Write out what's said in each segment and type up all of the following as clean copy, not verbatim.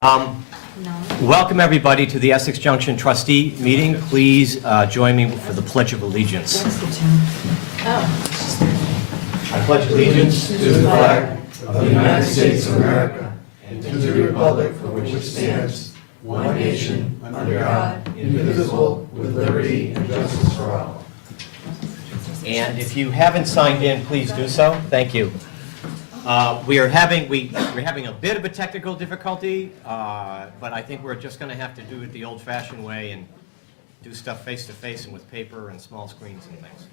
Welcome everybody to the Essex Junction Trustee meeting. Please join me for the Pledge of Allegiance. I pledge allegiance to the flag of the United States of America and to the republic for which it stands, one nation, under God, indivisible, with liberty and justice for all. And if you haven't signed in, please do so. Thank you. We're having a bit of a technical difficulty, but I think we're just going to have to do it the old-fashioned way and do stuff face-to-face and with paper and small screens and things.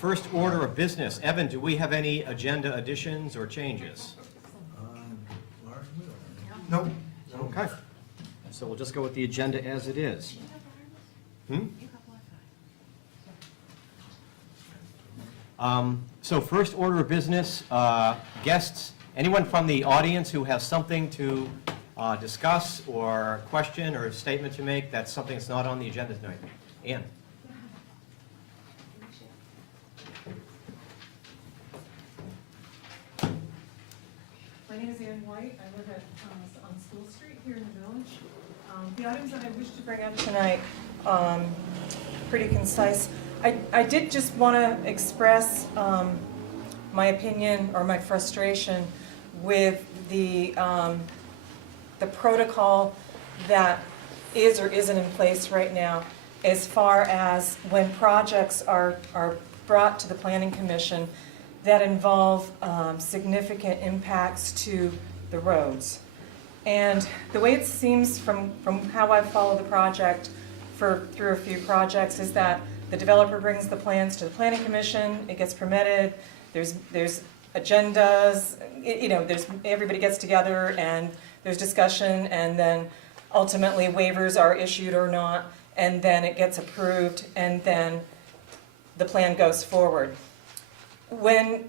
First order of business. Evan, do we have any agenda additions or changes? No. Okay. So we'll just go with the agenda as it is. So first order of business, guests, anyone from the audience who has something to discuss or question or statement to make, that's something that's not on the agenda tonight. Ann. My name is Ann White. I live on School Street here in the village. The items that I wish to bring up tonight, pretty concise. I did just want to express my opinion or my frustration with the protocol that is or isn't in place right now as far as when projects are brought to the Planning Commission that involve significant impacts to the roads. And the way it seems from how I've followed the project through a few projects is that the developer brings the plans to the Planning Commission, it gets permitted, there's agendas, everybody gets together and there's discussion, and then ultimately waivers are issued or not, and then it gets approved, and then the plan goes forward. When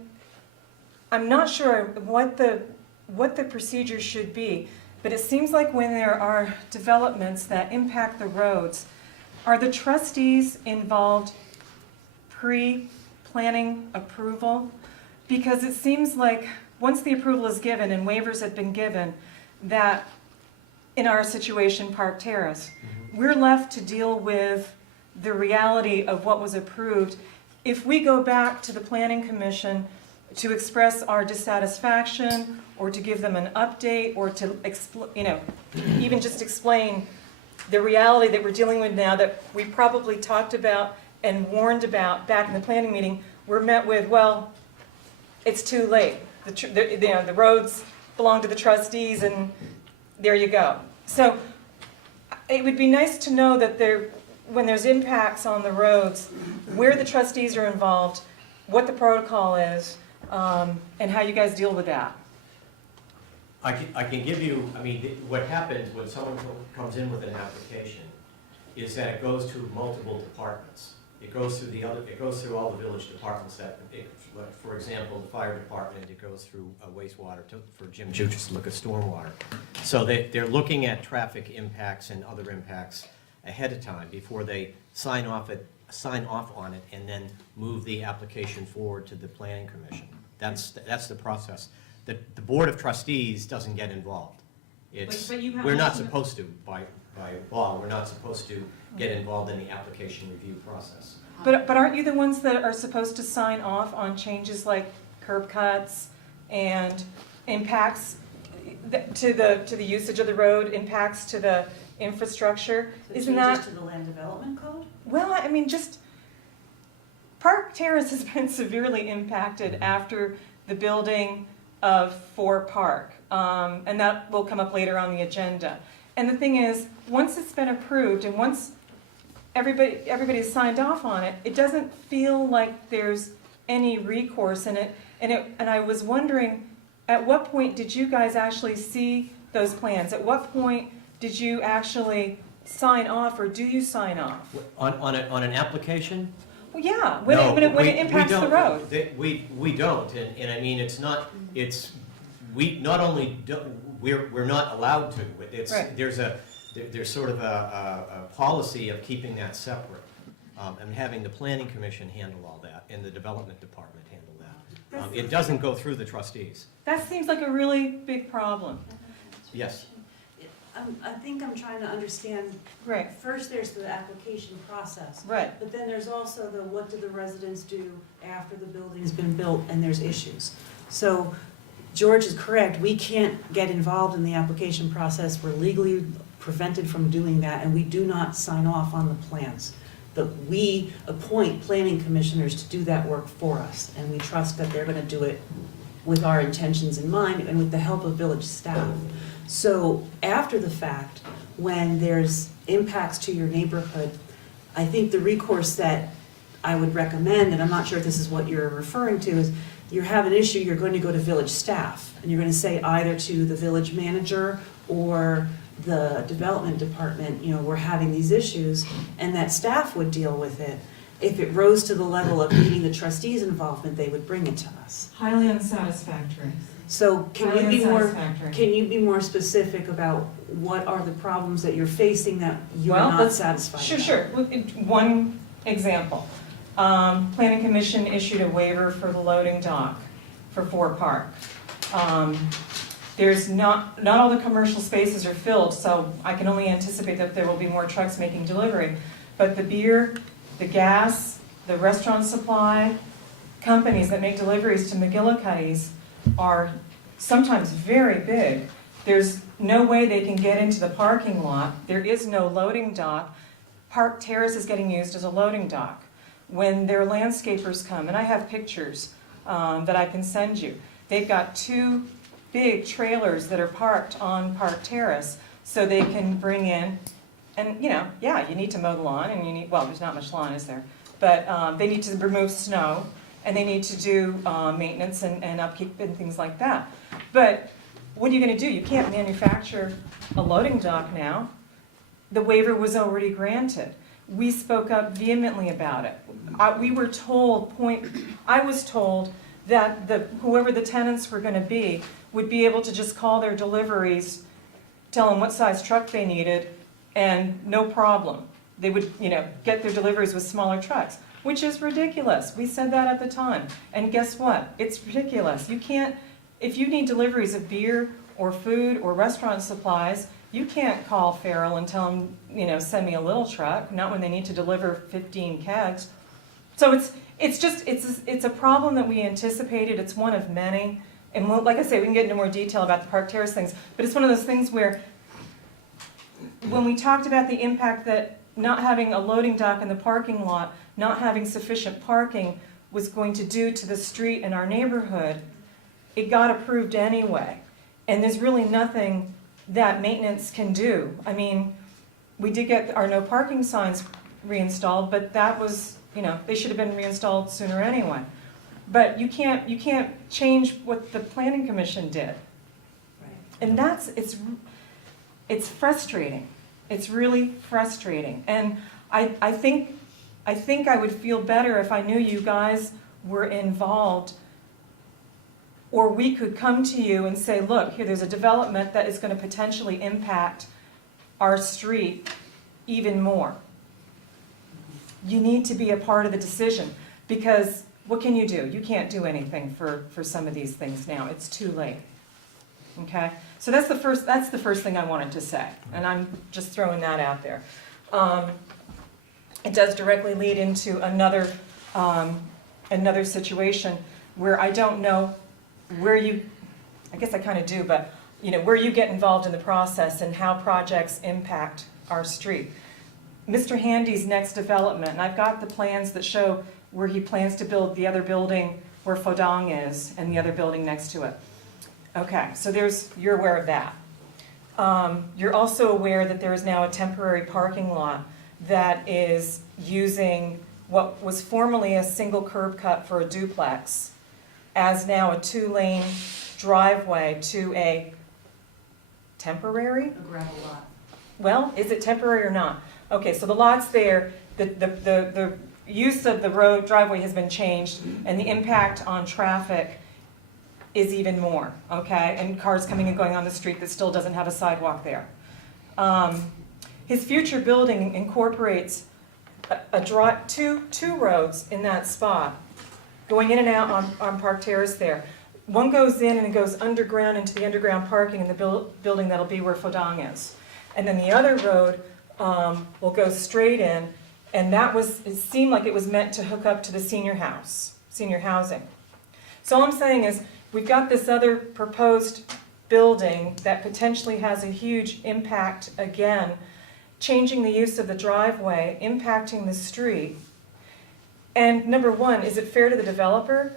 I'm not sure what the procedure should be, but it seems like when there are developments that impact the roads, are the trustees involved pre-planning approval? Because it seems like once the approval is given and waivers have been given, that in our situation, Park Terrace, we're left to deal with the reality of what was approved. If we go back to the Planning Commission to express our dissatisfaction or to give them an update or to even just explain the reality that we're dealing with now that we probably talked about and warned about back in the planning meeting, we're met with, well, it's too late. The roads belong to the trustees and there you go. So it would be nice to know that when there's impacts on the roads, where the trustees are involved, what the protocol is, and how you guys deal with that. I can give you, what happens when someone comes in with an application is that it goes to multiple departments. It goes through all the village departments for example, the fire department, it goes through wastewater for Jim Juchas to look at stormwater. So they're looking at traffic impacts and other impacts ahead of time before they sign off on it and then move the application forward to the Planning Commission. That's the process. The Board of Trustees doesn't get involved. We're not supposed to, by law, we're not supposed to get involved in the application review process. But aren't you the ones that are supposed to sign off on changes like curb cuts and impacts to the usage of the road, impacts to the infrastructure? Isn't that changes to the land development code? Well, just Park Terrace has been severely impacted after the building of Fore Park, and that will come up later on the agenda. And the thing is, once it's been approved and once everybody's signed off on it, it doesn't feel like there's any recourse in it. And I was wondering, at what point did you guys actually see those plans? At what point did you actually sign off, or do you sign off? On an application? Well, yeah, when it impacts the road. We don't, and it's not. We not only we're not allowed to. Right. There's sort of a policy of keeping that separate, and having the Planning Commission handle all that and the Development Department handle that. It doesn't go through the trustees. That seems like a really big problem. Yes. I think I'm trying to understand, Right, first there's the application process, right. but then there's also the what do the residents do after the building's been built and there's issues. So George is correct, we can't get involved in the application process, we're legally prevented from doing that, and we do not sign off on the plans. But we appoint planning commissioners to do that work for us, and we trust that they're gonna do it with our intentions in mind and with the help of village staff. So after the fact, when there's impacts to your neighborhood, I think the recourse that I would recommend, and I'm not sure if this is what you're referring to, is you have an issue, you're going to go to village staff, and you're going to say either to the village manager or the development department, we're having these issues, and that staff would deal with it. If it rose to the level of needing the trustees' involvement, they would bring it to us. Highly unsatisfactory. So can you Highly be more, unsatisfactory. can you be more specific about what are the problems that you're facing that you're Well, not let's- satisfied Sure, about? sure. One example. Planning Commission issued a waiver for the loading dock for Ford Park. There's not all the commercial spaces are filled, so I can only anticipate that there will be more trucks making delivery. But the beer, the gas, the restaurant supply companies that make deliveries to McGillicuddy's are sometimes very big. There's no way they can get into the parking lot. There is no loading dock. Park Terrace is getting used as a loading dock. When their landscapers come, and I have pictures that I can send you, they've got 2 big trailers that are parked on Park Terrace so they can bring in, and you need to mow the lawn, and there's not much lawn, is there? But they need to remove snow, and they need to do maintenance and upkeep and things like that. But what are you going to do? You can't manufacture a loading dock now. The waiver was already granted. We spoke up vehemently about it. I was told that whoever the tenants were going to be would be able to just call their deliveries, tell them what size truck they needed, and no problem. They would, get their deliveries with smaller trucks, which is ridiculous. We said that at the time. And guess what? It's ridiculous. You can't, if you need deliveries of beer or food or restaurant supplies, you can't call Farrell and tell them, send me a little truck, not when they need to deliver 15 kegs. So it's a problem that we anticipated. It's one of many. And like I say, we can get into more detail about the Park Terrace things, but it's one of those things where when we talked about the impact that not having a loading dock in the parking lot, not having sufficient parking was going to do to the street in our neighborhood, it got approved anyway. And there's really nothing that maintenance can do. I mean, we did get our no parking signs reinstalled, but that was, they should have been reinstalled sooner anyway. But you can't change what the Planning Commission did. And it's frustrating. It's really frustrating. And I think I would feel better if I knew you guys were involved, or we could come to you and say, look, here, there's a development that is going to potentially impact our street even more. You need to be a part of the decision, because what can you do? You can't do anything for some of these things now. It's too late. Okay? So that's the first thing I wanted to say, and I'm just throwing that out there. It does directly lead into another situation where I don't know where I guess I kind of do, but where you get involved in the process and how projects impact our street. Mr. Handy's next development, and I've got the plans that show where he plans to build the other building where Fodong is and the other building next to it. Okay, so you're aware of that. You're also aware that there is now a temporary parking lot that is using what was formerly a single curb cut for a duplex as now a 2-lane driveway to a temporary? A gravel lot. Well, is it temporary or not? Okay, so the lot's there, the use of the road driveway has been changed, and the impact on traffic is even more, okay? And cars coming and going on the street that still doesn't have a sidewalk there. His future building incorporates two roads in that spot going in and out on Park Terrace there. One goes in and it goes underground into the underground parking in the building that'll be where Fodong is. And then the other road will go straight in, and it seemed like it was meant to hook up to the senior housing. So all I'm saying is, we've got this other proposed building that potentially has a huge impact, again, changing the use of the driveway, impacting the street. And number one, is it fair to the developer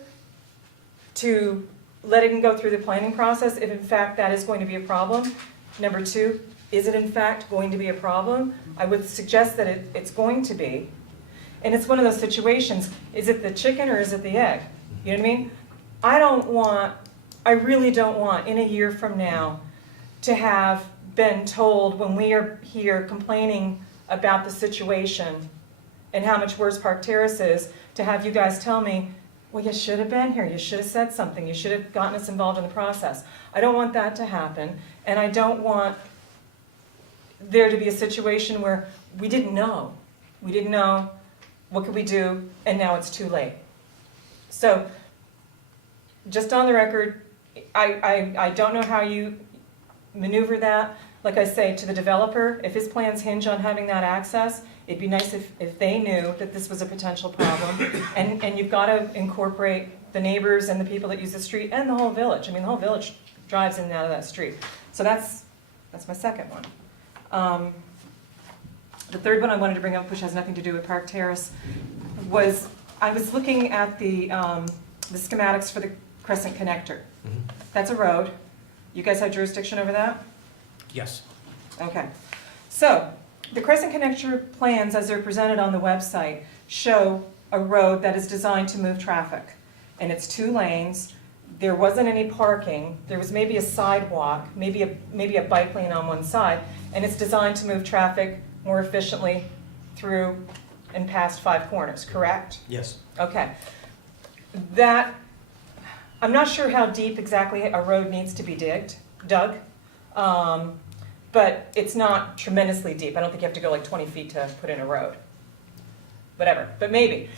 to let it go through the planning process if in fact that is going to be a problem? Number two, is it in fact going to be a problem? I would suggest that it's going to be. And it's one of those situations, is it the chicken or is it the egg? You know what I mean? I really don't want, in a year from now, to have been told when we are here complaining about the situation and how much worse Park Terrace is, to have you guys tell me, well, you should have been here, you should have said something, you should have gotten us involved in the process. I don't want that to happen, and I don't want there to be a situation where we didn't know. We didn't know, what could we do, and now it's too late. So, just on the record, I don't know how you maneuver that. Like I say, to the developer, if his plans hinge on having that access, it'd be nice if they knew that this was a potential problem. And you've got to incorporate the neighbors and the people that use the street and the whole village. I mean, the whole village drives in and out of that street. So that's my second one. The third one I wanted to bring up, which has nothing to do with Park Terrace, was I was looking at the schematics for the Crescent Connector. That's a road. You guys have jurisdiction over that? Yes. Okay. So, the Crescent Connector plans, as they're presented on the website, show a road that is designed to move traffic. And it's 2 lanes. There wasn't any parking. There was maybe a sidewalk, maybe a bike lane on one side, and it's designed to move traffic more efficiently through and past 5 corners, correct? Yes. Okay. I'm not sure how deep exactly a road needs to be dug, but it's not tremendously deep. I don't think you have to go like 20 feet to put in a road. Whatever, but maybe.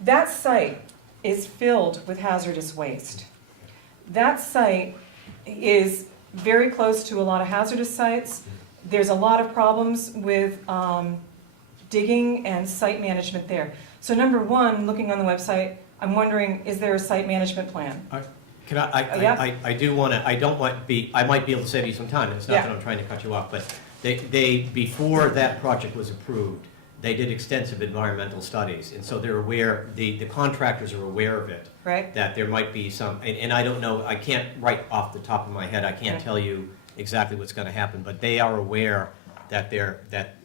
That site is filled with hazardous waste. That site is very close to a lot of hazardous sites. There's a lot of problems with digging and site management there. So number one, looking on the website, I'm wondering, is there a site management plan? I do want to, I might be able to save you some time, it's not Yeah. that I'm trying to cut you off, but before that project was approved, they did extensive environmental studies, and so they're aware, the contractors are aware of it. Right? That there might be some, and I don't know, I can't, right off the top of my head, I can't Okay. tell you exactly what's going to happen, but they are aware that there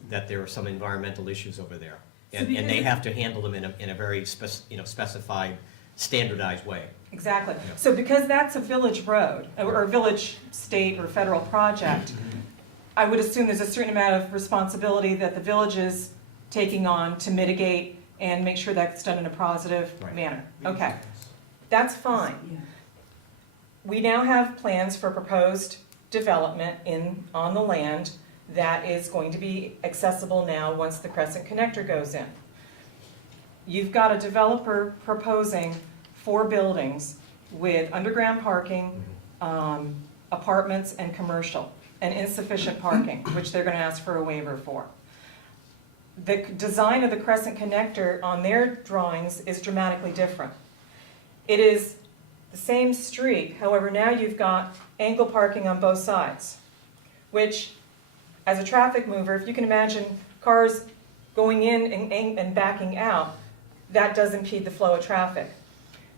are some environmental issues over there. And they have to handle them in a very specified, standardized way. Exactly. Yeah. So because that's a village road, or a village, state, or federal project, I would assume there's a certain amount of responsibility that the village is taking on to mitigate and make sure that's done in a positive Right. manner. Okay, that's fine. Yeah. We now have plans for proposed development on the land that is going to be accessible now once the Crescent Connector goes in. You've got a developer proposing 4 buildings with underground parking, apartments, and commercial, and insufficient parking, which they're going to ask for a waiver for. The design of the Crescent Connector on their drawings is dramatically different. It is the same street, however, now you've got angle parking on both sides, which, as a traffic mover, if you can imagine cars going in and backing out, that does impede the flow of traffic.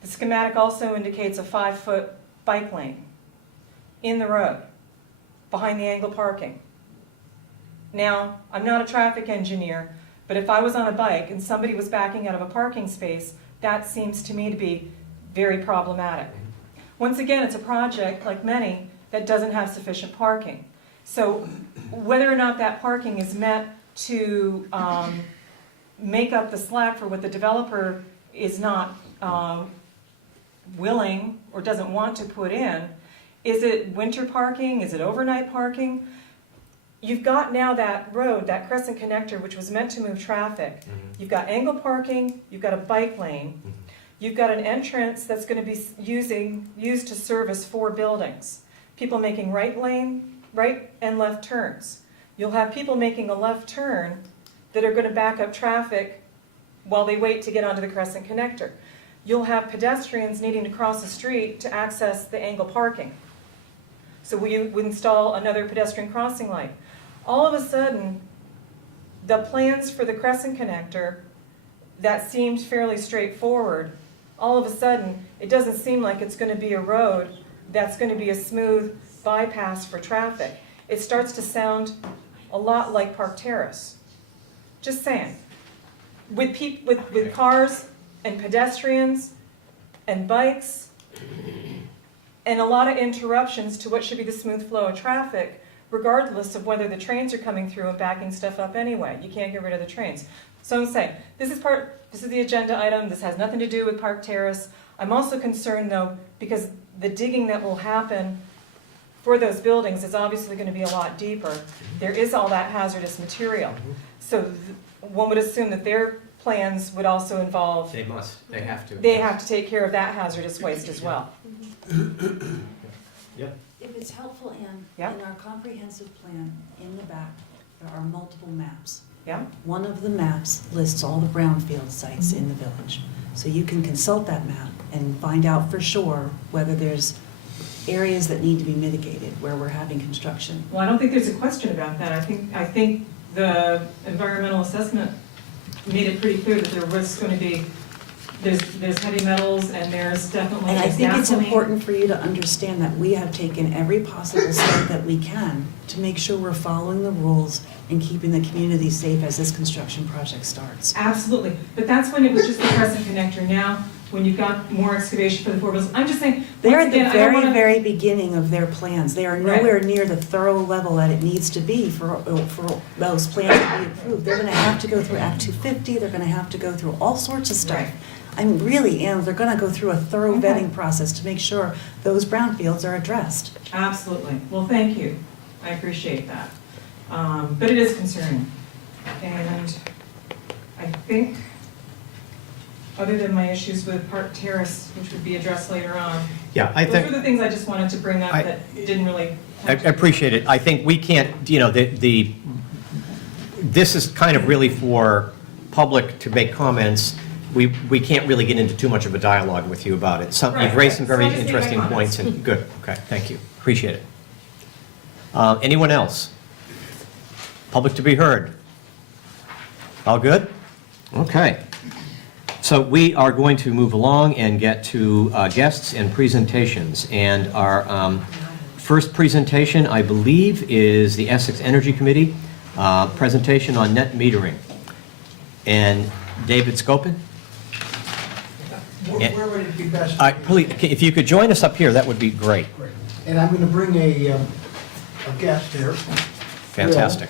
The schematic also indicates a 5-foot bike lane in the road, behind the angle parking. Now, I'm not a traffic engineer, but if I was on a bike and somebody was backing out of a parking space, that seems to me to be very problematic. Once again, it's a project, like many, that doesn't have sufficient parking. So whether or not that parking is meant to make up the slack for what the developer is not willing or doesn't want to put in, is it winter parking? Is it overnight parking? You've got now that road, that Crescent Connector, which was meant to move traffic. You've got angle parking, you've got a bike lane. You've got an entrance that's gonna be used to service 4 buildings. People making right and left turns. You'll have people making a left turn that are gonna back up traffic while they wait to get onto the Crescent Connector. You'll have pedestrians needing to cross the street to access the angle parking. So we would install another pedestrian crossing light. All of a sudden, the plans for the Crescent Connector that seemed fairly straightforward, all of a sudden, it doesn't seem like it's going to be a road that's going to be a smooth bypass for traffic. It starts to sound a lot like Park Terrace. Just saying. With cars and pedestrians and bikes and a lot of interruptions to what should be the smooth flow of traffic, regardless of whether the trains are coming through and backing stuff up anyway. You can't get rid of the trains. So I'm saying, this is the agenda item, this has nothing to do with Park Terrace. I'm also concerned though, because the digging that will happen for those buildings is obviously going to be a lot deeper. There is all that hazardous material. So one would assume that their plans would also involve, They must, they have to. they have to take care of that hazardous waste as well. Yep. If it's helpful, Ann, Yeah. in our comprehensive plan, in the back, there are multiple maps. Yeah? One of the maps lists all the brownfield sites in the village. So you can consult that map and find out for sure whether there's areas that need to be mitigated where we're having construction. Well, I don't think there's a question about that. I think the environmental assessment made it pretty clear that there was going to be, there's heavy metals and there's definitely And I think it's gasoline. important for you to understand that we have taken every possible step that we can to make sure we're following the rules and keeping the community safe as this construction project starts. Absolutely, but that's when it was just the Crescent Connector. Now, when you've got more excavation for the 4 buildings, I'm just saying, They're once at the again, I don't very, wanna. very beginning of their plans. They are Right. nowhere near the thorough level that it needs to be for those plans to be approved. They're gonna have to go through Act 250, they're gonna have to go through all sorts of stuff. Right. I'm really, and they're gonna go through a thorough Okay. vetting process to make sure those brownfields are addressed. Absolutely, well, thank you, I appreciate that. But it is concerning. And I think, other than my issues with Park Terrace, which would be addressed later on, Yeah, I those think. were the things I just wanted to bring up that didn't really. I appreciate it. I think we can't, this is kind of really for public to make comments. We can't really get into too much of a dialogue with you about it. Right, You've raised some right. very So I just made my interesting comments. points, and good, okay, thank you. Appreciate it. Anyone else? Public to be heard? All good? Okay. So we are going to move along and get to guests and presentations. And our first presentation, I believe, is the Essex Energy Committee presentation on net metering. And David Scopin? Where would it be best? Please, if you could join us up here, that would be great. Great. And I'm going to bring a guest here. Fantastic.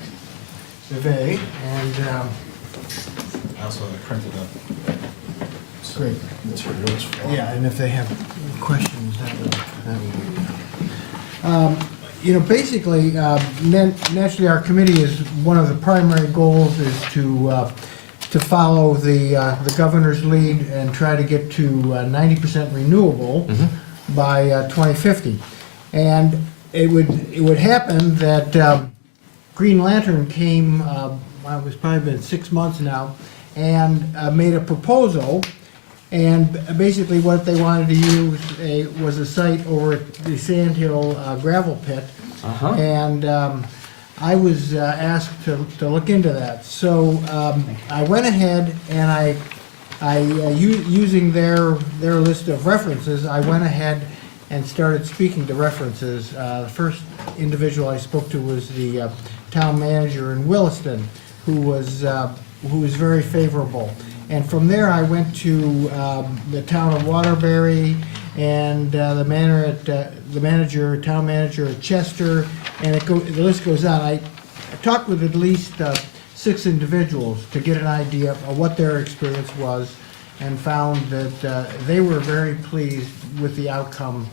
Vevey, and, I also printed up great. materials for. Yeah, and if they have questions, that would. Basically, naturally, our committee is, one of the primary goals is to follow the governor's lead and try to get to 90% renewable by 2050. And it would happen that Green Lantern came, it's probably been 6 months now, and made a proposal. And basically what they wanted to use was a site over at the Sand Hill gravel pit. And I was asked to look into that. So I went ahead and using their list of references, I went ahead and started speaking to references. The first individual I spoke to was the town manager in Williston, who was very favorable. And from there, I went to the town of Waterbury and the town manager at Chester, and the list goes on. I talked with at least 6 individuals to get an idea of what their experience was, and found that they were very pleased with the outcome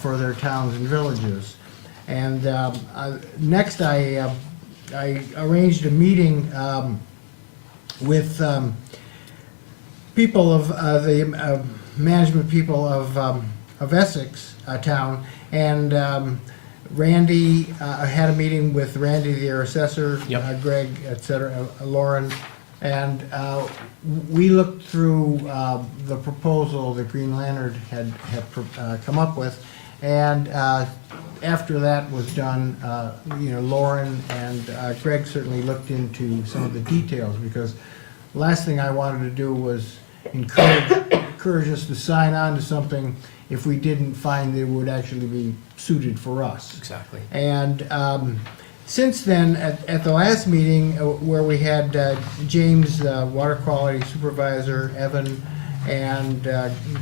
for their towns and villages. And next, I arranged a meeting with people of the management people of Essex town, and Randy, I had a meeting with Randy, their assessor, Yep. Greg, et cetera, Lauren, and we looked through the proposal that Green Lantern had come up with, and after that was done, Lauren and Greg certainly looked into some of the details, because last thing I wanted to do was encourage us to sign on to something if we didn't find that it would actually be suited for us. Exactly. And since then, at the last meeting where we had James, Water Quality Supervisor, Evan, and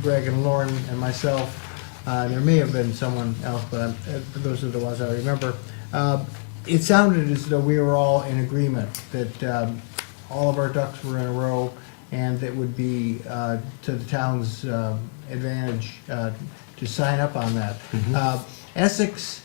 Greg and Lauren and myself, there may have been someone else, but those are the ones I remember. It sounded as though we were all in agreement that all of our ducks were in a row, and that would be to the town's advantage to sign up on that. Essex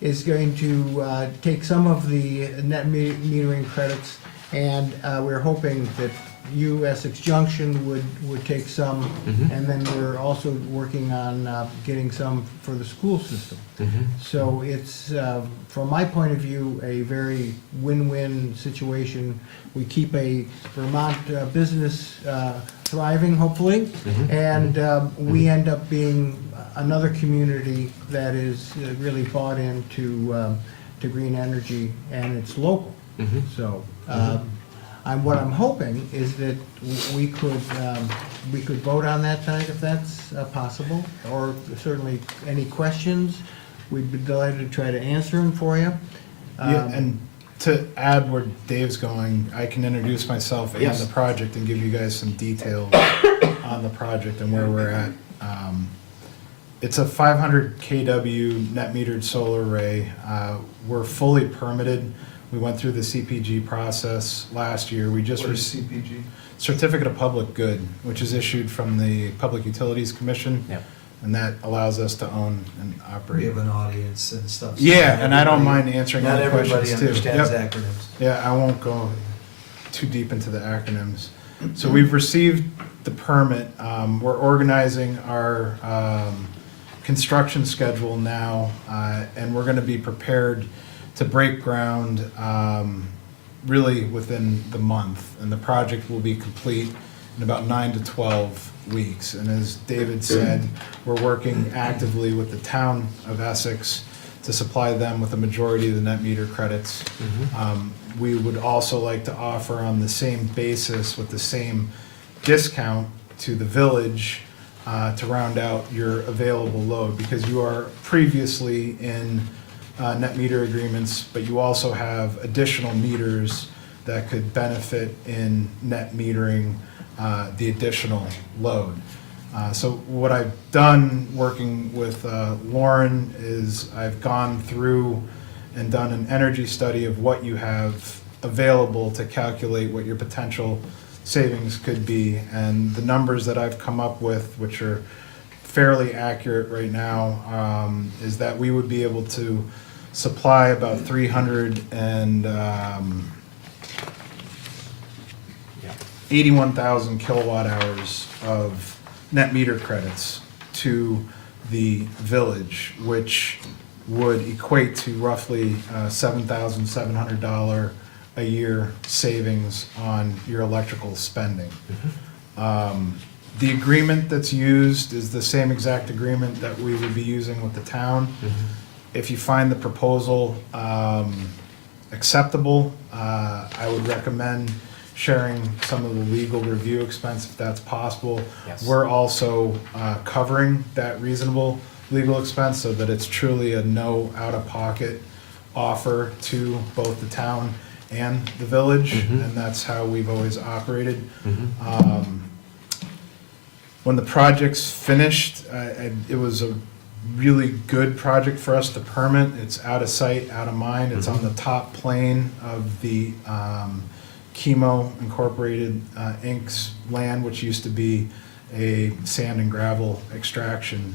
is going to take some of the net metering credits, and we're hoping that Essex Junction would take some, and then we're also working on getting some for the school system. So it's, from my point of view, a very win-win situation. We keep a Vermont business thriving, hopefully, and we end up being another community that is really bought into to green energy, and it's local. So what I'm hoping is that we could vote on that tonight if that's possible, or certainly any questions, we'd be delighted to try to answer them for you. Yeah, and to add where Dave's going, I can introduce myself and Yes. the project and give you guys some details on the project and where we're at. It's a 500 kW net metered solar array. We're fully permitted. We went through the CPG process last year. We just What is received CPG? Certificate of Public Good, which is issued from the Public Utilities Commission. Yep. And that allows us to own and We operate. have an audience and stuff. so Yeah, not and I don't everybody- mind answering Not any everybody questions too. understands Yep. acronyms. Yeah, I won't go too deep into the acronyms. So we've received the permit. We're organizing our construction schedule now, and we're gonna be prepared to break ground really within the month. And the project will be complete in about 9 to 12 weeks. And as David said, we're working actively with the town of Essex to supply them with a majority of the net meter credits. We would also like to offer on the same basis with the same discount to the village to round out your available load, because you are previously in net meter agreements, but you also have additional meters that could benefit in net metering the additional load. So what I've done, working with Lauren, is I've gone through and done an energy study of what you have available to calculate what your potential savings could be. And the numbers that I've come up with, which are fairly accurate right now, is that we would be able to supply about 81,000 kilowatt hours of net meter credits to the village, which would equate to roughly $7,700 a year savings on your electrical spending. The agreement that's used is the same exact agreement that we would be using with the town. If you find the proposal acceptable, I would recommend sharing some of the legal review expense if that's possible. Yes. We're also covering that reasonable legal expense so that it's truly a no out-of-pocket offer to both the town and the village, and that's how we've always operated. When the project's finished, it was a really good project for us to permit. It's out of sight, out of mind. It's on the top plane of the Chemo Incorporated Inc.'s land, which used to be a sand and gravel extraction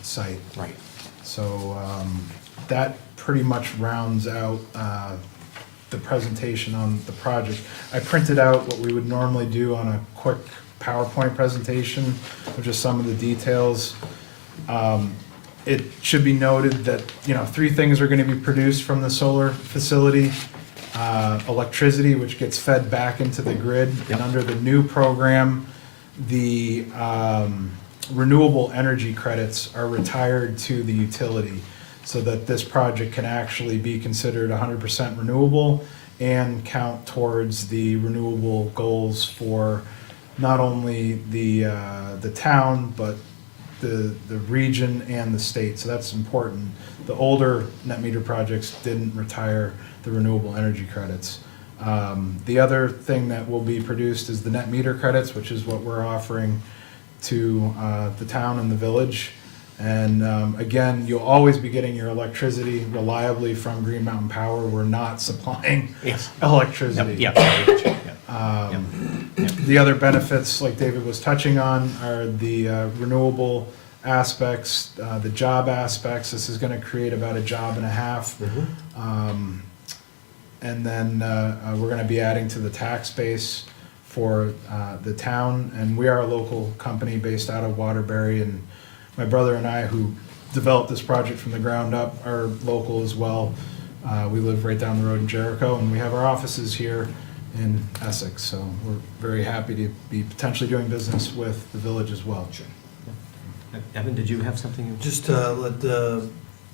site. Right. So that pretty much rounds out the presentation on the project. I printed out what we would normally do on a quick PowerPoint presentation of just some of the details. It should be noted that, you know, 3 things are gonna be produced from the solar facility. Electricity, which gets fed back into the grid, and under the new program, the renewable energy credits are retired to the utility, so that this project can actually be considered 100% renewable and count towards the renewable goals for not only the town, but the region and the state. So that's important. The older net meter projects didn't retire the renewable energy credits. The other thing that will be produced is the net meter credits, which is what we're offering to the town and the village. And again, you'll always be getting your electricity reliably from Green Mountain Power. We're not supplying Yes. electricity. The other benefits, like David was touching on, are the renewable aspects, the job aspects. This is gonna create about a job and a half. And then we're gonna be adding to the tax base for the town. And we are a local company based out of Waterbury, and my brother and I, who developed this project from the ground up, are local as well. We live right down the road in Jericho, and we have our offices here in Essex, so we're very happy to be potentially doing business with the village as well. Evan, did you have something? Just to let the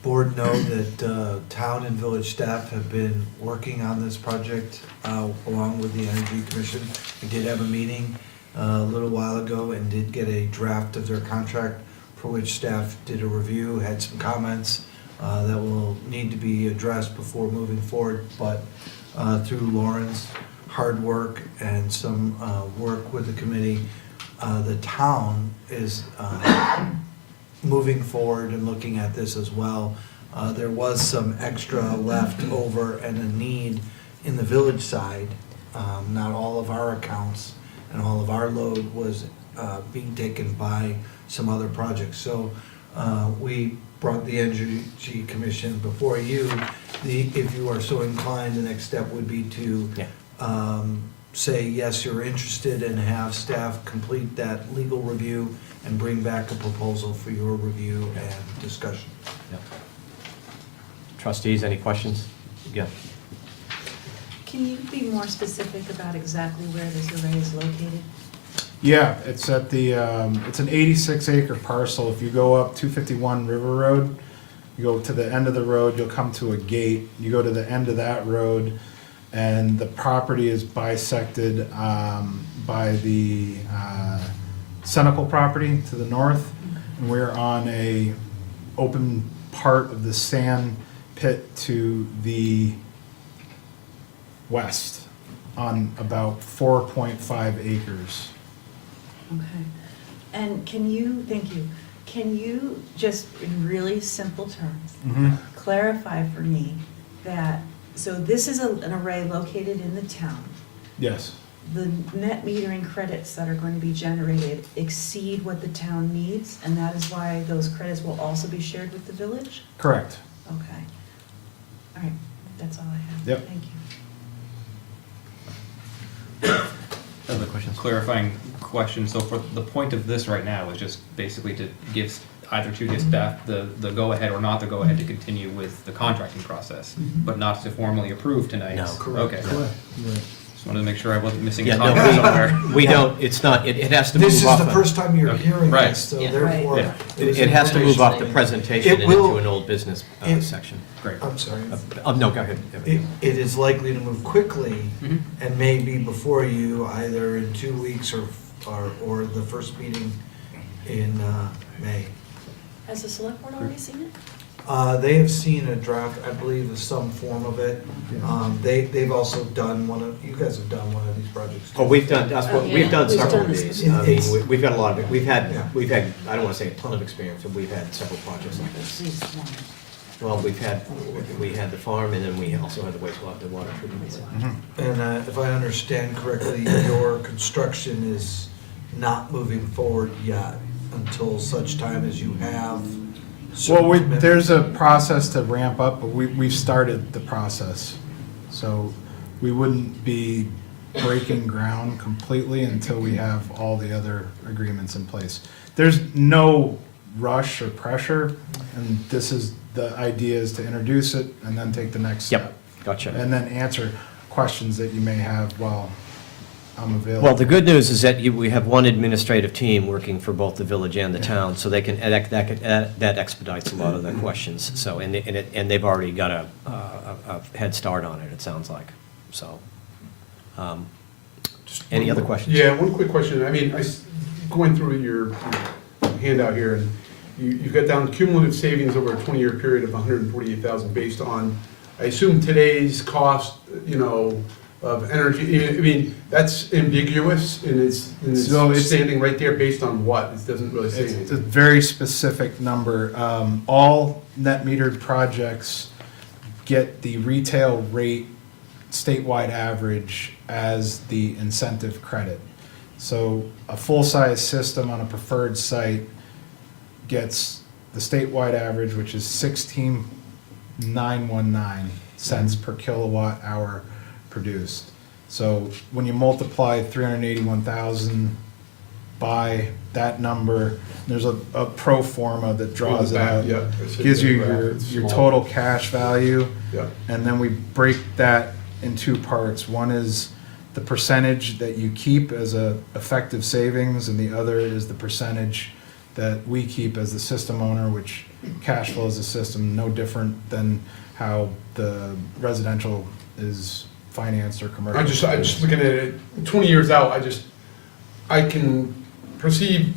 board know that town and village staff have been working on this project along with the Energy Commission. We did have a meeting a little while ago and did get a draft of their contract, for which staff did a review, had some comments that will need to be addressed before moving forward. But through Lauren's hard work and some work with the committee, the town is moving forward and looking at this as well. There was some extra left over and a need in the village side. Not all of our accounts and all of our load was being taken by some other projects. So we brought the Energy Commission before you. If you are so inclined, the next step would be to say, yes, you're interested, and have staff complete that legal review and bring back a proposal for your review and discussion. Yep. Trustees, any questions? Yeah. Can you be more specific about exactly where this array is located? Yeah, it's at the, it's an 86 acre parcel. If you go up 251 River Road, you go to the end of the road, you'll come to a gate. You go to the end of that road, and the property is bisected by the Senecal property to the north. And we're on a open part of the sand pit to the west on about 4.5 acres. Okay. And can you, thank you, can you just in really simple terms clarify for me that, so this is an array located in the town. Yes, The net metering credits that are going to be generated exceed what the town needs, and that is why those credits will also be shared with the village? correct. Okay. All right, that's all I have. Yep. Thank you. Other questions? Clarifying question, so for the point of this right now is just basically to give either to the staff the go-ahead or not the go-ahead to continue with the contracting process, but not to formally approve tonight? No. Okay, just wanted to make sure I wasn't missing Yeah, a no, comment somewhere. we don't, it's not, it has to move This is off. the first time you're Okay, hearing right. this, so Yeah. therefore. Yeah. It has to move off the presentation It and into will- an old business it- section. Great. I'm sorry. No, go ahead. It is likely to move quickly Mhm. and may be before you either in 2 weeks or the first meeting in May. Has the select board already seen it? They have seen a draft, I believe, of some form of it. They've also done you guys have done one of these projects. Oh, we've done, that's what, Oh, we've yeah. done We've several done of this these. I mean, before. we've got a lot of, we've had, Yeah. I don't wanna say a ton of experience, but we've had several projects like this. At least one. Well, we had the farm, and then we also had the wastewater treatment plant. And if I understand correctly, your construction is not moving forward yet until such time as you have. Well, certain there's a process to ramp up, but we've started the process. So we wouldn't be breaking ground completely until we have all the other agreements in place. There's no rush or pressure, and this is, the idea is to introduce it and then take the next step. Yep, gotcha. And then answer questions that you may have while I'm available. Well, the good news is that we have one administrative team working for both the village and the town, so they can, that expedites a lot of the questions. So, and they've already got a head start on it, it sounds like, so. Any other questions? Yeah, one quick question. I mean, going through your handout here, and you've got down cumulative savings over a 20-year period of 148,000 based on, I assume today's cost, of energy. I mean, that's ambiguous, and it's So it's- standing right there based on what? It doesn't really say It's a anything. very specific number. All net metered projects get the retail rate statewide average as the incentive credit. So a full-size system on a preferred site gets the statewide average, which is 16,919 cents per kilowatt hour produced. So when you multiply 381,000 by that number, there's a pro forma that draws it out. Yeah. Gives you It's your small. total cash value, Yeah. and then we break that in two parts. One is the percentage that you keep as a effective savings, and the other is the percentage that we keep as the system owner, which cash flows the system, no different than how the residential is financed or commercial. I'm just looking at it, 20 years out, I can perceive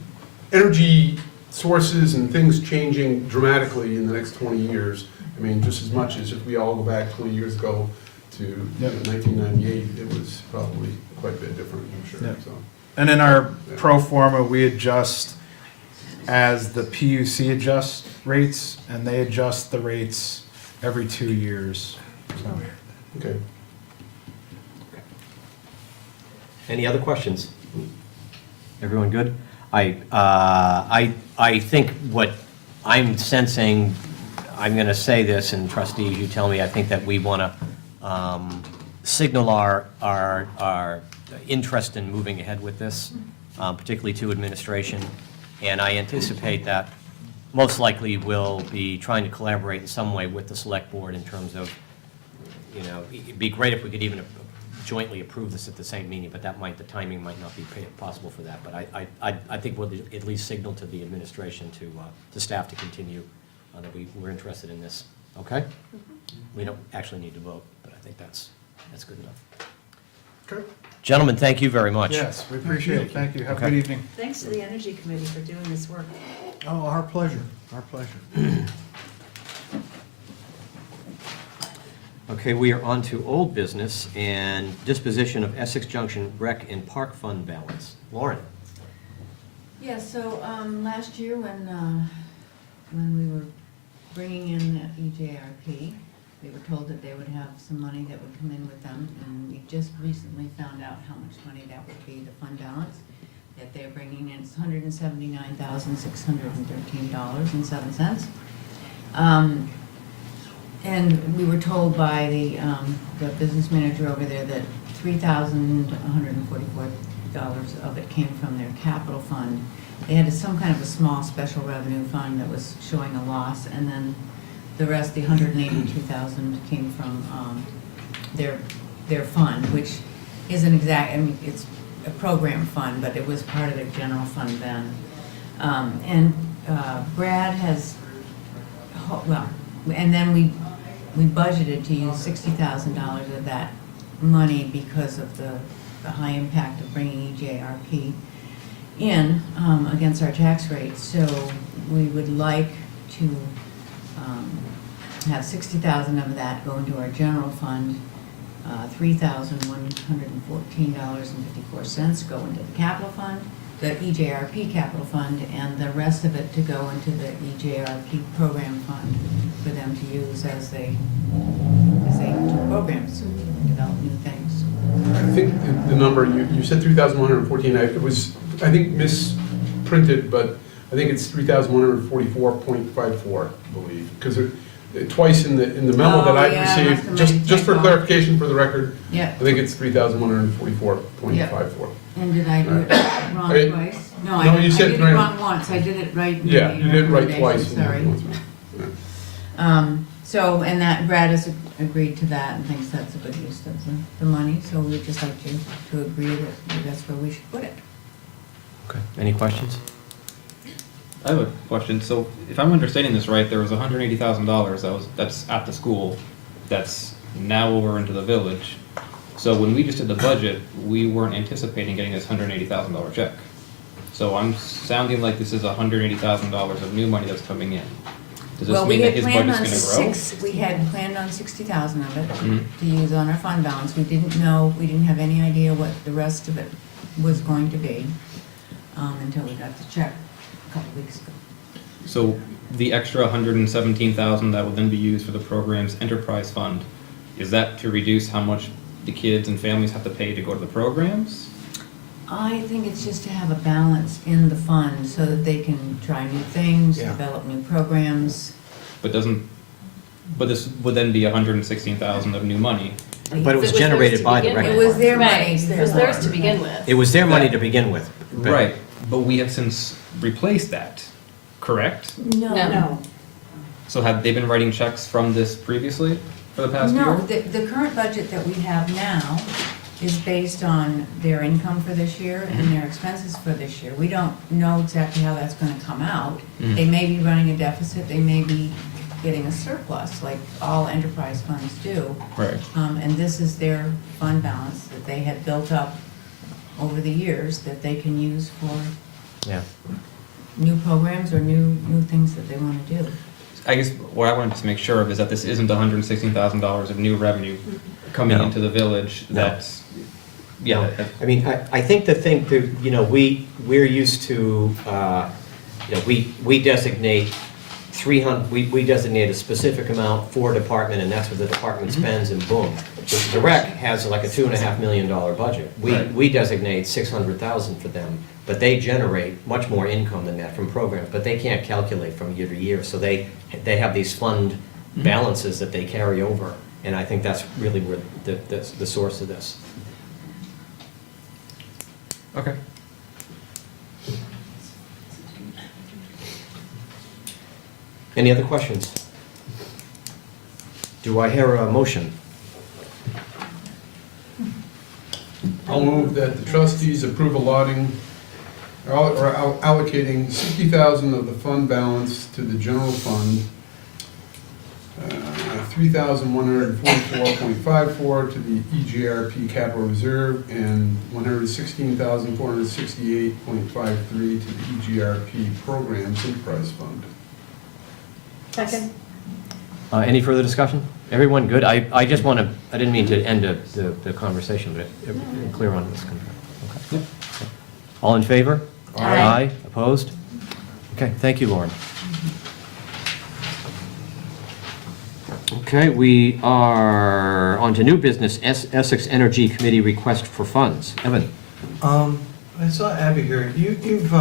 energy sources and things changing dramatically in the next 20 years. I mean, just as much as if we all go back 20 years ago to 1998, it was probably quite a bit different, I'm sure, Yep. so. And in our pro forma, we adjust as the PUC adjusts rates, and they adjust the rates every 2 years. So, Okay. Any other questions? Everyone good? I think what I'm sensing, I'm gonna say this, and trustees, you tell me, I think that we wanna signal our interest in moving ahead with this, particularly to administration. And I anticipate that most likely we'll be trying to collaborate in some way with the select board in terms of, it'd be great if we could even jointly approve this at the same meeting, but the timing might not be possible for that. But I think we'll at least signal to the administration, to staff, to continue, that we're interested in this, okay? We don't actually need to vote, but I think that's good enough. Okay. Gentlemen, thank you very much. Yes, we appreciate it. Thank you. Have a good evening. Thanks to the Energy Committee for doing this work. Oh, our pleasure, our pleasure. Okay, we are on to old business and disposition of Essex Junction Rec and Park Fund balance. Lauren? Yeah, so, last year when we were bringing in the EJRP, we were told that they would have some money that would come in with them, and we just recently found out how much money that would be, the fund balance that they're bringing in. It's $179,613.07. And we were told by the business manager over there that $3,144 of it came from their capital fund. They had some kind of a small special revenue fund that was showing a loss, and then the rest, the $182,000, came from their fund, which isn't exact, I mean, it's a program fund, but it was part of their general fund then. Brad has, and then we budgeted to use $60,000 of that money because of the high impact of bringing EJRP in against our tax rate. So we would like to have $60,000 of that go into our general fund, $3,114.54 go into the capital fund, the EJRP capital fund, and the rest of it to go into the EJRP program fund for them to use as they do programs, develop new things. I think the number, you said 3,114, it was, I think misprinted, but I think it's 3,144.54, I believe. Because twice in the memo that Oh, I yeah, must received, have just, made just for typo. clarification for the record, Yeah, I think it's 3,144.54. and did I do it wrong Hey, twice? no, I you said did it three. wrong once, I did it right in the Yeah, you did it right recommendation, twice. sorry. So, and that Brad has agreed to that and thinks that's a good use of the money, so we'd just like to agree that that's where we should put it. Okay, any questions? I have a question. So if I'm understanding this right, there was $180,000 that's at the school that's now over into the village. So when we just did the budget, we weren't anticipating getting this $180,000 check. So I'm sounding like this is $180,000 of new money that's coming in. Does this Well, we mean that had his planned budget's on gonna grow? we had planned on 60,000 of it Mhm. to use on our fund balance. We didn't have any idea what the rest of it was going to be, until we got the check a couple weeks ago. So the extra $117,000 that will then be used for the program's enterprise fund, is that to reduce how much the kids and families have to pay to go to the programs? I think it's just to have a balance in the fund so that they can try new things, Yeah. develop new programs. But this would then be 116,000 of new money. But it was generated by the rec It was their department. money. Right, it was theirs to begin with. It was their money to begin with. but- Right, but we have since replaced that, correct? No. So have they been writing checks from this previously for the past year? No, the current budget that we have now is based on their income for this year and their expenses for this year. We don't know exactly how that's gonna come out. Mhm. They may be running a deficit, they may be getting a surplus, like all enterprise funds do. Right. And this is their fund balance that they had built up over the years that they can use for Yeah. new programs or new things that they wanna do. I guess what I wanted to make sure of is that this isn't $116,000 of new revenue coming No. into the village. No. That's, yeah, I mean, I think the thing, we're used to, we designate 300, we designate a specific amount for a department, and that's what the department spends, and boom. The rec has like a $2.5 million budget. Right. We designate 600,000 for them, but they generate much more income than that from programs, but they can't calculate from year to year, so they have these fund balances that they carry over, and I think that's really where the source of this. okay. Any other questions? Do I hear a motion? I'll move that the trustees approve allotting, or allocating 60,000 of the fund balance to the general fund, 3,144.54 to the EGRP capital reserve, and 116,468.53 to the EGRP programs enterprise fund. Second? Any further discussion? Everyone good? I just want to, I didn't mean to end the conversation, but I'm clear on this. Okay. All in favor? Aye. Opposed? Okay, thank you, Lauren. Okay, we are on to new business, Essex Energy Committee request for funds. Evan? I saw Abby here, you've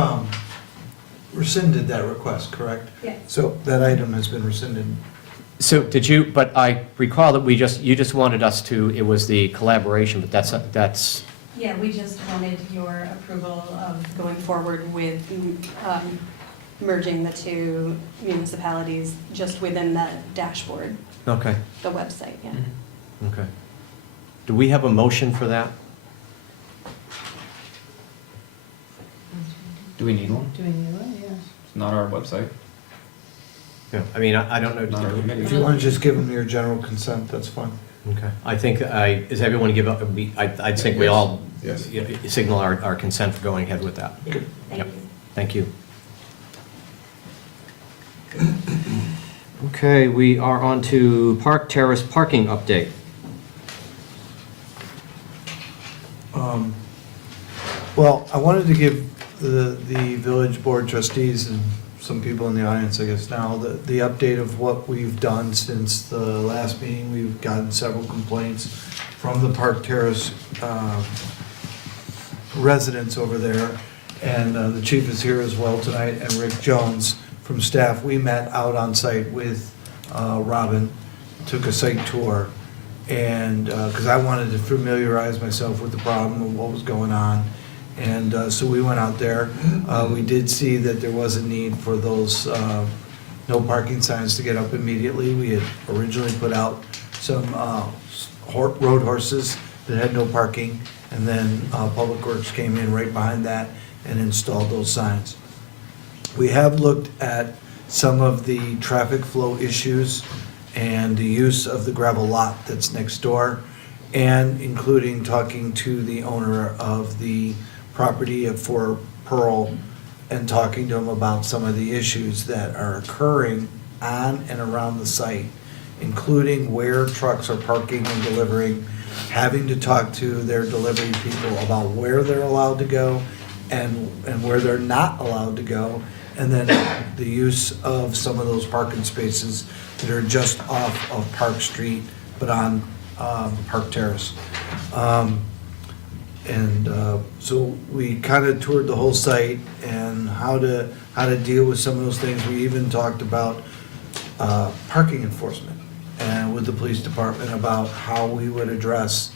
rescinded that request, correct? Yeah. So that item has been rescinded. So did you, but I recall that you just wanted us to, it was the collaboration, but that's, Yeah, we just wanted your approval of going forward with merging the two municipalities just within the dashboard, okay, the website, yeah. okay. Do we have a motion for that? Do we need one? Do we need one? Yeah. It's not our website. Yeah, I mean, I don't Not our know. committee. If you want to just give them your general consent, that's fine. Okay, I think, is everyone give up, I think we all Yes. signal our consent for going ahead with that. Thank Yep. you. Thank you. Okay, we are on to Park Terrace parking update. Well, I wanted to give the village board trustees and some people in the audience, I guess now, the update of what we've done since the last meeting. We've gotten several complaints from the Park Terrace residents over there. And the chief is here as well tonight, and Rick Jones from staff. We met out on site with Robin, took a site tour, and, because I wanted to familiarize myself with the problem and what was going on. And so we went out there. We did see that there was a need for those no parking signs to get up immediately. We had originally put out some road horses that had no parking, and then Public Works came in right behind that and installed those signs. We have looked at some of the traffic flow issues and the use of the gravel lot that's next door, and including talking to the owner of the property at 4 Pearl and talking to him about some of the issues that are occurring on and around the site, including where trucks are parking and delivering, having to talk to their delivery people about where they're allowed to go and where they're not allowed to go, and then the use of some of those parking spaces that are just off of Park Street, but on Park Terrace. So we kind of toured the whole site and how to deal with some of those things. We even talked about parking enforcement and with the police department about how we would address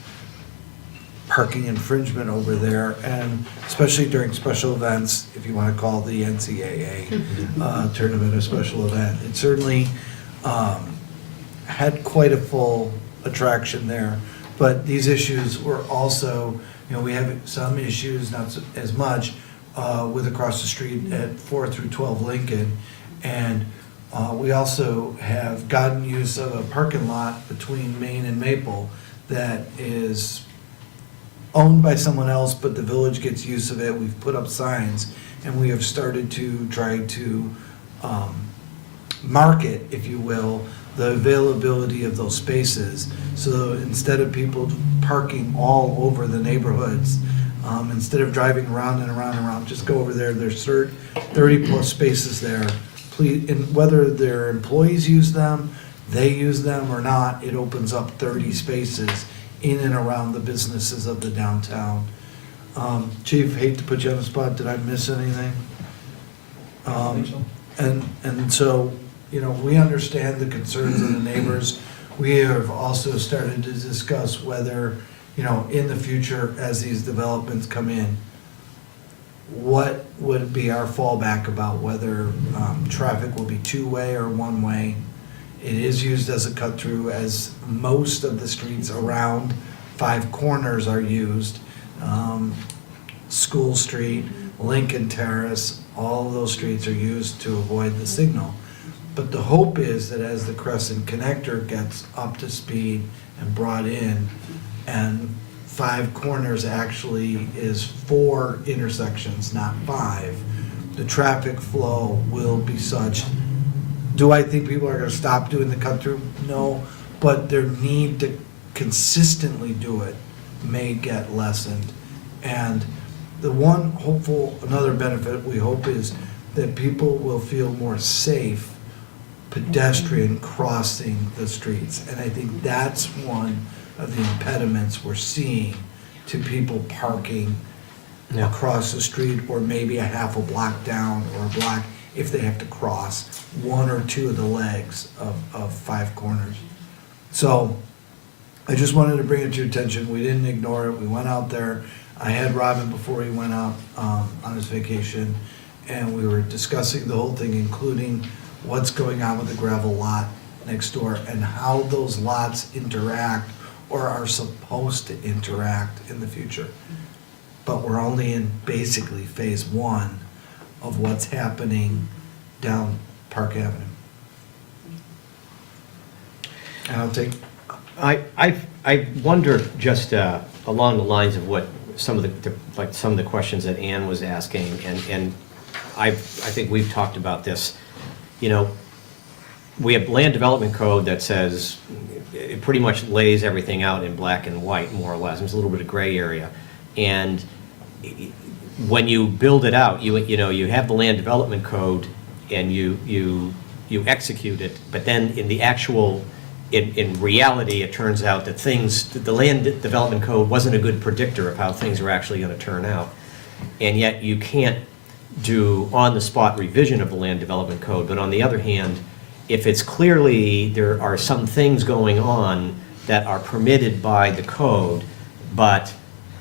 parking infringement over there, and especially during special events, if you want to call the NCAA tournament a special event. It certainly had quite a full attraction there, but these issues were also, we have some issues, not as much, with across the street at 4 through 12 Lincoln, and we also have gotten use of a parking lot between Main and Maple that is owned by someone else, but the village gets use of it. We've put up signs, and we have started to try to market, if you will, the availability of those spaces. So instead of people parking all over the neighborhoods, instead of driving around and around and around, just go over there. There's 30-plus spaces there. Please, and whether their employees use them, they use them or not, it opens up 30 spaces in and around the businesses of the downtown. Chief, hate to put you on the spot, did I miss anything? And so, we understand the concerns of the neighbors. We have also started to discuss whether, in the future, as these developments come in, what would be our fallback about whether traffic will be two-way or one-way. It is used as a cut-through, as most of the streets around 5 Corners are used. School Street, Lincoln Terrace, all of those streets are used to avoid the signal. But the hope is that as the Crescent Connector gets up to speed and brought in, and 5 Corners actually is 4 intersections, not 5, the traffic flow will be such. Do I think people are gonna stop doing the cut-through? No, but their need to consistently do it may get lessened. And the one another benefit we hope is that people will feel more safe pedestrian crossing the streets. And I think that's one of the impediments we're seeing to people parking across the street, or maybe a half a block down or a block if they have to cross 1 or 2 of the legs of 5 Corners. So I just wanted to bring it to your attention. We didn't ignore it. We went out there. I had Robin before he went out on his vacation, and we were discussing the whole thing, including what's going on with the gravel lot next door and how those lots interact or are supposed to interact in the future. But we're only in basically phase 1 of what's happening down Park Avenue. And I'll take. I wonder, just along the lines of what some of the questions that Ann was asking, and I think we've talked about this. We have land development code that says, it pretty much lays everything out in black and white, more or less. There's a little bit of gray area. And when you build it out, you have the land development code and you execute it, but then in the actual, in reality, it turns out that the land development code wasn't a good predictor of how things were actually going to turn out. And yet you can't do on-the-spot revision of the land development code, but on the other hand, if it's clearly, there are some things going on that are permitted by the code, but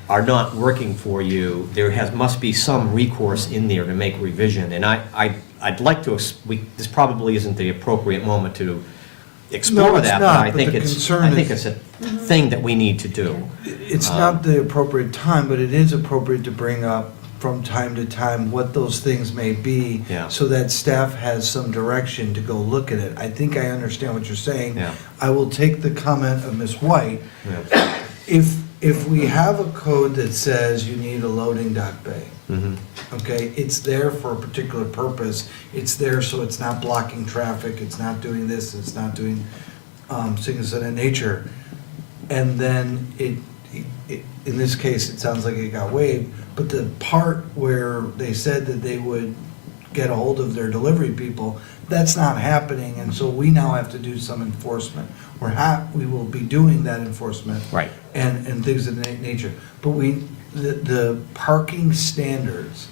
are not working for you, must be some recourse in there to make revision. And I'd like to, this probably isn't the appropriate moment to explore No, it's that, not, but I but think the it's, concern I think is- it's a thing that we need to do. It's not the appropriate time, but it is appropriate to bring up from time to time what those things may be, Yeah. so that staff has some direction to go look at it. I think I understand what you're saying. Yeah. I will take the comment of Ms. White. Yeah. If we have a code that says you need a loading dock bay, Mhm. okay, it's there for a particular purpose. It's there so it's not blocking traffic, it's not doing this, it's not doing things of that nature. And then in this case, it sounds like it got waived, but the part where they said that they would get a hold of their delivery people, that's not happening, and so we now have to do some enforcement. We will be doing that enforcement. Right. And things of that nature. But the parking standards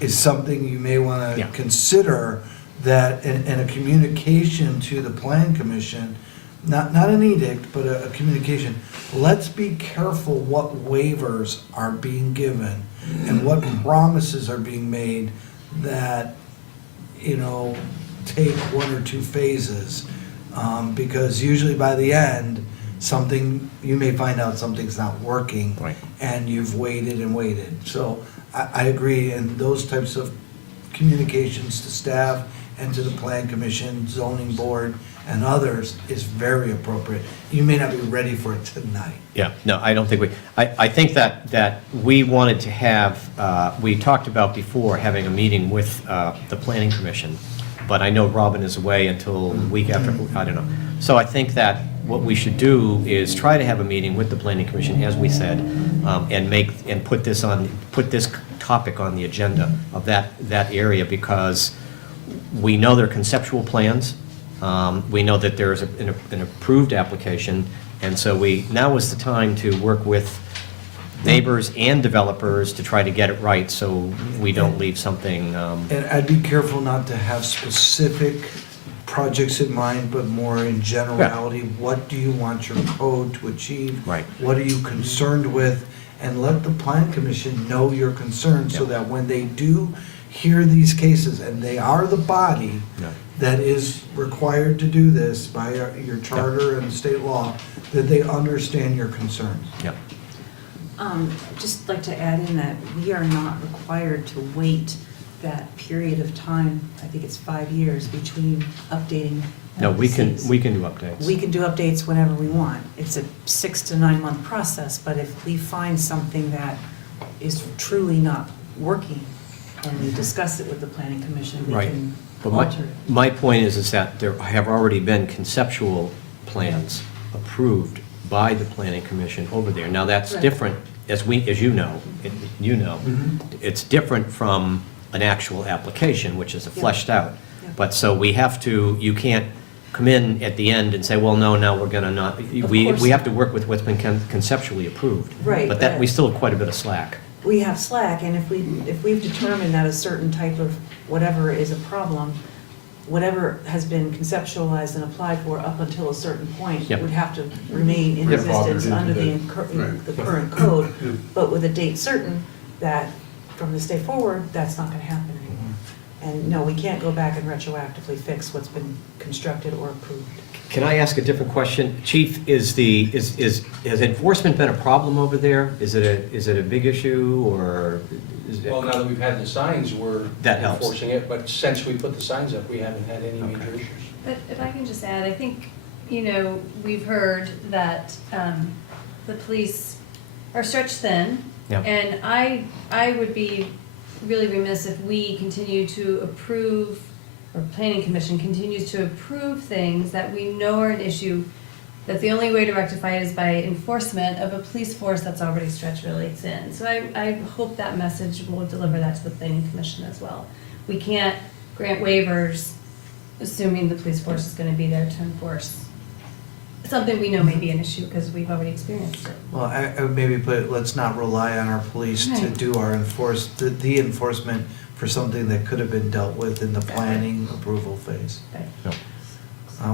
is something you may wanna Yeah. consider, that, and a communication to the plan commission, not an edict, but a communication. Let's be careful what waivers are being given and what promises are being made that, take one or two phases. Because usually by the end, you may find out something's not working. Right. And you've waited and waited. So I agree, and those types of communications to staff and to the plan commission, zoning board, and others is very appropriate. You may not be ready for it tonight. Yeah, no, I don't think I think that we wanted to have, we talked about before having a meeting with the planning commission, but I know Robin is away until the week after, I don't know. So I think that what we should do is try to have a meeting with the planning commission, as we said, and put this topic on the agenda of that area, because we know there are conceptual plans. We know that there is an approved application, and so now is the time to work with neighbors and developers to try to get it right, so we don't leave something, And I'd be careful not to have specific projects in mind, but more in generality. What do you want your code to achieve? Right. What are you concerned with? And let the plan commission know your concerns, so Yeah. that when they do hear these cases, and they are the body Yeah. that is required to do this by your charter and state law, that they understand your concerns. yeah. Just like to add in that we are not required to wait that period of time, I think it's 5 years, between updating. No, we can LDCs. do updates. We can do updates whenever we want. It's a 6 to 9 month process, but if we find something that is truly not working and we discuss it with the planning commission, we Right. can But alter it. my point is that there have already been conceptual plans approved by the planning commission over there. Now, that's Right. different, as you know, it's different from an actual application, which is fleshed out. Yeah. But so you can't come in at the end and say, well, no, now we're gonna not, we course. have to work with what's been conceptually approved. Right, But that, but- we still have quite a bit of slack. We have slack, and if we've determined that a certain type of whatever is a problem, whatever has been conceptualized and applied for up until a certain point Yep. would have to remain in Grandfathered existence into under the Right. the current code, Yeah. but with a date certain that from this day forward, that's not gonna happen anymore. And no, we can't go back and retroactively fix what's been constructed or approved. Can I ask a different question? Chief, has enforcement been a problem over there? Is it a big issue, or? Well, now that we've had the signs, we're That helps. enforcing it, but since we put the signs up, we haven't had any major Okay. issues. But if I can just add, I think, we've heard that the police are stretched thin. Yeah. And I would be really remiss if we continue to approve, or planning commission continues to approve things that we know are an issue, that the only way to rectify it is by enforcement of a police force that's already stretched really thin. So I hope that message will deliver that to the planning commission as well. We can't grant waivers assuming the police force is gonna be there to enforce something we know may be an issue because we've already experienced it. Well, I would maybe put, let's not rely on our police to Right. do our the enforcement for something that could have been dealt with in the planning approval phase. Right. No.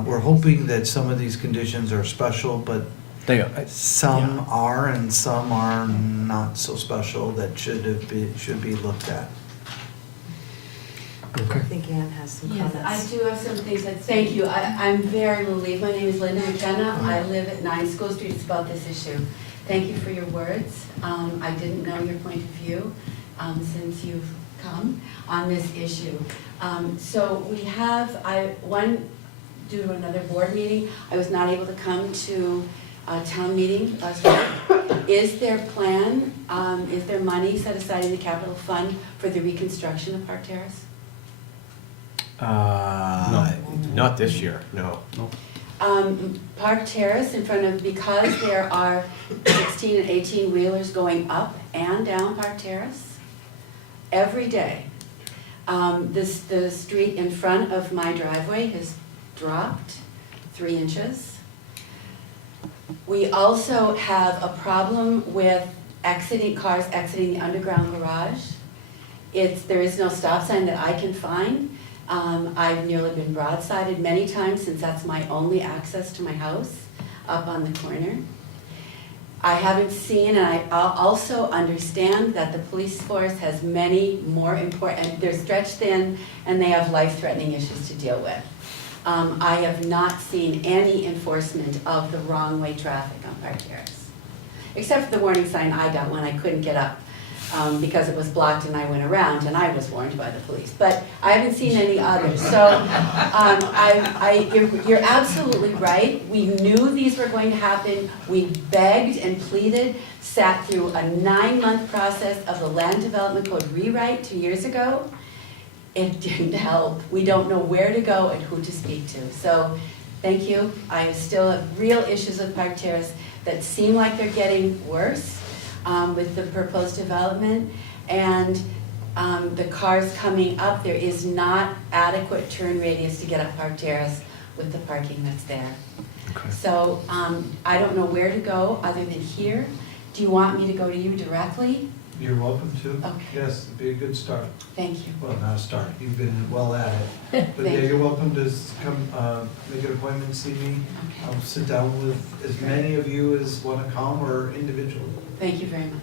We're hoping that some of these conditions are special, but They are. some are and some are not so special that should be looked at. Okay. I think Ann has some Yes, comments. I do have some things that, thank you, I'm very relieved. My name is Linda McKenna, I live at 9 School Street, it's about this issue. Thank you for your words. I didn't know your point of view since you've come on this issue. So we have, due to another board meeting, I was not able to come to a town meeting last week. Is there plan, is there money set aside in the capital fund for the reconstruction of Park Terrace? Not this year, no. Park Terrace in front of, because there are 16 and 18 wheelers going up and down Park Terrace every day. The street in front of my driveway has dropped 3 inches. We also have a problem with cars exiting the underground garage. There is no stop sign that I can find. I've nearly been broadsided many times since that's my only access to my house, up on the corner. I haven't seen, and I also understand that the police force has many more important, they're stretched thin and they have life-threatening issues to deal with. I have not seen any enforcement of the wrong-way traffic on Park Terrace, except for the warning sign I got when I couldn't get up. Because it was blocked and I went around and I was warned by the police. But I haven't seen any others. So you're absolutely right. We knew these were going to happen. We begged and pleaded, sat through a 9-month process of the Land Development Code rewrite 2 years ago. It didn't help. We don't know where to go and who to speak to. So thank you. I still have real issues with Park Terrace that seem like they're getting worse. With the proposed development, and the cars coming up, there is not adequate turn radius to get up Park Terrace with the parking that's there. Okay. So I don't know where to go other than here. Do you want me to go to you directly? You're welcome to. Okay. Yes, it'd be a good start. Thank you. Well, not a start, you've been well at it. But yeah, you're welcome to come, make an appointment, see me. Okay. I'll sit down with as many of you as want to come or individually. Thank you very much.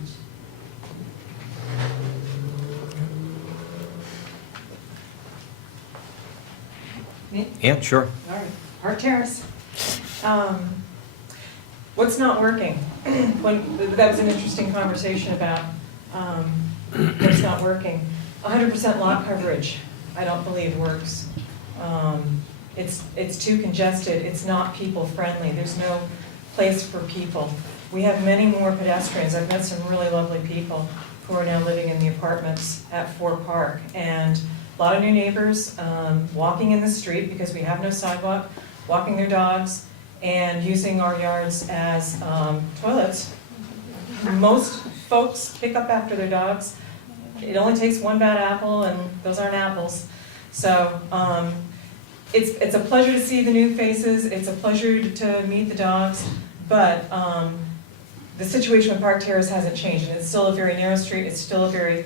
Yeah, sure. All right, Park Terrace. What's not working? That was an interesting conversation about what's not working. 100% lot coverage, I don't believe works. It's too congested, it's not people-friendly, there's no place for people. We have many more pedestrians. I've met some really lovely people who are now living in the apartments at Fort Park. And a lot of new neighbors walking in the street because we have no sidewalk, walking their dogs, and using our yards as toilets. Most folks pick up after their dogs. It only takes one bad apple, and those aren't apples. So it's a pleasure to see the new faces. It's a pleasure to meet the dogs. But the situation with Park Terrace hasn't changed, and it's still a very narrow street. It's still a very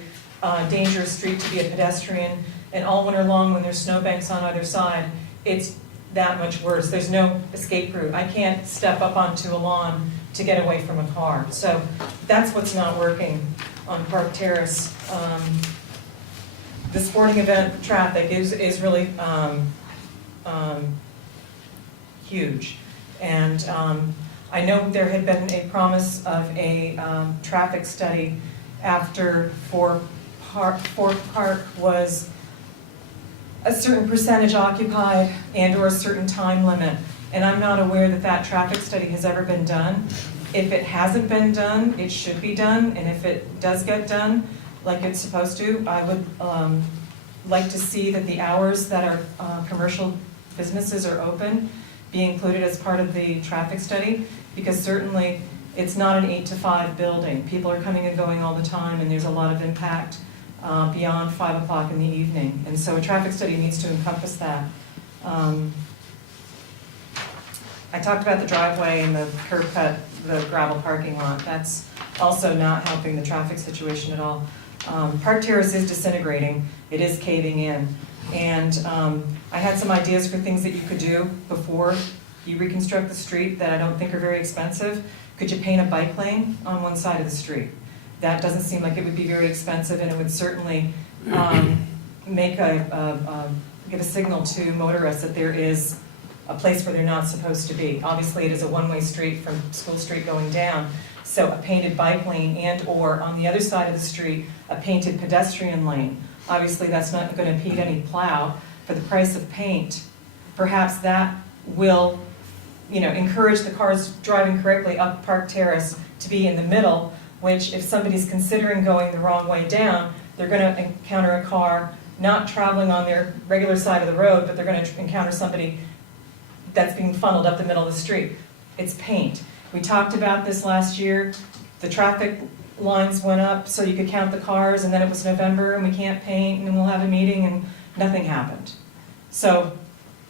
dangerous street to be a pedestrian. And all winter long, when there's snowbanks on either side, it's that much worse. There's no escape route. I can't step up onto a lawn to get away from a car. So that's what's not working on Park Terrace. The sporting event traffic is really huge. And I know there had been a promise of a traffic study after Fort Park was a certain percentage occupied and or a certain time limit. And I'm not aware that that traffic study has ever been done. If it hasn't been done, it should be done. And if it does get done, like it's supposed to, I would like to see that the hours that our commercial businesses are open be included as part of the traffic study, because certainly it's not an 8 to 5 building. People are coming and going all the time, and there's a lot of impact beyond 5 o'clock in the evening. And so a traffic study needs to encompass that. I talked about the driveway and the curb cut, the gravel parking lot. That's also not helping the traffic situation at all. Park Terrace is disintegrating. It is caving in. And I had some ideas for things that you could do before you reconstruct the street that I don't think are very expensive. Could you paint a bike lane on one side of the street? That doesn't seem like it would be very expensive, and it would certainly make give a signal to motorists that there is a place where they're not supposed to be. Obviously, it is a one-way street from School Street going down, so a painted bike lane and/or on the other side of the street, a painted pedestrian lane. Obviously, that's not going to impede any plow. For the price of paint, perhaps that will, encourage the cars driving correctly up Park Terrace to be in the middle, which if somebody's considering going the wrong way down, they're going to encounter a car not traveling on their regular side of the road, but they're going to encounter somebody that's being funneled up the middle of the street. It's paint. We talked about this last year. The traffic lines went up so you could count the cars, and then it was November and we can't paint, and then we'll have a meeting and nothing happened. So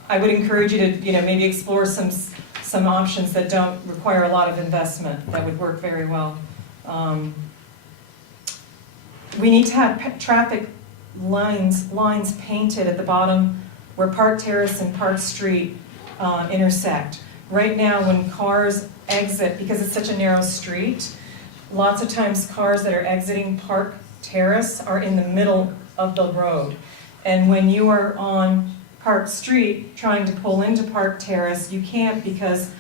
I would encourage you to, maybe explore some options that don't require a lot of investment that would work very well. We need to have traffic lines painted at the bottom where Park Terrace and Park Street intersect. Right now, when cars exit, because it's such a narrow street, lots of times cars that are exiting Park Terrace are in the middle of the road. And when you are on Park Street trying to pull into Park Terrace, you can't because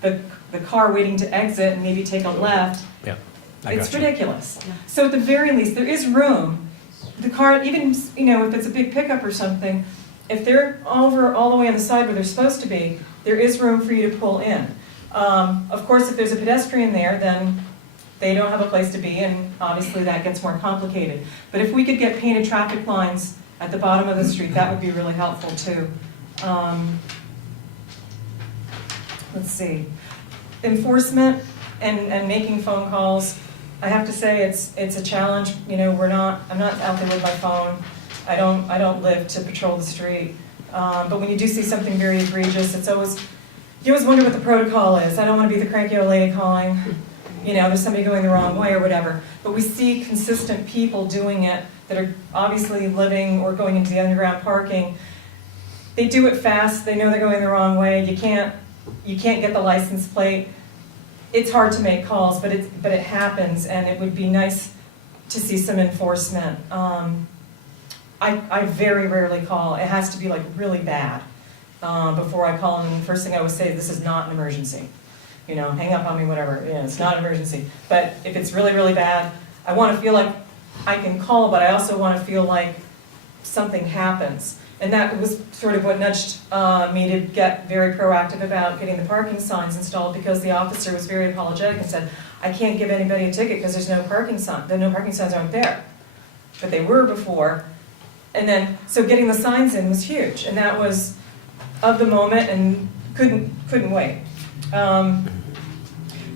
the car waiting to exit and maybe take a left, Yeah, it's ridiculous. So at the very least, there is room. The car, even, if it's a big pickup or something, if they're over all the way on the side where they're supposed to be, there is room for you to pull in. Of course, if there's a pedestrian there, then they don't have a place to be, and obviously that gets more complicated. But if we could get painted traffic lines at the bottom of the street, that would be really helpful too. Let's see. Enforcement and making phone calls. I have to say it's a challenge. I'm not out there with my phone. I don't live to patrol the street. But when you do see something very egregious, you always wonder what the protocol is. I don't want to be the cranky old lady calling, there's somebody going the wrong way or whatever. But we see consistent people doing it that are obviously living or going into the underground parking. They do it fast. They know they're going the wrong way. You can't get the license plate. It's hard to make calls, but it happens, and it would be nice to see some enforcement. I very rarely call. It has to be like really bad before I call, and the first thing I would say is, this is not an emergency. Hang up on me, whatever. Yeah, it's not an emergency. But if it's really, really bad, I want to feel like I can call, but I also want to feel like something happens. And that was sort of what nudged me to get very proactive about getting the parking signs installed, because the officer was very apologetic and said, I can't give anybody a ticket because there's no parking sign. The no parking signs aren't there. But they were before. And then, so getting the signs in was huge. And that was of the moment and couldn't wait.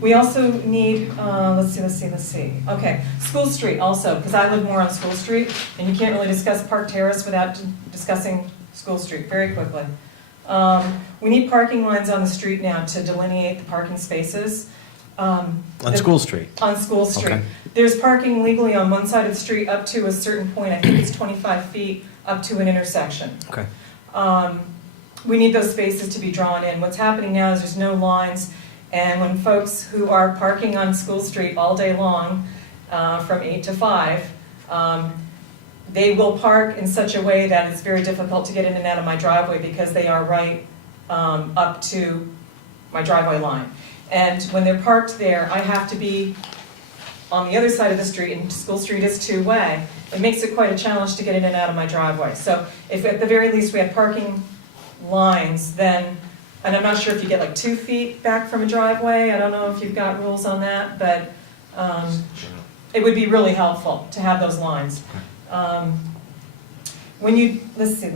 We also need, let's see. Okay, School Street also, because I live more on School Street, and you can't really discuss Park Terrace without discussing School Street very quickly. We need parking lines on the street now to delineate the parking spaces. On School Street? On School Street. Okay. There's parking legally on one side of the street up to a certain point, I think it's 25 feet, up to an intersection. Okay. We need those spaces to be drawn in. What's happening now is there's no lines, and when folks who are parking on School Street all day long, from 8 to 5, they will park in such a way that it's very difficult to get in and out of my driveway because they are right up to my driveway line. And when they're parked there, I have to be on the other side of the street, and School Street is two-way. It makes it quite a challenge to get in and out of my driveway. So if at the very least we had parking lines, then, and I'm not sure if you get like 2 feet back from a driveway, I don't know if you've got rules on that, but it would be really helpful to have those lines. When you, let's see,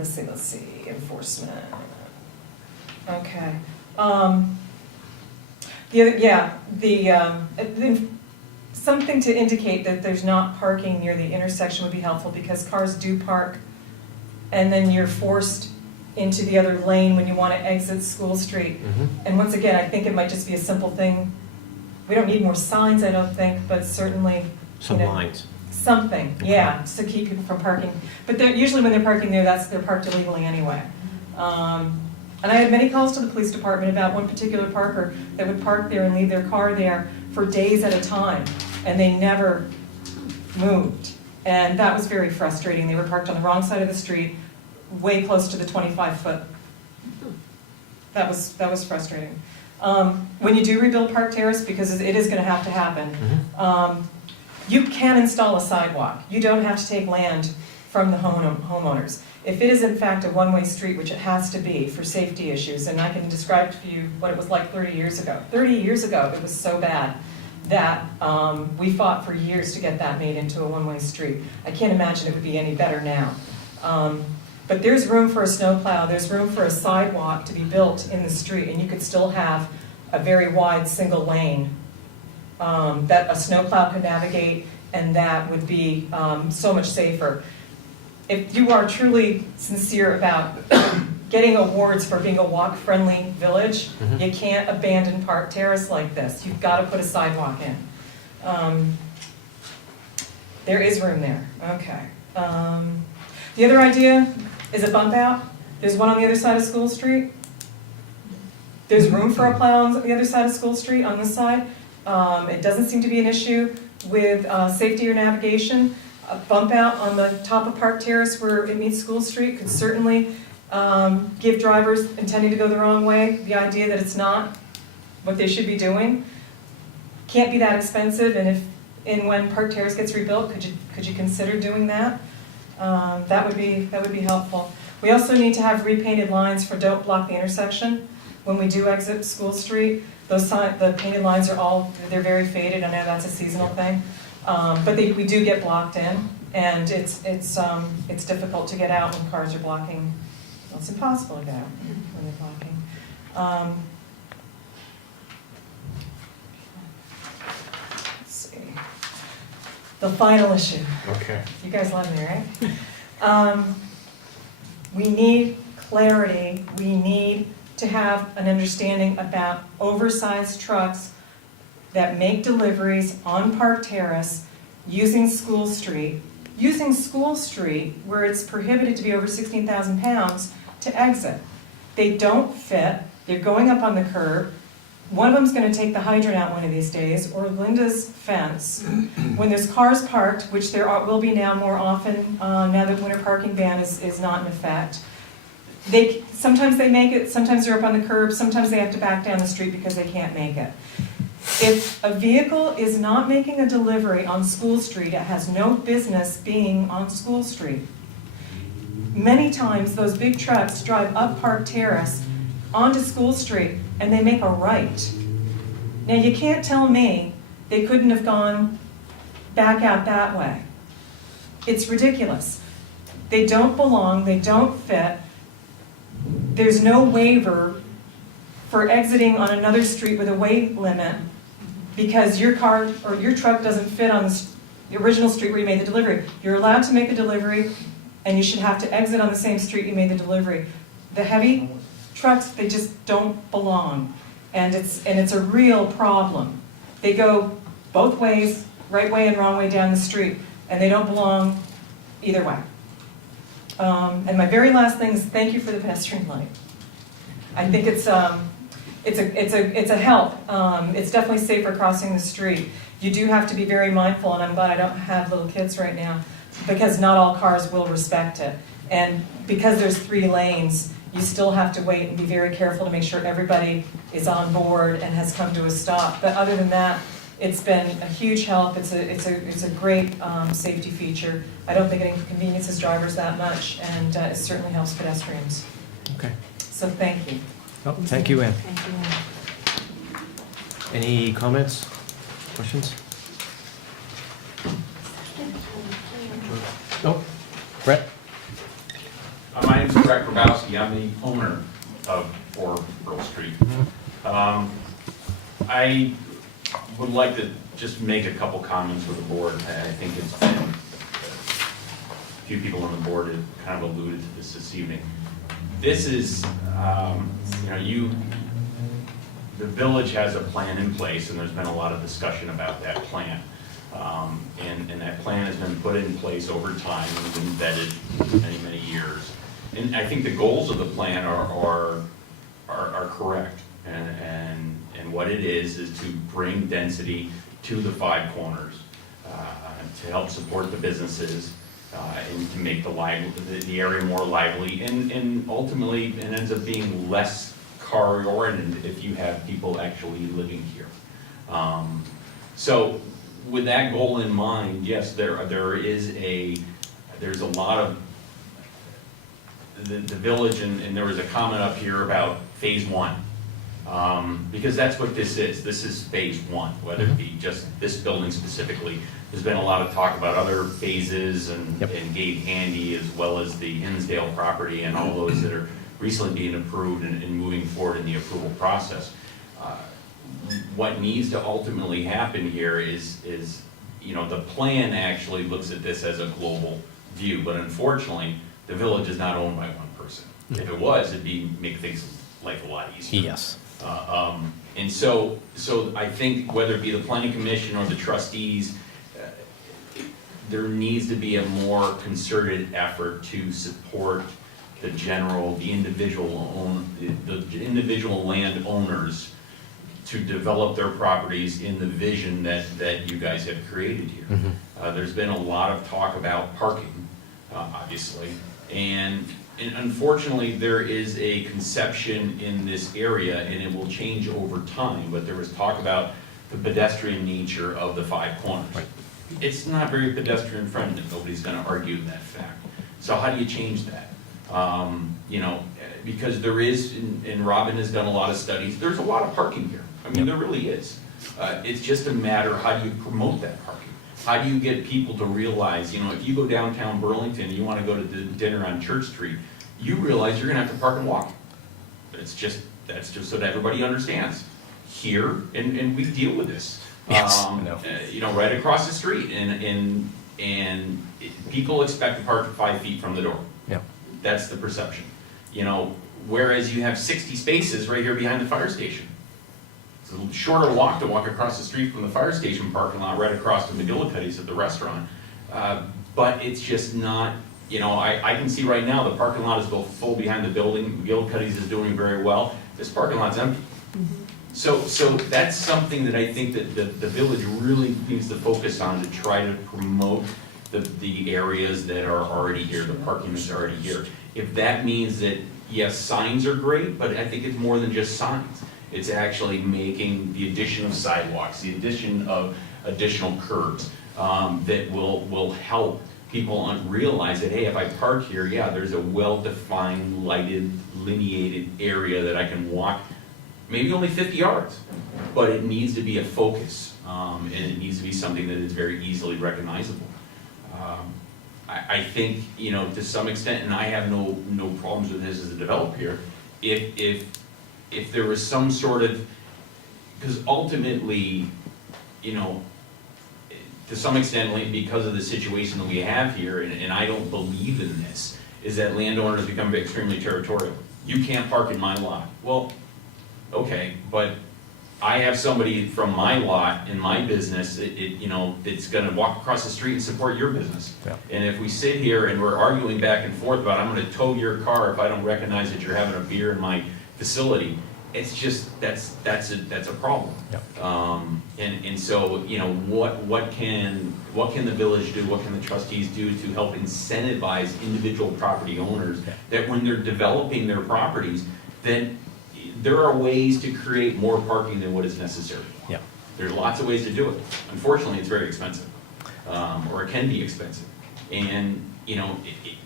enforcement. Okay. Something to indicate that there's not parking near the intersection would be helpful, because cars do park, and then you're forced into the other lane when you want to exit School Street. Mm-hmm. And once again, I think it might just be a simple thing. We don't need more signs, I don't think, but certainly Some lines. something, yeah, to keep people from parking. But usually when they're parking there, they're parked illegally anyway. And I had many calls to the police department about one particular parker that would park there and leave their car there for days at a time, and they never moved. And that was very frustrating. They were parked on the wrong side of the street, way close to the 25-foot. That was frustrating. When you do rebuild Park Terrace, because it is gonna have to happen, you can install a sidewalk. You don't have to take land from the homeowners. If it is in fact a one-way street, which it has to be for safety issues, and I can describe to you what it was like 30 years ago. 30 years ago, it was so bad that we fought for years to get that made into a one-way street. I can't imagine it would be any better now. But there's room for a snowplow, there's room for a sidewalk to be built in the street, and you could still have a very wide single lane that a snowplow could navigate, and that would be so much safer. If you are truly sincere about getting awards for being a walk-friendly village, you can't abandon Park Terrace like this. You've got to put a sidewalk in. There is room there, okay. The other idea is a bump out. There's one on the other side of School Street. There's room for a plow on the other side of School Street, on this side. It doesn't seem to be an issue with safety or navigation. A bump out on the top of Park Terrace where it meets School Street could certainly give drivers intending to go the wrong way the idea that it's not what they should be doing. Can't be that expensive, and when Park Terrace gets rebuilt, could you consider doing that? That would be helpful. We also need to have repainted lines for don't block the intersection. When we do exit School Street, the painted lines are they're very faded. I know that's a seasonal thing. But we do get blocked in, and it's difficult to get out when cars are blocking. Well, it's impossible to get out when they're blocking. Let's see. The final issue. Okay. You guys love me, right? We need clarity. We need to have an understanding about oversized trucks that make deliveries on Park Terrace using School Street where it's prohibited to be over 16,000 pounds to exit. They don't fit, they're going up on the curb. One of them's gonna take the hydrant out one of these days, or Linda's fence. When there's cars parked, which there will be now more often, now that winter parking ban is not in effect, sometimes they make it, sometimes they're up on the curb, sometimes they have to back down the street because they can't make it. If a vehicle is not making a delivery on School Street, it has no business being on School Street. Many times, those big trucks drive up Park Terrace onto School Street, and they make a right. Now, you can't tell me they couldn't have gone back out that way. It's ridiculous. They don't belong, they don't fit. There's no waiver for exiting on another street with a weight limit because your car or your truck doesn't fit on the original street where you made the delivery. You're allowed to make a delivery, and you should have to exit on the same street you made the delivery. The heavy trucks, they just don't belong, and it's a real problem. They go both ways, right way and wrong way down the street, and they don't belong either way. And my very last thing is thank you for the pedestrian light. I think it's a help. It's definitely safer crossing the street. You do have to be very mindful, and I'm glad I don't have little kids right now, because not all cars will respect it. And because there's 3 lanes, you still have to wait and be very careful to make sure everybody is on board and has come to a stop. But other than that, it's been a huge help. It's a great safety feature. I don't think it inconveniences drivers that much, and it certainly helps pedestrians. Okay. So thank you. Oh, thank you, Ann. Thank you. Any comments, questions? Nope. Brett? My name is Brett Grabowski. I'm the owner of 4 Pearl Street. I would like to just make a couple comments with the board. I think it's been, a few people on the board have kind of alluded to this evening. This is, the village has a plan in place, and there's been a lot of discussion about that plan. And that plan has been put in place over time and been vetted many, many years. And I think the goals of the plan are correct. And what it is to bring density to the five corners, to help support the businesses, and to make the area more lively, and ultimately, it ends up being less car-oriented if you have people actually living here. So with that goal in mind, yes, there's a lot of, the village, and there was a comment up here about phase one. Because that's what this is. This is phase one, whether it be just this building specifically. There's been a lot of talk about other phases and Gate Handy, as well as the Hinsdale property and all those that are recently being approved and moving forward in the approval process. What needs to ultimately happen here is, the plan actually looks at this as a global view, but unfortunately, the village is not owned by one person. If it was, make things life a lot easier. Yes. And so I think whether it be the planning commission or the trustees, there needs to be a more concerted effort to support the individual landowners to develop their properties in the vision that you guys have created here. There's been a lot of talk about parking, obviously, and unfortunately, there is a conception in this area, and it will change over time, but there was talk about the pedestrian nature of the five corners. Right. It's not very pedestrian friendly, nobody's gonna argue that fact. So how do you change that? Because there is, and Robin has done a lot of studies, there's a lot of parking here. I mean, there really is. It's just a matter, how do you promote that parking? How do you get people to realize, if you go downtown Burlington and you want to go to dinner on Church Street, you realize you're going to have to park and walk. That's just so that everybody understands. Here, and we deal with this. Yes, Right across the street, and people expect to park 5 feet from the door. Yeah. That's the perception. Whereas you have 60 spaces right here behind the fire station. It's a shorter walk to walk across the street from the fire station parking lot, right across to McGillicuddy's at the restaurant. But it's just not, I can see right now the parking lot is full behind the building. McGillicuddy's is doing very well. This parking lot's empty. So that's something that I think that the village really needs to focus on to try to promote the areas that are already here, the parking that's already here. If that means that, yes, signs are great, but I think it's more than just signs. It's actually making the addition of sidewalks, the addition of additional curbs that will help people realize that, hey, if I park here, yeah, there's a well-defined, lighted, lineated area that I can walk, maybe only 50 yards, but it needs to be a focus, and it needs to be something that is very easily recognizable. I think, to some extent, and I have no problems with this as a developer here, if there was some sort of, because ultimately, to some extent, because of the situation that we have here, and I don't believe in this, is that landowners become extremely territorial. You can't park in my lot. Well, okay, but I have somebody from my lot in my business, it's gonna walk across the street and support your business. Yeah. And if we sit here and we're arguing back and forth about, I'm gonna tow your car if I don't recognize that you're having a beer in my facility, it's just, that's a problem. Yeah. And so, what can the village do, what can the trustees do to help incentivize individual property owners that when they're developing their properties, then there are ways to create more parking than what is necessary. Yeah. There's lots of ways to do it. Unfortunately, it's very expensive, or it can be expensive. And,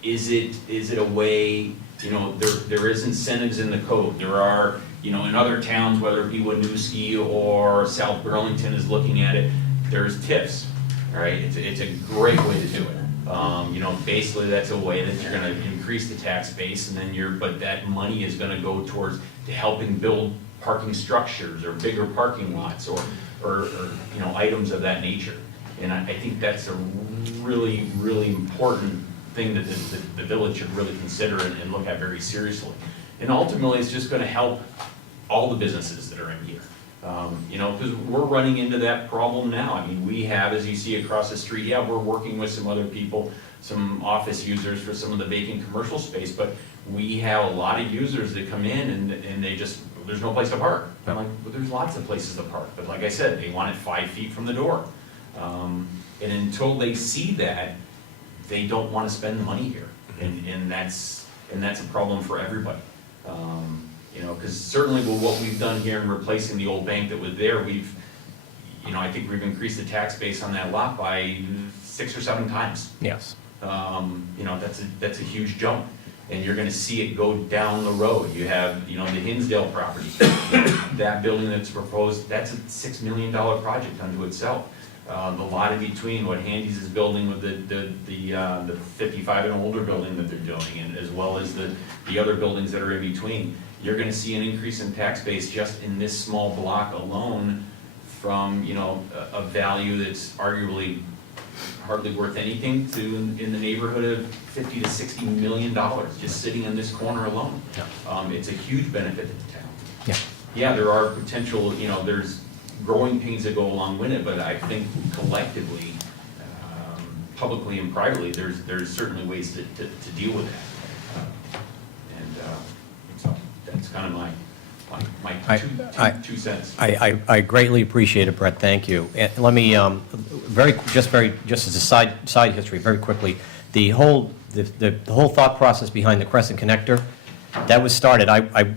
is it a way, there is incentives in the code. There are, in other towns, whether it be Winooski or South Burlington is looking at it, there's tips, all right? It's a great way to do it. Basically that's a way that you're gonna increase the tax base, and then but that money is gonna go towards to helping build parking structures or bigger parking lots or items of that nature. And I think that's a really, really important thing that the village should really consider and look at very seriously. And ultimately, it's just gonna help all the businesses that are in here. Because we're running into that problem now. I mean, we have, as you see across the street, yeah, we're working with some other people, some office users for some of the vacant commercial space, but we have a lot of users that come in and they just, there's no place to park. I'm like, well, there's lots of places to park, but like I said, they want it 5 feet from the door. And until they see that, they don't wanna spend the money here, and that's a problem for everybody. You know, cause certainly with what we've done here in replacing the old bank that was there, we've, you know, I think we've increased the tax base on that lot by 6 or 7 times. Yes. You know, that's a huge jump, and you're gonna see it go down the road. You have, you know, the Hinsdale property, that building that's proposed, that's a $6 million project unto itself. The lot in between, what Handy's is building with the 55 and older building that they're doing, and as well as the other buildings that are in between, you're gonna see an increase in tax base just in this small block alone from, you know, a value that's arguably hardly worth anything to in the neighborhood of $50 to $60 million, just sitting in this corner alone. It's a huge benefit to the town. Yeah. Yeah, there are potential, you know, there's growing pains that go along with it, but I think collectively, publicly and privately, there's certainly ways to deal with that. So that's kind of my 2 cents. I greatly appreciate it, Brett, thank you. And let me, just as a side history, very quickly, the whole thought process behind the Crescent Connector, that was started,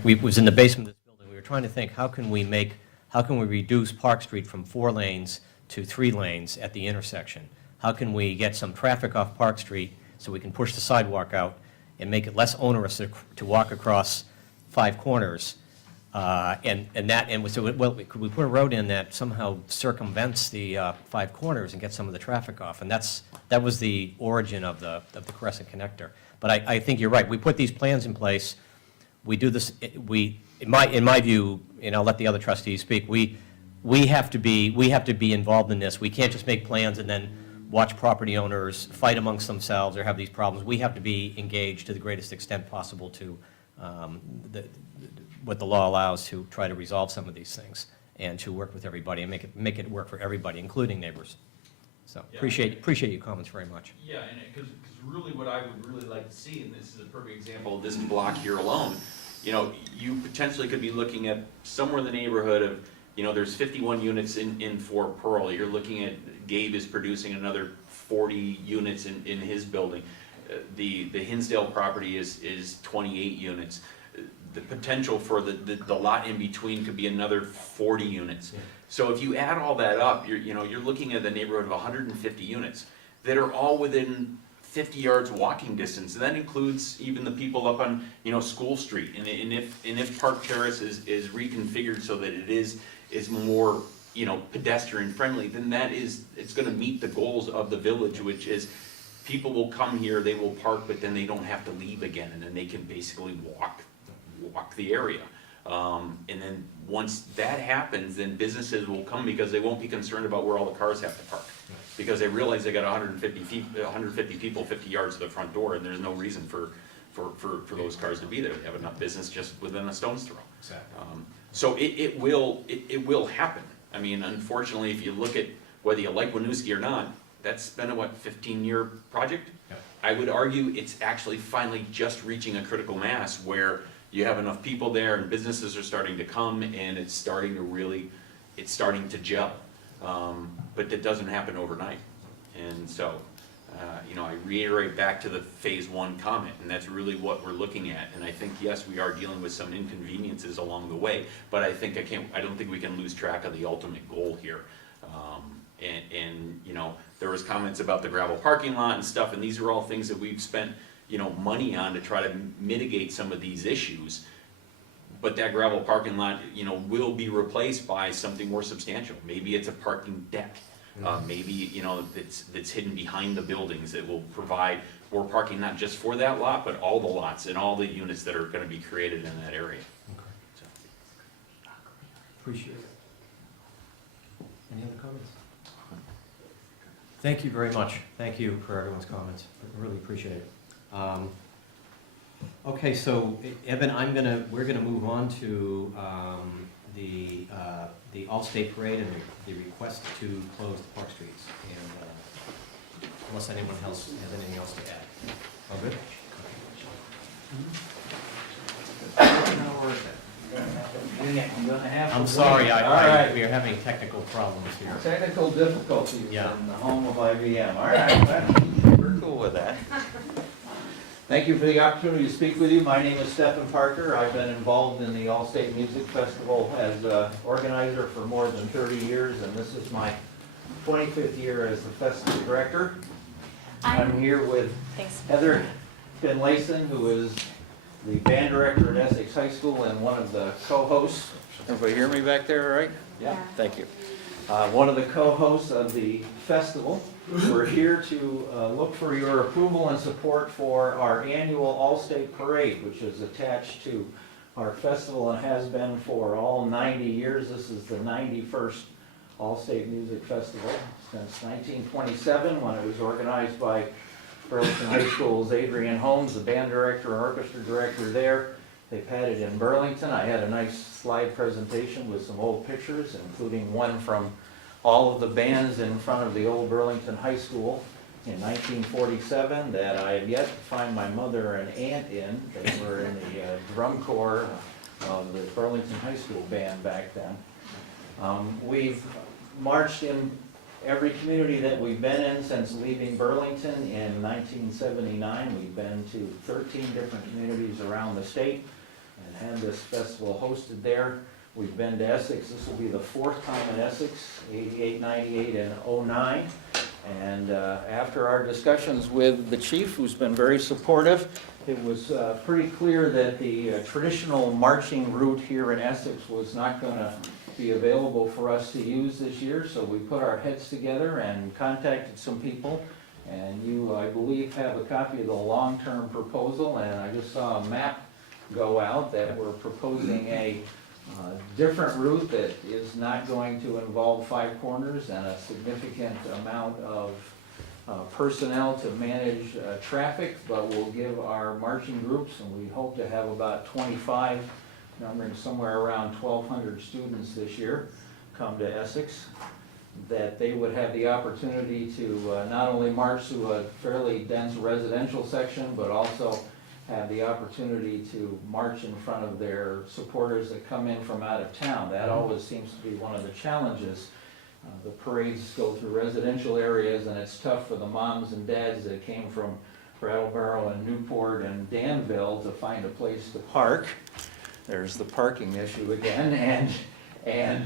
we was in the basement of this building, we were trying to think, how can we reduce Park Street from 4 lanes to 3 lanes at the intersection? How can we get some traffic off Park Street so we can push the sidewalk out and make it less onerous to walk across 5 corners? So could we put a road in that somehow circumvents the 5 corners and get some of the traffic off? And that was the origin of the Crescent Connector. But I think you're right. We put these plans in place. We do this. In my view, and I'll let the other trustees speak. We have to be involved in this. We can't just make plans and then watch property owners fight amongst themselves or have these problems. We have to be engaged to the greatest extent possible to what the law allows to try to resolve some of these things and to work with everybody and make it work for everybody, including neighbors. So Yeah. appreciate your comments very much. Yeah, and because really what I would really like to see, and this is a perfect example of this block here alone, you know, you potentially could be looking at somewhere in the neighborhood of, you know, there's 51 units in Fort Pearl. You're looking at, Gabe is producing another 40 units in his building. The Hinsdale property is 28 units. The potential for the lot in between could be another 40 units. Yeah. So if you add all that up, you're looking at the neighborhood of 150 units that are all within 50 yards walking distance, and that includes even the people up on, you know, School Street. And if Park Terrace is reconfigured so that it is more, you know, pedestrian friendly, then it's going to meet the goals of the village, which is people will come here, they will park, but then they don't have to leave again, and then they can basically walk the area. And then once that happens, then businesses will come because they won't be concerned about where all the cars have to park. Because they realize they got 150 people 50 yards to the front door, and there's no reason for those cars to be there. They have enough business just within a stone's throw. Exactly. So it will happen. I mean, unfortunately, if you look at whether you like Winooski or not, that's been a 15-year project? Yeah. I would argue it's actually finally just reaching a critical mass where you have enough people there and businesses are starting to come and it's starting to gel. But that doesn't happen overnight. And so, you know, I reiterate back to the phase 1 comment, and that's really what we're looking at. And I think, yes, we are dealing with some inconveniences along the way, but I don't think we can lose track of the ultimate goal here. And you know, there was comments about the gravel parking lot and stuff, and these are all things that we've spent, you know, money on to try to mitigate some of these issues. But that gravel parking lot, you know, will be replaced by something more substantial. Maybe it's a parking deck. Maybe, you know, that's hidden behind the buildings that will provide more parking, not just for that lot, but all the lots and all the units that are gonna be created in that area. So. Appreciate it. Any other comments? Thank you very much. Thank you for everyone's comments. I really appreciate it. Okay, so Evan, we're gonna move on to the All-State Parade and the request to close the Park Streets. And unless anyone else has anything else to add. All good? I'm sorry, All right. we are having technical problems here. Technical difficulties Yeah. in the home of IBM. All right, well, we're cool with that. Thank you for the opportunity to speak with you. My name is Stephen Parker. I've been involved in the All-State Music Festival as an organizer for more than 30 years, and this is my 25th year as the festival director. I'm here with Thanks. Heather Finlayson, who is the band director at Essex High School and one of the co-hosts. Everybody hear me back there, all right? Yeah. Thank you. One of the co-hosts of the festival. We're here to look for your approval and support for our annual All-State Parade, which is attached to our festival and has been for all 90 years. This is the 91st All-State Music Festival since 1927, when it was organized by Burlington High School's Adrian Holmes, the band director and orchestra director there. They've had it in Burlington. I had a nice slide presentation with some old pictures, including one from all of the bands in front of the old Burlington High School in 1947 that I have yet to find my mother and aunt in. They were in the drum corps of the Burlington High School band back then. We've marched in every community that we've been in since leaving Burlington in 1979. We've been to 13 different communities around the state and had this festival hosted there. We've been to Essex. This will be the 4th time in Essex, 88, 98, and 09. And after our discussions with the chief, who's been very supportive, it was pretty clear that the traditional marching route here in Essex was not going to be available for us to use this year. So we put our heads together and contacted some people. And you, I believe, have a copy of the long-term proposal. And I just saw a map go out that we're proposing a different route that is not going to involve 5 corners and a significant amount of personnel to manage traffic, but will give our marching groups, and we hope to have about 25, numbering somewhere around 1,200 students this year, come to Essex, that they would have the opportunity to not only march through a fairly dense residential section, but also have the opportunity to march in front of their supporters that come in from out of town. That always seems to be one of the challenges. The parades go through residential areas, and it's tough for the moms and dads that came from Brattleboro and Newport and Danville to find a place to park. There's the parking issue again, and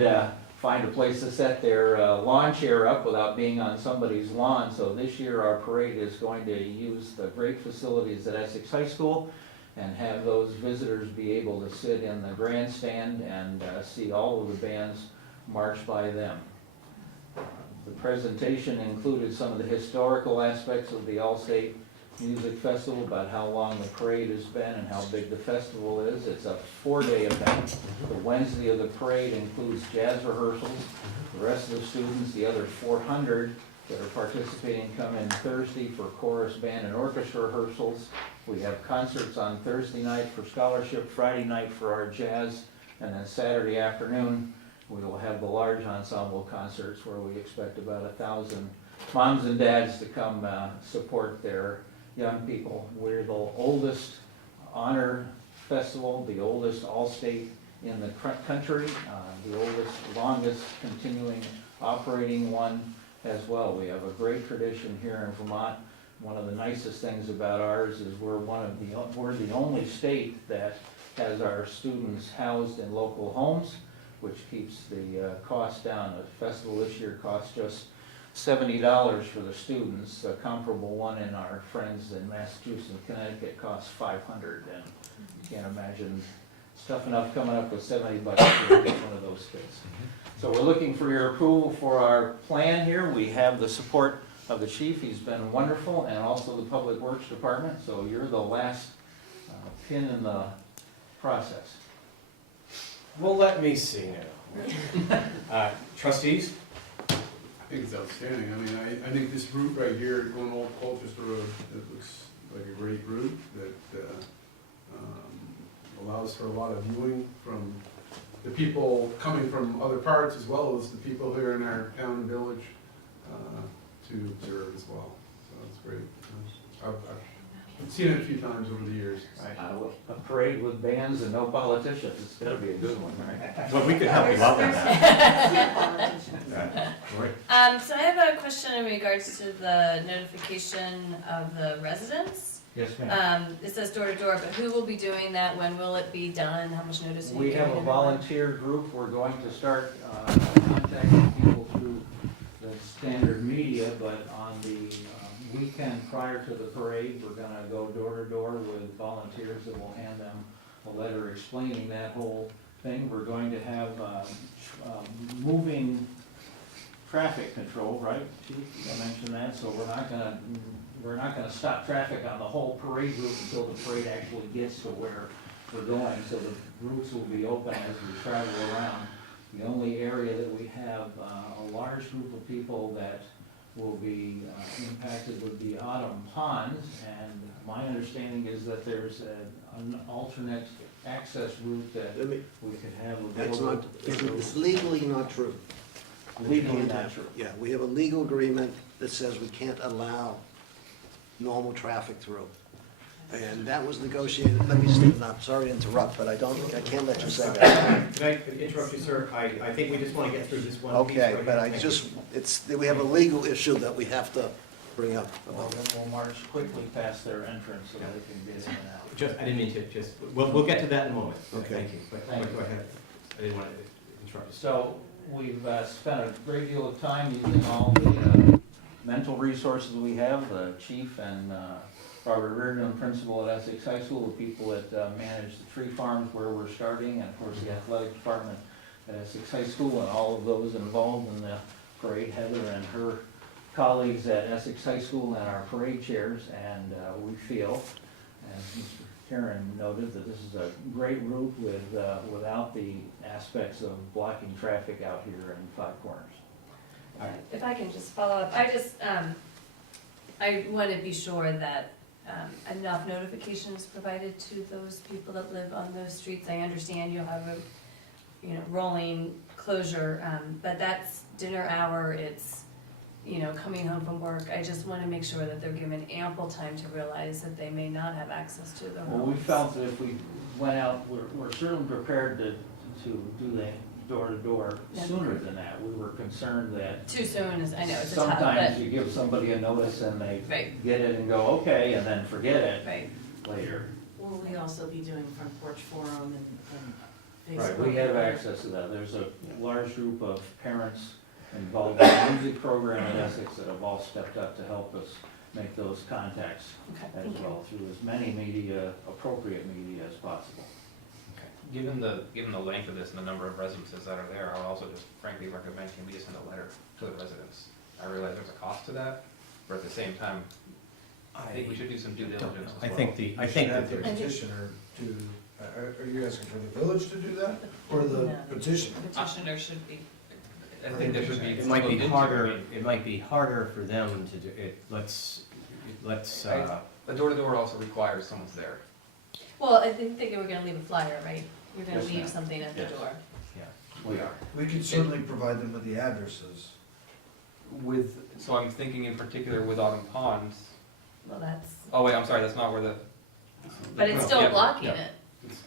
find a place to set their lawn chair up without being on somebody's lawn. So this year our parade is going to use the great facilities at Essex High School and have those visitors be able to sit in the grandstand and see all of the bands march by them. The presentation included some of the historical aspects of the All-State Music Festival, about how long the parade has been and how big the festival is. It's a 4-day event. The Wednesday of the parade includes jazz rehearsals. The rest of the students, the other 400 that are participating, come in Thursday for chorus, band, and orchestra rehearsals. We have concerts on Thursday night for scholarship, Friday night for our jazz, and then Saturday afternoon we will have the large ensemble concerts where we expect about 1,000 moms and dads to come support their young people. We're the oldest honor festival, the oldest all-state in the country, the oldest, longest continuing operating one as well. We have a great tradition here in Vermont. One of the nicest things about ours is we're the only state that has our students housed in local homes, which keeps the cost down. A festival this year costs just $70 for the students. A comparable one in our friends in Massachusetts and Connecticut costs $500, and you can't imagine it's tough enough coming up with $70 to get one of those kids. So we're looking for your approval for our plan here. We have the support of the chief. He's been wonderful, and also the Public Works Department. So you're the last pin in the process. Well, let me see now. Trustees? I think it's outstanding. I mean, I think this route right here, going Old Colchester Road, it looks like a great route that allows for a lot of viewing from the people coming from other parts, as well as the people here in our town and village to observe as well. So it's great. I've seen it a few times over the years. A parade with bands and no politicians, it's gotta be a good one, right? Well, we could help you out with that. Right. So I have a question in regards to the notification of the residents. Yes, ma'am. It says door to door, but who will be doing that? When will it be done? How much notice are you We giving have a everyone? volunteer group, we're going to start contacting people through the standard media, but on the weekend prior to the parade, we're gonna go door to door with volunteers that will hand them a letter explaining that whole thing. We're going to have moving traffic control, right, Chief? You mentioned that, so we're not gonna stop traffic on the whole parade route until the parade actually gets to where we're going, so the routes will be open as we travel around. The only area that we have a large group of people that will be impacted would be Autumn Ponds, and my understanding is that there's an alternate access route that we could have That's available. not, it's legally not true. Legally not true. Yeah, we have a legal agreement that says we can't allow normal traffic through. And that was negotiated, let me stand up, sorry to interrupt, but I can't let you say that. Can I interrupt you, sir? I think we just want to get through this one piece. Okay, right but here. I Thank just, you. we have a legal issue that we have to bring up. Well, then we'll march quickly past their entrance so they can get in and out. Just, I didn't mean to, just, we'll get to that in a moment. Okay. Thank you. But go ahead. I didn't want to interrupt you. So we've spent a great deal of time using all the mental resources we have, the chief and Robert Reardon, principal at Essex High School, the people that manage the tree farms where we're starting, and of course the athletic department at Essex High School, and all of those involved in the parade, Heather and her colleagues at Essex High School and our parade chairs, and we feel, as Mr. Karen noted, that this is a great route with, without the aspects of blocking traffic out here in Five Corners. If I can just follow up, I want to be sure that enough notification is provided to those people that live on those streets. I understand you'll have a, rolling closure, but that's dinner hour, it's, coming home from work. I just want to make sure that they're given ample time to realize that they may not have access to their homes. Well, we felt that if we went out, we're certainly prepared to do the door-to-door Yeah. sooner than that. We were concerned that Too soon is, I know, it's a tough, sometimes but, you give somebody a notice and they right, get it and go, okay, and then forget it right. later. Will we also be doing front porch forum and Right, Facebook? we have access to that. There's a large group of parents involved in the music program at Essex that have all stepped up to help us make those contacts Okay, as thank you. well, through as many media, appropriate media as possible. Given the length of this and the number of residences that are there, I would also just frankly recommend we just send a letter to the residents. I realize there's a cost to that, but at the same time, I think we should do some due diligence as well. I think You that should have the there's, petitioner do, are you asking for the village to do that, or the No. petitioner? Petitioner should be, I think there should be. it might be looked into. harder, I mean, it might be harder for them to do it. Let's, The door-to-door also requires someone's there. well, I didn't think we were gonna leave a flyer, right? You're gonna Yes, leave ma'am. something at the Yes. door. We are. We could certainly provide them with the addresses. So I'm thinking in particular with Autumn Ponds, Well, that's, oh wait, I'm sorry, that's not where the. but it's still Yeah, blocking yeah. it.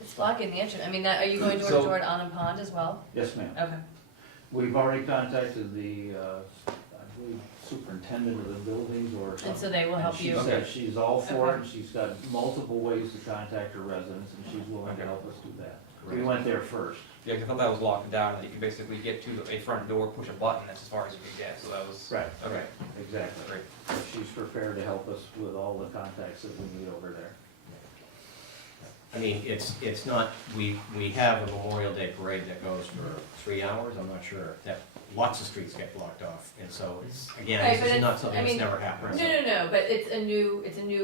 It's blocking the entrance. I mean, are you going door to So- door at Autumn Pond as well? Yes, ma'am. Okay. We've already contacted the, I believe, superintendent of the buildings or something. And so they will help She you. said she's all for it, Okay. and she's got multiple ways to contact her residents, and she's willing to Okay. help us do that. We Great. went there first. Yeah, 'cause I thought that was locked down, and you could basically get to a front door, push a button, that's as far as you could get, so that was. Right. Okay, Exactly. great. So she's prepared to help us with all the contacts that we need over there. I mean, it's not, we have a Memorial Day parade that goes for 3 hours, I'm not sure, that lots of streets get blocked off, and so it's, again, Right, this but is not it's- something I that's mean, never happened. No, but it's a new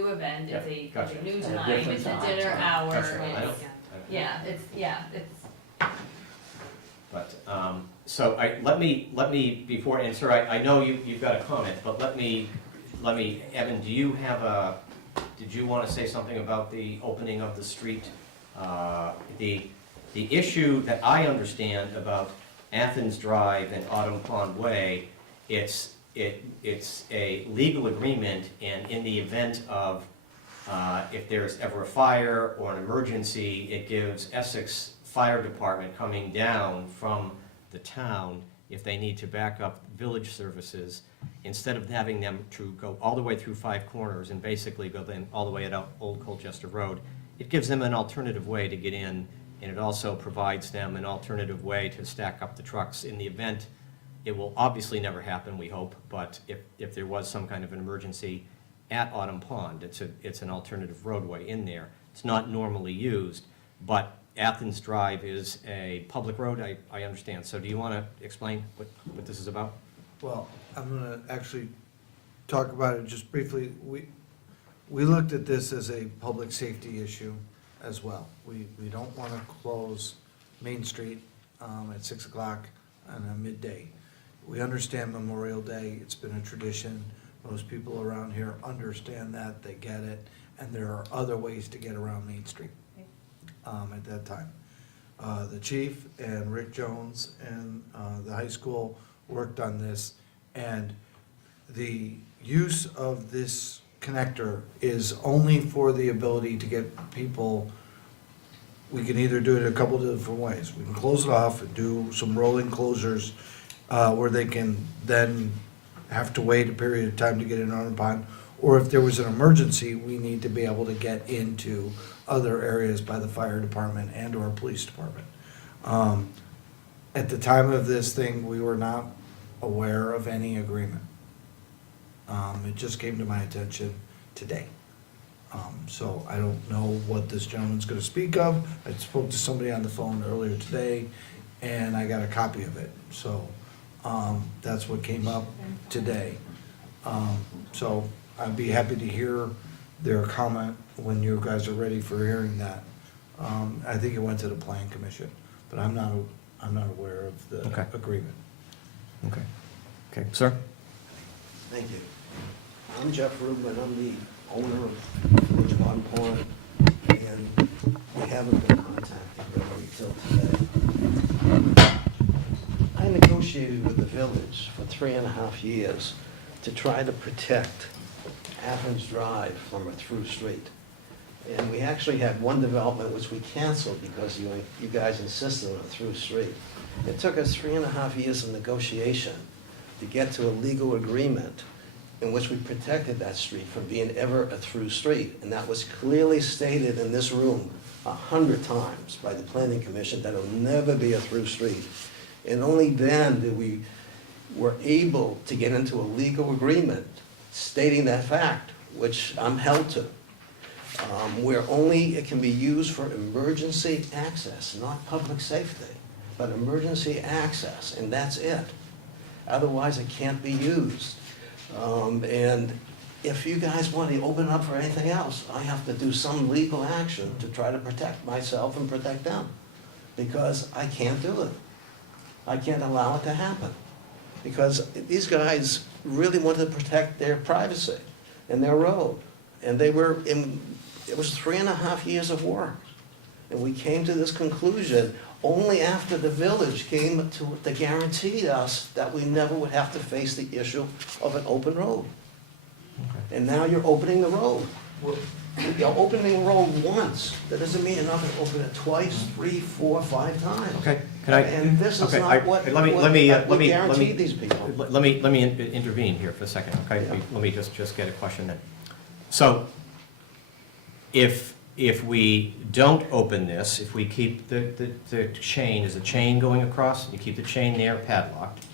event. Yeah, It's gotcha. a new And a time. different It's a time. dinner hour. Gotcha. I It's, don't- yeah, But, so let me, before, and sir, I know you've got a comment, but let me, Evan, do you have did you want to say something about the opening of the street? The issue that I understand about Athens Drive and Autumn Pond Way, it's a legal agreement, and in the event of If there's ever a fire or an emergency, it gives Essex Fire Department coming down from the town, if they need to back up village services, instead of having them to go all the way through Five Corners and basically go then all the way at Old Colchester Road, it gives them an alternative way to get in, and it also provides them an alternative way to stack up the trucks in the event. It will obviously never happen, we hope, but if there was some kind of an emergency at Autumn Pond, it's an alternative roadway in there. It's not normally used, but Athens Drive is a public road, I understand. So do you want to explain what this is about? Well, I'm gonna actually talk about it just briefly. We looked at this as a public safety issue as well. We don't wanna close Main Street, at 6 o'clock on a midday. We understand Memorial Day, it's been a tradition. Most people around here understand that, they get it, and there are other ways to get around Main Street, at that time. The chief and Rick Jones and, the high school worked on this, and the use of this connector is only for the ability to get people. We can either do it a couple of different ways. We can close it off and do some rolling closures, where they can then have to wait a period of time to get in on a pond. Or if there was an emergency, we need to be able to get into other areas by the fire department and or police department. At the time of this thing, we were not aware of any agreement. It just came to my attention today. So I don't know what this gentleman's gonna speak of. I spoke to somebody on the phone earlier today, and I got a copy of it. So, that's what came up today. So I'd be happy to hear their comment when you guys are ready for hearing that. I think it went to the plan commission, but I'm not aware of the Okay. agreement. Okay. Okay, sir? Thank you. I'm Jeff Rubin, I'm the owner of Village Bottom Pond, and we haven't been contacted really till today. I negotiated with the village for 3.5 years to try to protect Athens Drive from a through street. And we actually had one development which we canceled because you guys insisted on a through street. It took us 3.5 years of negotiation to get to a legal agreement in which we protected that street from being ever a through street. And that was clearly stated in this room 100 times by the planning commission that it'll never be a through street. And only then did we were able to get into a legal agreement stating that fact, which I'm held to. Where only it can be used for emergency access, not public safety, but emergency access, and that's it. Otherwise, it can't be used. And if you guys want to open up for anything else, I have to do some legal action to try to protect myself and protect them, because I can't do it. I can't allow it to happen, because these guys really wanted to protect their privacy and their road. And they were in, it was 3.5 years of work. And we came to this conclusion only after the village came to guarantee us that we never would have to face the issue of an open road. And now you're opening the road. You're opening the road once. That doesn't mean you're not gonna open it twice, 3, 4, 5 times. Okay, can I? And this is okay, not what we guaranteed these people. Let me intervene here for a second, okay? Yeah. Let me just get a question in. So, if we don't open this, if we keep the chain, is the chain going across? You keep the chain there padlocked.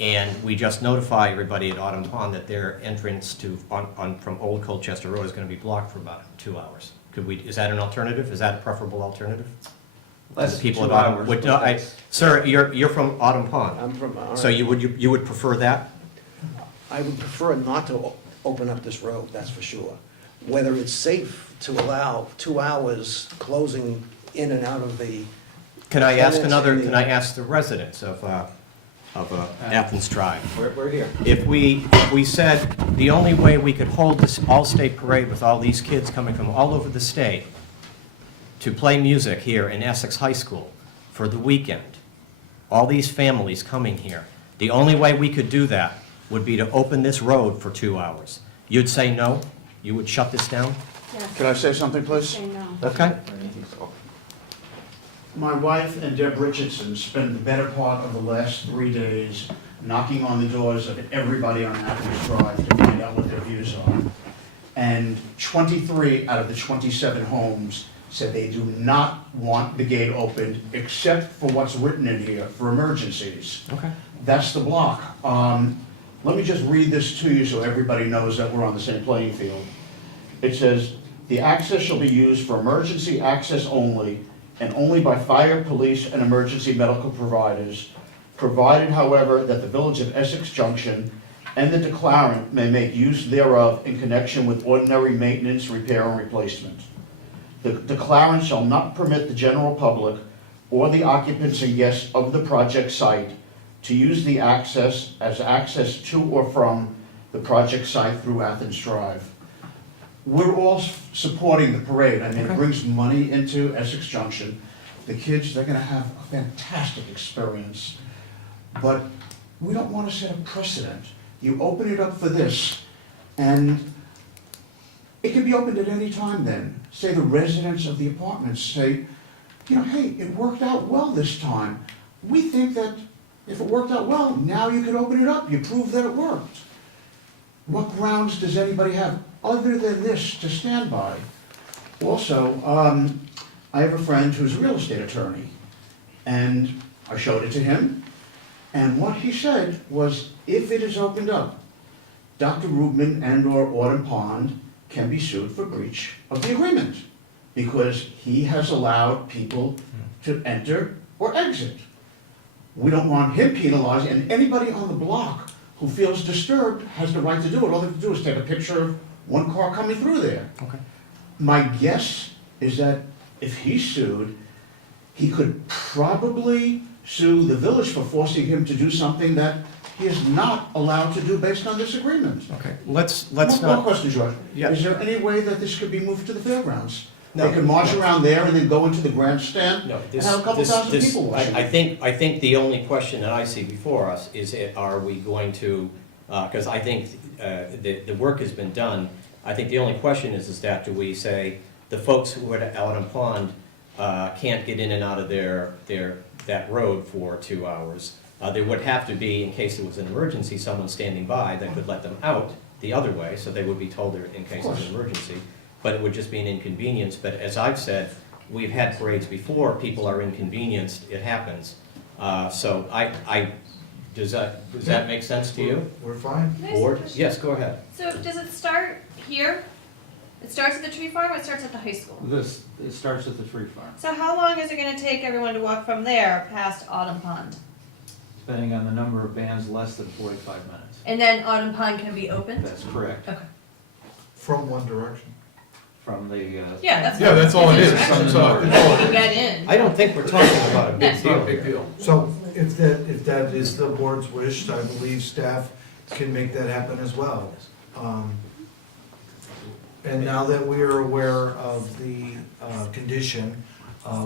And we just notify everybody at Autumn Pond that their entrance to, from Old Colchester Road is gonna be blocked for about 2 hours. Could we, is that an alternative? Is that a preferable alternative? Less The people than at 2 Autumn, hours, would, but that's- sir, you're from Autumn Pond. I'm from, all So right. you would prefer that? I would prefer not to open up this road, that's for sure. Whether it's safe to allow 2 hours closing in and out of the. Can I ask tenants and the- can I ask the residents of Athens Drive? We're here. If we said the only way we could hold this all-state parade with all these kids coming from all over the state to play music here in Essex High School for the weekend, all these families coming here, the only way we could do that would be to open this road for 2 hours. You'd say no? you would shut this down? Can I say something, please? Okay. My wife and Deb Richardson spent the better part of the last 3 days knocking on the doors of everybody on Athens Drive to find out what their views are. And 23 out of the 27 homes said they do not want the gate opened except for what's written in here, for emergencies. Okay. That's the block. Let me just read this to you so everybody knows that we're on the same playing field. It says, "The access shall be used for emergency access only, and only by fire, police, and emergency medical providers, provided, however, that the Village of Essex Junction and the declarant may make use thereof in connection with ordinary maintenance, repair, and replacement. The declarant shall not permit the general public or the occupants and guests of the project site to use the access as access to or from the project site through Athens Drive." We're all supporting the parade. I mean, it brings money into Essex Junction. The kids, they're gonna have a fantastic experience. But we don't wanna set a precedent. You open it up for this, and it can be opened at any time then. Say the residents of the apartments say, you know, hey, it worked out well this time. We think that if it worked out well, now you can open it up. You prove that it worked. What grounds does anybody have other than this to stand by? Also, I have a friend who's a real estate attorney, and I showed it to him, and what he said was, if it is opened up, Dr. Rubin and/or Autumn Pond can be sued for breach of the agreement, because he has allowed people to enter or exit. We don't want him penalized, and anybody on the block who feels disturbed has the right to do it. All they have to do is take a picture of one car coming through there. Okay. My guess is that if he's sued, he could probably sue the village for forcing him to do something that he is not allowed to do based on this agreement. Okay, let's One not. question, George. Yeah. Is there any way that this could be moved to the fairgrounds? No. They could march around there and then go into the grandstand No, and this, have a couple this, thousand this, people watching. I think the only question that I see before us is, are we going to, because I think the work has been done. I think the only question is that do we say, the folks who are out on Pond can't get in and out of that road for 2 hours. There would have to be, in case there was an emergency, someone standing by that could let them out the other way, so they would be told they're in case of an emergency. But it would just be an inconvenience. But as I've said, we've had parades before, people are inconvenienced, it happens. So does that make sense to you? We're fine. Can I ask a Board? question? Yes, go ahead. So does it start here? It starts at the tree farm, or it starts at the high school? It starts at the tree farm, So how long is it gonna take everyone to walk from there past Autumn Pond? depending on the number of bands, less than 45 minutes. And then Autumn Pond can be opened? That's correct. Okay. From one direction. From the, Yeah, that's. Yeah, that's all it is. It's It's all- it's all it is. Get in. I don't think we're talking about a big It's deal. Not a big deal. So if that is the board's wish, I believe staff can make that happen as well. And now that we are aware of the condition,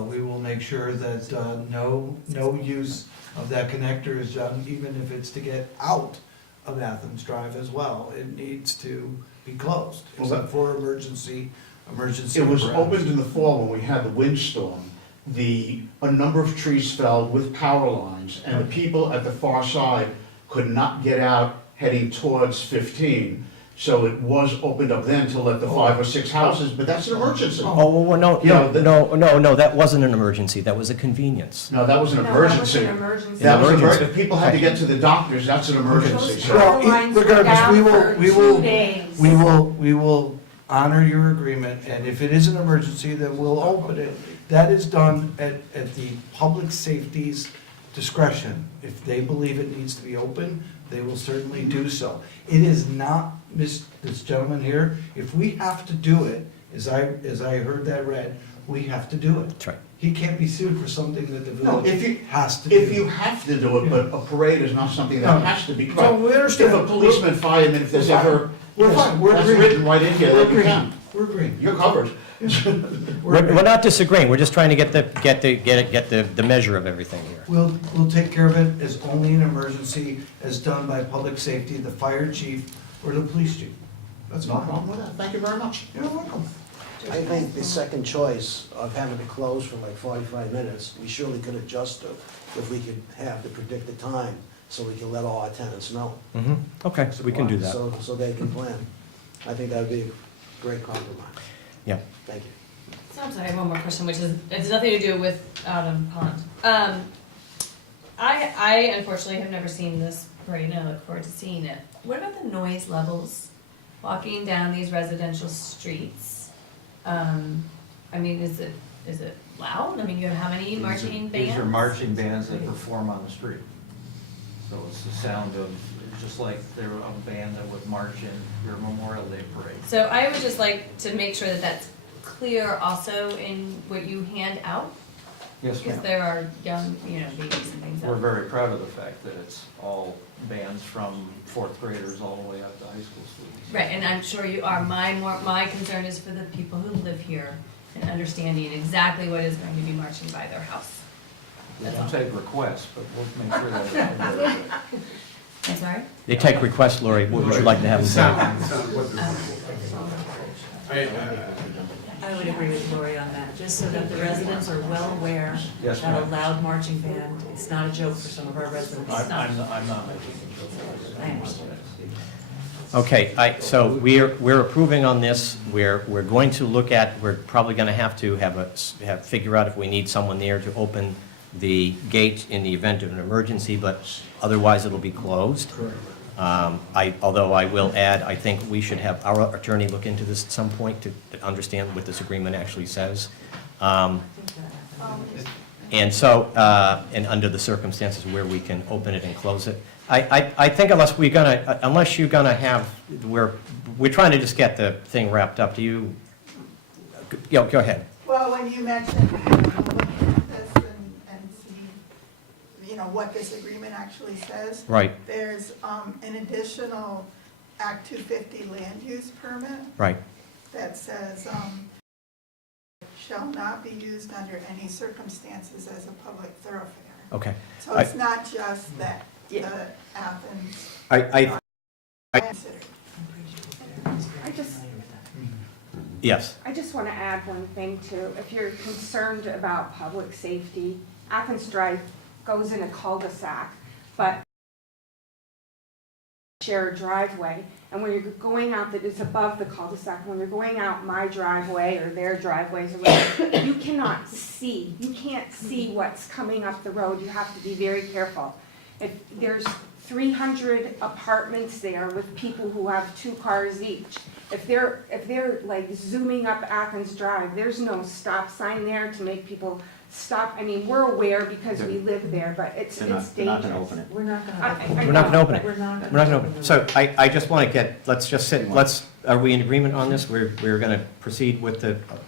we will make sure that no use of that connector is done, even if it's to get out of Athens Drive as well. It needs to be closed, except for emergency It was grounds. opened in the fall when we had the windstorm. A number of trees fell with power lines, and the people at the far side could not get out heading towards 15. So it was opened up then to let the 5 or 6 houses, but that's an emergency. Oh, well, no, Yeah, no, that wasn't an emergency, that was a convenience. No, that was an emergency. emergency. That was an Emergency. If people had to get to the doctors, that's an emergency. So Well, regardless, we will honor your agreement, and if it is an emergency, then we'll open it. That is done at the public safety's discretion. If they believe it needs to be open, they will certainly do so. It is not, this gentleman here, if we have to do it, as I heard that read, we have to do it. That's right. He can't be sued for something that the No, if village you- has to do. if you have to do it, but a parade is not something that No. has to be. So we understand. If a policeman, fireman, if there's We're fine. ever, We're yes, fine, we're that's agreeing. written right in here We're that you agreeing. can. We're agreeing. You're covered. We're not disagreeing, we're just trying to get the measure of everything here. We'll take care of it as only an emergency as done by public safety, the fire chief or the police chief. That's No fine. problem with that. Thank you very much. You're welcome. I think the second choice of having to close for like 45 minutes, we surely could adjust to if we could have the predicted time, so we can let all our tenants know. Okay, so we can do that. So they can plan. I think that would be a great compromise. Yeah. Thank you. So I'm sorry, I have one more question, which is, it has nothing to do with Autumn Pond. I unfortunately have never seen this parade, and I look forward to seeing it. What about the noise levels walking down these residential streets? I mean, is it loud? I mean, you have how many marching bands? These are marching bands that perform on the street. So it's the sound of, just like they're a band that would march in your Memorial Day parade. So I would just like to make sure that that's clear also in what you hand out. Yes, Because ma'am. there are young, babies and things. We're very proud of the fact that it's all bands from fourth graders all the way up to high school students. Right, and I'm sure you are. My concern is for the people who live here and understanding exactly what is going to be marching by their house. We don't take requests, but we'll make sure that it's very good. I'm sorry? They take requests, Lori, what would you like to have them say? I would agree with Lori on that, just so that the residents are well aware Yes, that a ma'am. loud marching band, it's not a joke for some of our residents. I'm not making I understand. Okay, so we're approving on this. We're going to look at, we're probably going to have to figure out if we need someone there to open the gate in the event of an emergency, but otherwise it'll be closed. Although I will add, I think we should have our attorney look into this at some point to understand what this agreement actually says. And so, and under the circumstances where we can open it and close it. I think unless you're gonna have, we're trying to just get the thing wrapped up. Do you, go ahead. Well, when you mentioned, looking at this and see, what this agreement actually says. Right. There's an additional Act 250 land use permit Right. that says, shall not be used under any circumstances as a public thoroughfare. Okay. So it's not just that the Athens. I Yes. I just want to add one thing too. If you're concerned about public safety, Athens Drive goes in a cul-de-sac, but share a driveway. And when you're going out, that is above the cul-de-sac, when you're going out my driveway or their driveways or whatever, you can't see what's coming up the road. You have to be very careful. If there's 300 apartments there with people who have 2 cars each, if they're like zooming up Athens Drive, there's no stop sign there to make people stop. I mean, we're aware because we live there, but it's dangerous. They're not gonna open it. We're not gonna I- open it. We're not gonna open it. We're not We're not gonna open it. So I just want to let's just sit, are we in agreement on this? We're going to proceed with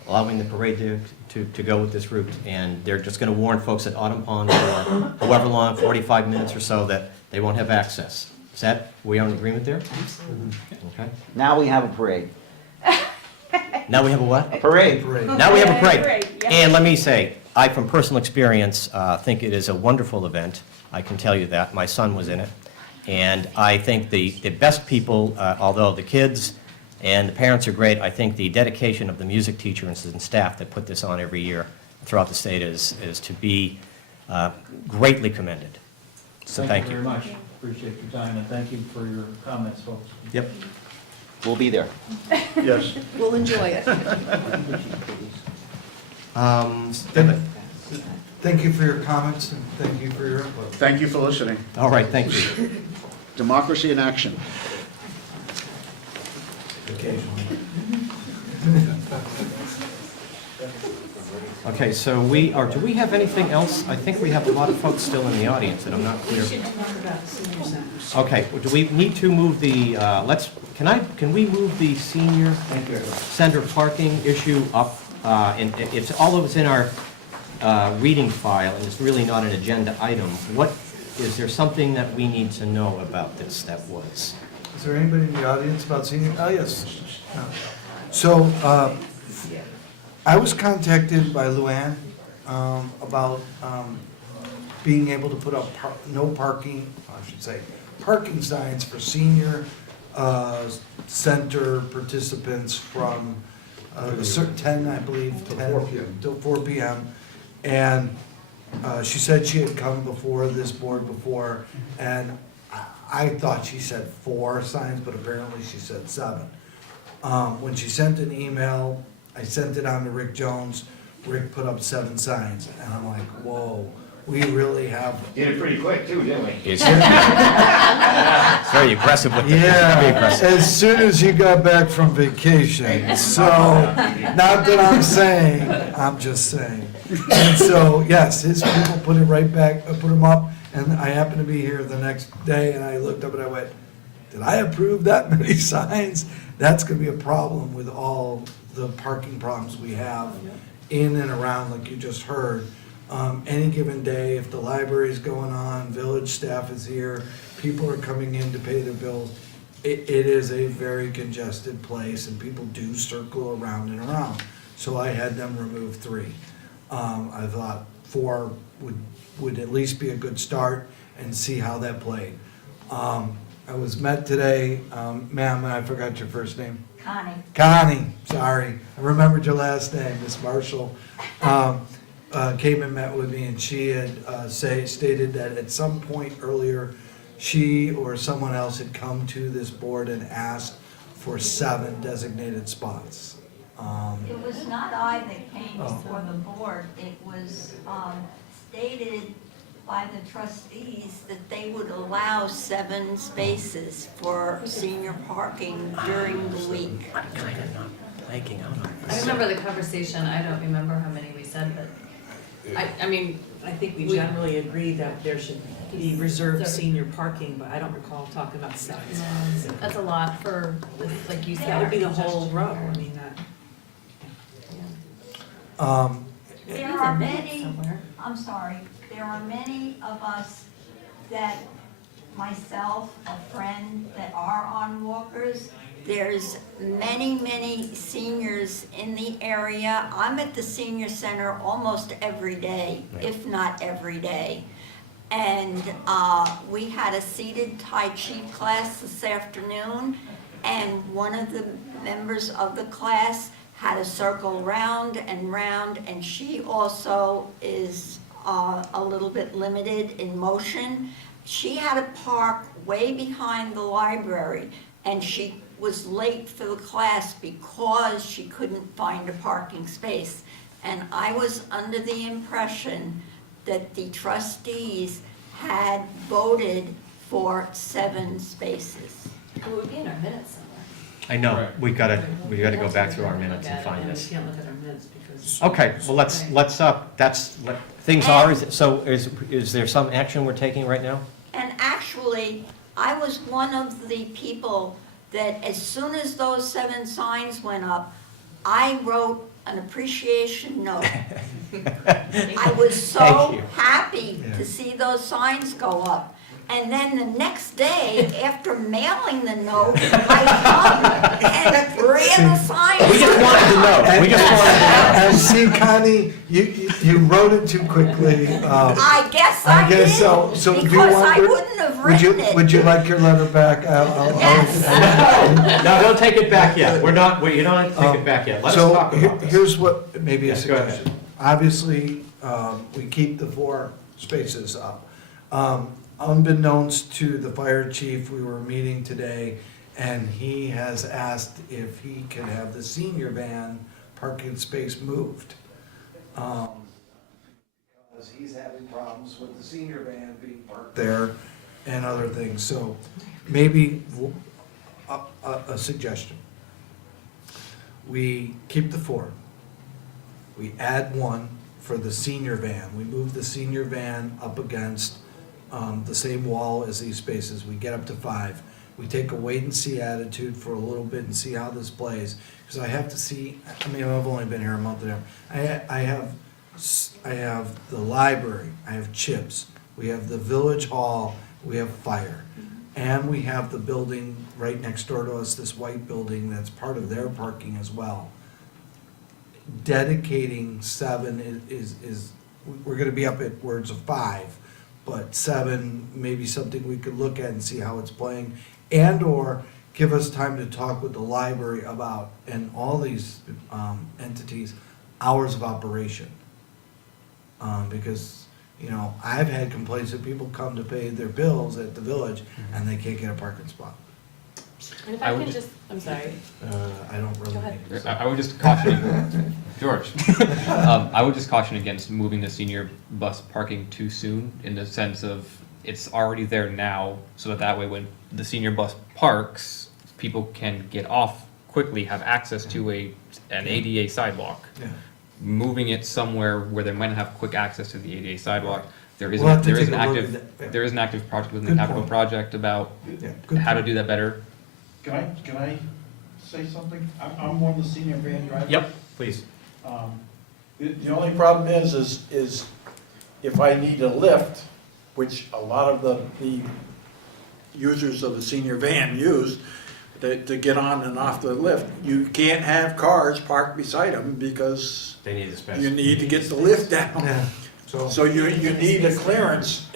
allowing the parade to go with this route, and they're just going to warn folks at Autumn Pond for however long, 45 minutes or so, that they won't have access. Is that, we are in agreement there? Okay. Now we have a parade. Now we have a what? A parade. Now we have a parade. Parade, yeah. And let me say, I, from personal experience, think it is a wonderful event. I can tell you that. My son was in it. And I think the best people, although the kids and the parents are great, I think the dedication of the music teachers and staff that put this on every year throughout the state is to be greatly commended. So thank you. very much. Appreciate your time, and thank you for your comments, folks. Yep. We'll be there. Yes. We'll enjoy it. Thank you for your comments and thank you for your input. Thank you for listening. All right, thank you. Democracy in action. Occasionally. Okay, so do we have anything else? I think we have a lot of folks still in the audience, and I'm not clear. We should talk about the senior center. Okay, do we need to move the, can we move the senior center parking issue up? And all of it's in our reading file, and it's really not an agenda item. Is there something that we need to know about this that was? Is there anybody in the audience about senior? Oh, yes. No. So, I was contacted by Luann about being able to put up parking signs for senior center participants from a certain 10, I believe, Till 10 4 p.m. till 4 p.m. And she said she had come before this board before, and I thought she said 4 signs, but apparently she said 7. When she sent an email, I sent it on to Rick Jones. Rick put up 7 signs, and I'm like, whoa, we really have. Did it pretty quick too, didn't we? It's very aggressive with the, very Yeah, aggressive. as soon as you got back from vacation, so, not that I'm saying, I'm just saying. And so, yes, his people put it right back, put them up, and I happened to be here the next day, and I looked up and I went, did I approve that many signs? That's gonna be a problem with all the parking problems we have in and around, like you just heard. Any given day, if the library's going on, village staff is here, people are coming in to pay their bills, it is a very congested place, and people do circle around and around. So I had them remove 3. I thought 4 would at least be a good start, and see how that played. I was met today, ma'am, I forgot your first name. Connie. Connie, sorry, I remembered your last name, Miss Marshall. Came and met with me, and she had stated that at some point earlier, she or someone else had come to this board and asked for 7 designated spots. It was not I that came Oh. before the board. It was stated by the trustees that they would allow 7 spaces for senior parking during the week. I'm kind of not blanking out on I remember the conversation, I don't remember how many we said, but I mean, I think we generally agree that there should be reserved senior parking, but I don't recall talking about 7 spots. that's a lot for, like you said. That would be the whole row, I mean, that. There are many, I'm sorry, there are many of us that, myself, a friend, that are on walkers. There's many seniors in the area. I'm at the senior center almost every day, if not every day. And we had a seated Tai Chi class this afternoon, and one of the members of the class had to circle round and round, and she also is a little bit limited in motion. She had to park way behind the library, and she was late for the class because she couldn't find a parking space. And I was under the impression that the trustees had voted for 7 spaces. It would be in our minutes somewhere. I know, we gotta go back through our minutes and find We this. can't look at our minutes because. Okay, well, things are, is there some action we're taking right now? And actually, I was one of the people that as soon as those 7 signs went up, I wrote an appreciation note. I was so Thank you. happy to see those signs go up. And then the next day, after mailing the note, I come and 3 of the signs. We just wanted to know, we just wanted to know. And see, Connie, you wrote it too quickly. I guess I did, so. So do you because want- I wouldn't have written it. Would you like your letter back? Yes. No, don't take it back yet, you don't have to take it back yet, let's talk about this. Here's what, maybe a Yes, go ahead. suggestion. Obviously, we keep the 4 spaces up. Unbeknownst to the fire chief, we were meeting today, and he has asked if he can have the senior van parking space moved. Because he's having problems with the senior van being parked there and other things, so maybe a suggestion. We keep the 4. We add 1 for the senior van. We move the senior van up against the same wall as these spaces. We get up to 5. We take a wait-and-see attitude for a little bit and see how this plays. Because I have to see, I mean, I've only been here a month and a half. I have the library, I have CHIPS, we have the village hall, we have fire. And we have the building right next door to us, this white building that's part of their parking as well. Dedicating 7 is we're gonna be up at words of 5, but 7 may be something we could look at and see how it's playing. And/or give us time to talk with the library about, and all these entities, hours of operation. Because, you know, I've had complaints that people come to pay their bills at the village and they can't get a parking spot. And if I I would can just- I'm sorry. I don't really Go ahead. make I would just caution, George, I would just caution against moving the senior bus parking too soon, in the sense of, it's already there now, so that way when the senior bus parks, people can get off quickly, have access to an ADA sidewalk. Yeah. Moving it somewhere where they might not have quick access to the ADA sidewalk, there is, We'll have to there is take an a look active, at that, yeah. there is an active project within the Good capital point. project about Yeah, good how to point. do that better. Can I say something? I'm one of the senior van drivers. Yep, please. The only problem is if I need a lift, which a lot of the users of the senior van use, to get on and off the lift, you can't have cars parked beside them because They need a space. you need to get the lift down. Yeah, So you need a clearance.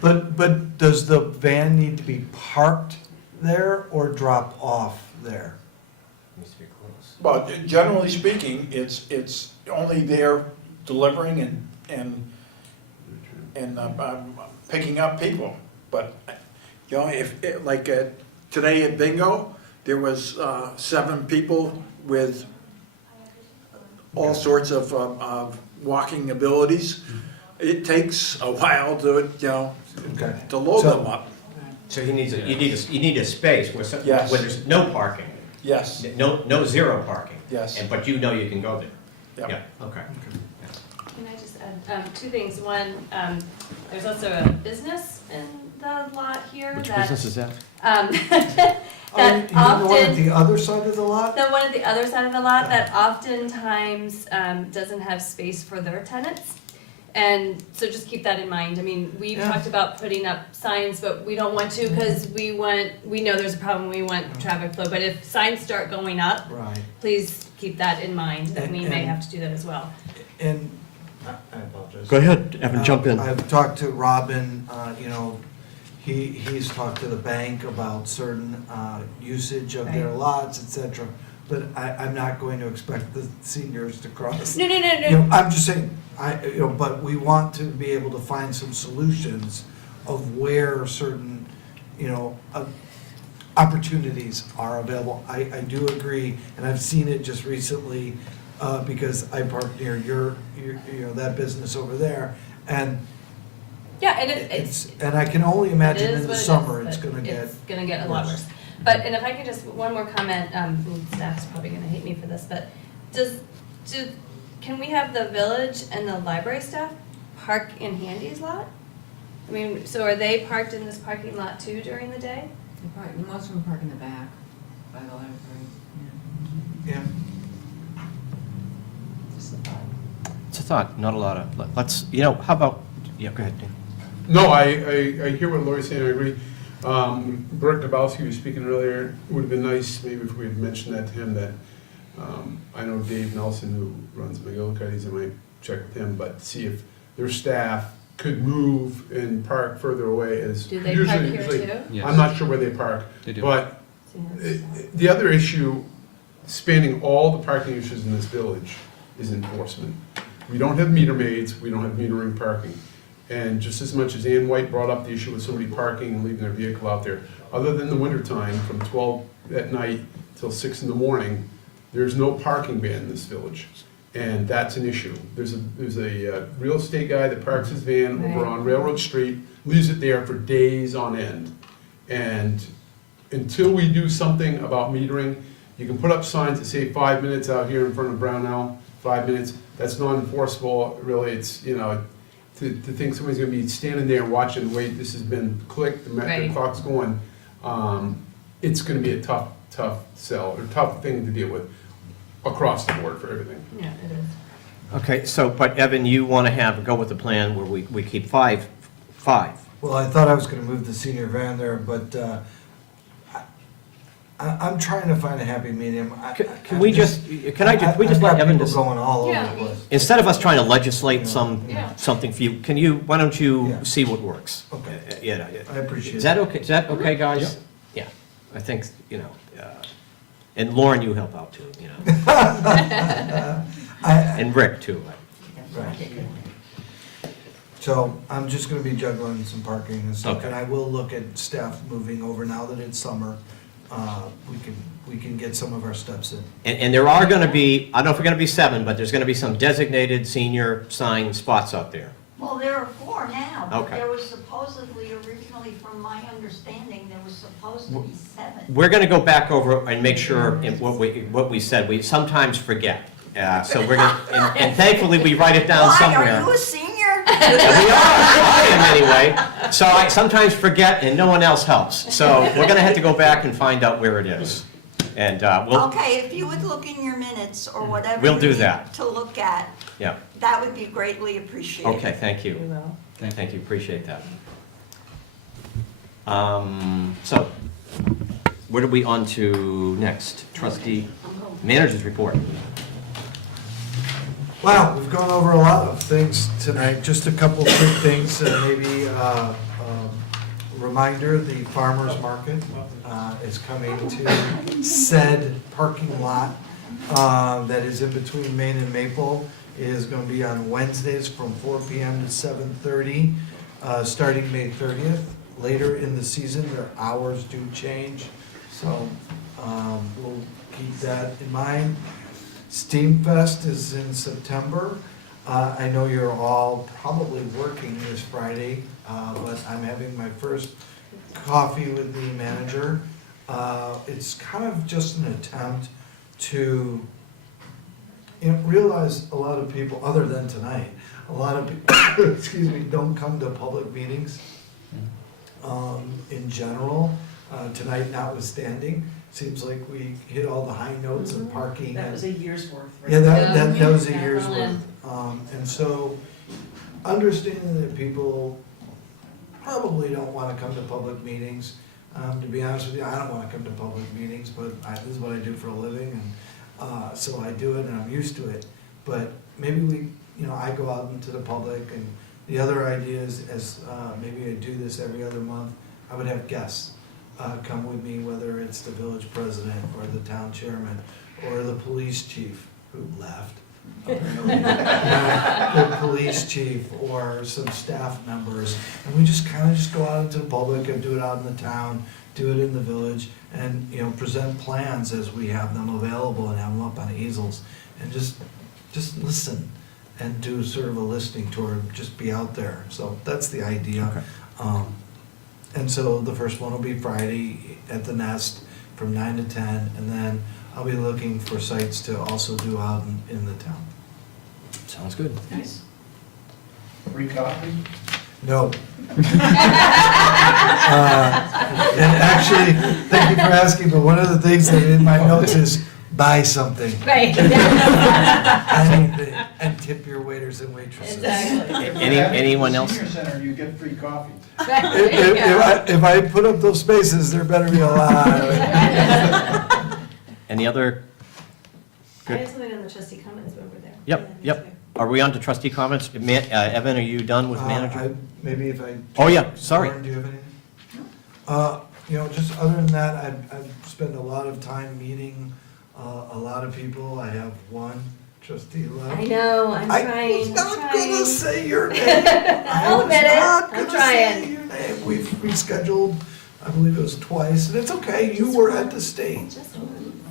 But does the van need to be parked there or dropped off there? Needs to be close. Well, generally speaking, it's only there delivering and picking up people. But, you know, if, like, today at bingo, there was 7 people with all sorts of walking abilities. It takes a while to, you know, Okay. to load So- them up. So you need a space where Yes. where there's no parking, Yes, no zero parking. yes. But you know you can go there. Yep. Yeah, okay. Can I just add 2 things? One, there's also a business in the lot here Which that. business is that? Oh, you mean the one at often, the other side of the lot? the one at the other side of the lot that oftentimes doesn't have space for their tenants. And so just keep that in mind. I mean, we've Yeah. talked about putting up signs, but we don't want to because we know there's a problem, we want traffic flow. But if signs start going up, Right. please keep that in mind, that we may And- have to do that as well. And, I apologize. Go ahead, Evan, jump in. I've talked to Robin, you know, he's talked to the bank about certain usage of their Right. lots, et cetera. But I'm not going to expect the seniors to cross. No. You know, I'm just saying, you know, but we want to be able to find some solutions of where certain, you know, opportunities are available. I do agree, and I've seen it just recently, because I parked near your, you know, that business over there, and Yeah, and it's. and I can only imagine It is in the what it is, summer, but it's gonna get. It's gonna get a lot worse. worse. But, and if I could just, one more comment, and staff's probably gonna hate me for this, but can we have the village and the library staff park in Handy's lot? I mean, so are they parked in this parking lot too during the day? Most of them park in the back by the library, yeah. Yeah. Just a thought. It's a thought, not a lot of, let's, you know, how about, yeah, go ahead, Dan. No, I hear what Lori's saying, I agree. Bert Dabowski was speaking earlier, it would have been nice, maybe if we had mentioned that to him, that, I know Dave Nelson, who runs McGillicuddy's, I might check with him, but see if their staff could move and park further away as. Do they park here usually- too? Yes. I'm not sure where they park, They do. but the other issue spanning all the parking issues in this village is enforcement. We don't have meter maids, we don't have metering parking. And just as much as Ann White brought up the issue with somebody parking and leaving their vehicle out there, other than the wintertime from 12 at night till 6 in the morning, there's no parking ban in this village. And that's an issue. There's a real estate guy that parks his van over Right. on Railroad Street, leaves it there for days on end. And until we do something about metering, you can put up signs that say 5 minutes out here in front of Brownell, 5 minutes. That's not enforceable, really. It's, you know, to think somebody's gonna be standing there watching, wait, this has been clicked, the Right. clock's going. It's gonna be a tough sell, or tough thing to deal with across the board for everything. Yeah, it is. Okay, so, but Evan, you want to go with the plan where we keep five. Well, I thought I was gonna move the senior van there, but, I'm trying to find a happy medium. Can we just let Evan I've just, got people going all over Yeah. the place. instead of us trying to legislate Yeah. something for you, why don't you Yeah. see what works? Okay. Yeah, I appreciate it. is that okay, guys? Yeah. I think, you know, and Lauren, you help out too, you know. And Rick too. Right. So I'm just gonna be juggling some parking and stuff, Okay. and I will look at staff moving over now that it's summer. We can get some of our steps in. And there are gonna be, I don't know if we're gonna be 7, but there's gonna be some designated senior sign spots out there. Well, there are 4 now, but Okay. there was supposedly, originally, from my understanding, there was supposed to be 7. We're gonna go back over and make sure in what we said, we sometimes forget. So we're gonna, and thankfully, we write it down somewhere. Why, are you a senior? Yeah, we are, I am anyway. So I sometimes forget and no one else helps. So we're gonna have to go back and find out where it is. And we'll, Okay, if you would look in your minutes or whatever. We'll do you need that. To look at, yeah, that would be greatly appreciated. okay, thank you. We will. Thank you, appreciate that. So, what are we on to next? Trustee manager's report. Wow, we've gone over a lot of things tonight, just a couple of quick things, maybe reminder, the farmer's market is coming to said parking lot that is in between Main and Maple. It is going to be on Wednesdays from 4 p.m. to 7:30, starting May 30th. Later in the season, their hours do change, so we'll keep that in mind. Steam Fest is in September. I know you're all probably working this Friday, but I'm having my first coffee with the manager. It's kind of just an attempt to, you know, realize a lot of people, other than tonight, a lot of people, excuse me, don't come to public meetings in general, tonight notwithstanding. Seems like we hit all the high notes of parking. That was a year's worth, right? Yeah, that was a Yeah, year's well, worth. And so, understanding that people probably don't wanna come to public meetings. To be honest with you, I don't wanna come to public meetings, but this is what I do for a living, and, so I do it and I'm used to it. But maybe we, you know, I go out into the public, and the other idea is, maybe I do this every other month, I would have guests come with me, whether it's the village president or the town chairman or the police chief who left. Apparently. The police chief or some staff members, and we just kind of just go out into the public and do it out in the town, do it in the village, and, you know, present plans as we have them available and have them up on easels, and just listen and do sort of a listening tour, just be out there. So that's the idea. And so the first one will be Friday at the Nest from 9 to 10, and then I'll be looking for sites to also do out in the town. Sounds good. Nice. Free coffee? No. And actually, thank you for asking, but one of the things that in my notes is buy something. Right. And tip your waiters and waitresses. Exactly. Anyone else? Senior center, you get free coffee. If I put up those spaces, there better be a lot of it. Any other? I have something on the trustee comments over there. Yep. Are we on to trustee comments? Evan, are you done with manager? Maybe if I. Oh, yeah, sorry. Lauren, do you have anything? You know, just other than that, I've spent a lot of time meeting a lot of people. I have one trustee left. I know, I'm trying. I was not trying. gonna say your name. I'll admit it, I'm trying. Your name. We've rescheduled, I believe it was twice, and it's okay. You were at the state. Just one.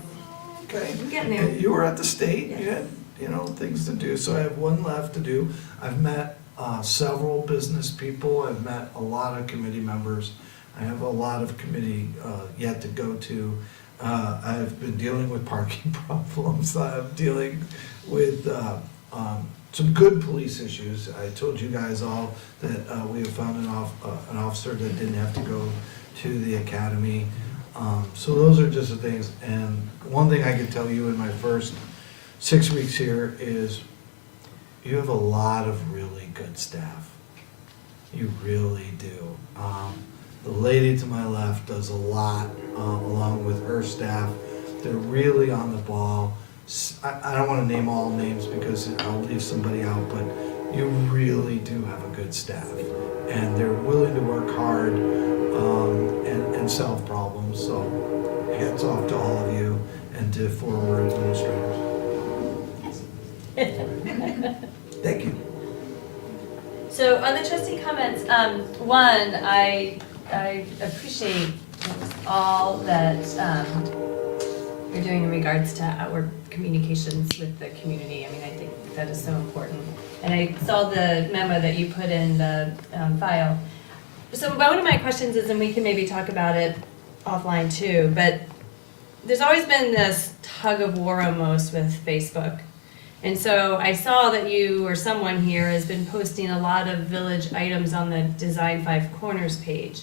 Okay. I'm getting there. You were at the state. You had, you know, things to do. So I have one left to do. I've met several business people. I've met a lot of committee members. I have a lot of committee yet to go to. I've been dealing with parking problems. I'm dealing with some good police issues. I told you guys all that we have found an officer that didn't have to go to the academy. So those are just the things. And one thing I can tell you in my first 6 weeks here is you have a lot of really good staff. You really do. The lady to my left does a lot, along with her staff. They're really on the ball. I don't want to name all names because I'll leave somebody out, but you really do have a good staff. And they're willing to work hard and solve problems. So hats off to all of you and to former administrators. Thank you. So on the trustee comments, one, I appreciate all that you're doing in regards to outward communications with the community. I mean, I think that is so important. And I saw the memo that you put in the file. So one of my questions is, and we can maybe talk about it offline too, but there's always been this tug of war almost with Facebook. And so I saw that you or someone here has been posting a lot of village items on the Design Five Corners page.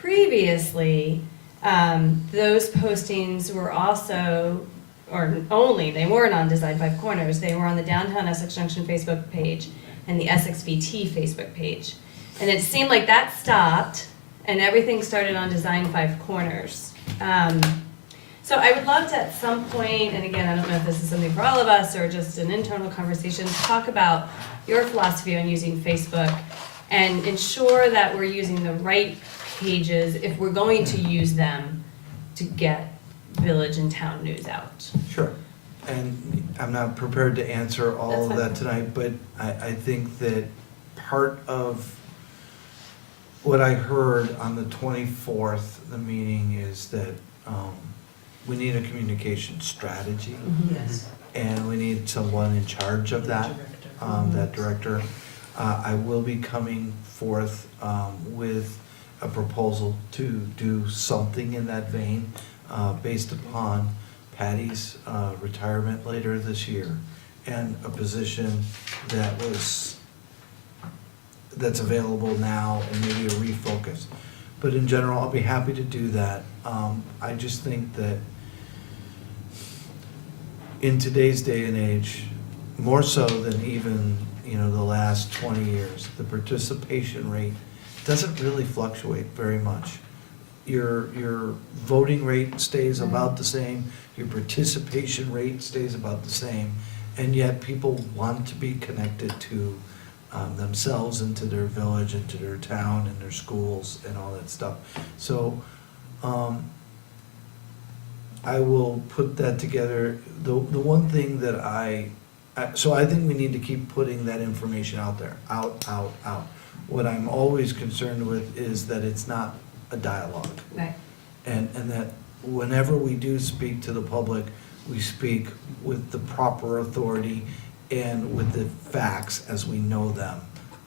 Previously, those postings were also, or only, they weren't on Design Five Corners, they were on the Downtown Essex Junction Facebook page and the Essex VT Facebook page. And it seemed like that stopped and everything started on Design Five Corners. So I would love to at some point, and again, I don't know if this is something for all of us or just an internal conversation, talk about your philosophy on using Facebook and ensure that we're using the right pages if we're going to use them to get village and town news out. Sure. And I'm not prepared to answer all of that tonight, but I think that part of what I heard on the 24th, the meeting, is that we need a communication strategy. Yes. And we need someone in charge of that, that director. I will be coming forth with a proposal to do something in that vein based upon Patty's retirement later this year and a position that's available now and maybe a refocus. But in general, I'll be happy to do that. I just think that in today's day and age, more so than even, the last 20 years, the participation rate doesn't really fluctuate very much. Your voting rate stays about the same, your participation rate stays about the same, and yet people want to be connected to themselves and to their village and to their town and their schools and all that stuff. So I will put that together. The one thing that so I think we need to keep putting that information out there, out. What I'm always concerned with is that it's not a dialogue. Right. And that whenever we do speak to the public, we speak with the proper authority and with the facts as we know them.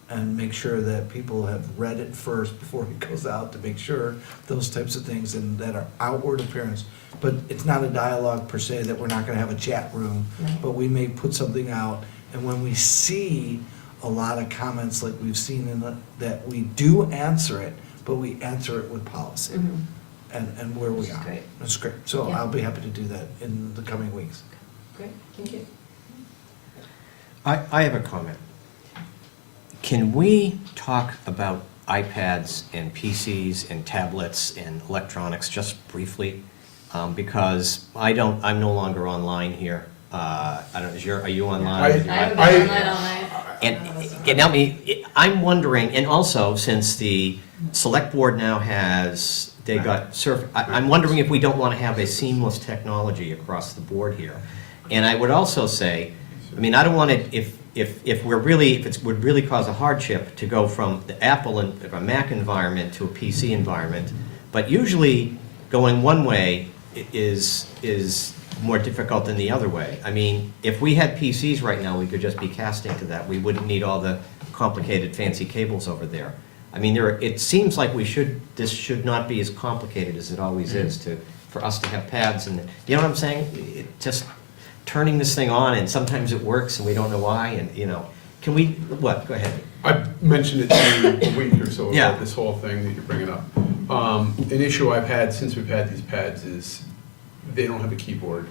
And make sure that people have read it first before it goes out, to make sure those types of things and that are outward appearance. But it's not a dialogue per se, that we're not gonna have a chat room, but we may put something out. And when we see a lot of comments like we've seen that we do answer it, but we answer it with policy and where we are. Great. That's great. So Yeah. I'll be happy to do that in the coming weeks. Great, thank you. I have a comment. Can we talk about iPads and PCs and tablets and electronics just briefly? Because I'm no longer online here. I don't know, are you online? I haven't been online all night. And I'm wondering, and also since the select board now has, I'm wondering if we don't want to have a seamless technology across the board here. And I would also say, I don't want to, if it would really cause a hardship to go from the Apple and a Mac environment to a PC environment, but usually going one way is more difficult than the other way. If we had PCs right now, we could just be casting to that. We wouldn't need all the complicated fancy cables over there. It seems like this should not be as complicated as it always is for us to have pads and, you know what I'm saying? Just turning this thing on, and sometimes it works and we don't know why, and can we, go ahead. I mentioned it to you a week or so Yeah. about this whole thing that you're bringing up. An issue I've had since we've had these pads is they don't have a keyboard.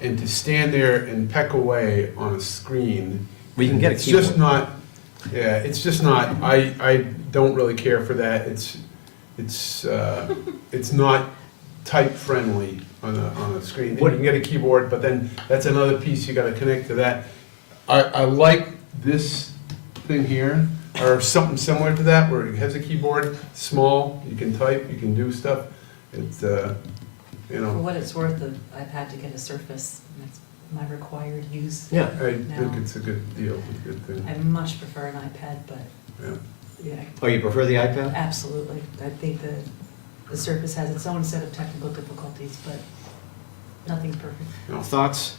And to stand there and peck away on a screen. We can get a It's keyboard. just not, it's just not, I don't really care for that. It's not type friendly on a screen. And you can get a keyboard, but then that's another piece you gotta connect to that. I like this thing here, or something similar to that, where it has a keyboard, small, you can type, you can do stuff. It's, you For know, what it's worth, I've had to get a Surface, and that's my required use. Yeah. I think it's a good deal, a good thing, I much prefer an iPad, but, yeah. yeah, Oh, you prefer the iPad? absolutely. I think the Surface has its own set of technical difficulties, but nothing's perfect. Thoughts?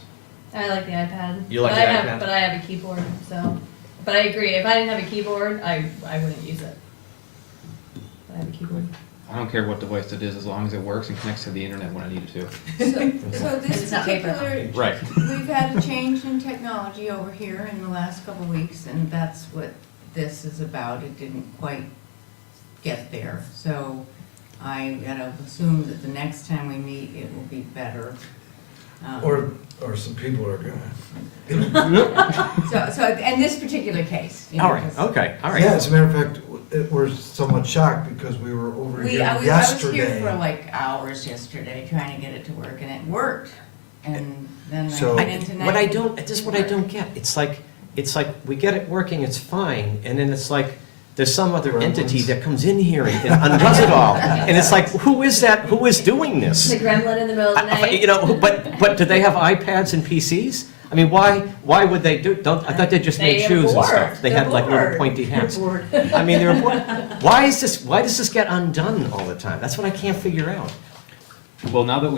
I like the iPad. You like but the I have, iPad? But I have a keyboard, so. But I agree, if I didn't have a keyboard, I wouldn't use it. But I have a keyboard. I don't care what device it is, as long as it works and connects to the internet when I need it to. So this It's not paper. particular, Right. we've had a change in technology over here in the last couple of weeks, and that's what this is about. It didn't quite get there. So I gotta assume that the next time we meet, it will be better. Or some people are gonna. So, in this particular case, you know, All right, just- okay, all right. Yeah, as a matter of fact, we're somewhat shocked because we were over here I was yesterday. here for like hours yesterday trying to get it to work, and it worked. And then I So- went in tonight. What I don't, this is what I don't get. It's like we get it working, it's fine, and then it's like, there's some other entity that comes in here and undoes it all. And it's like, who is that? Who is doing this? The gremlin in the middle of the night. You know, but do they have iPads and PCs? I mean, why would they do, I thought they just made They are shoes and bored. stuff. They They're had like little bored. pointy hats. I mean, they're bored. Why does this get undone all the time? That's what I can't figure out. Well, now that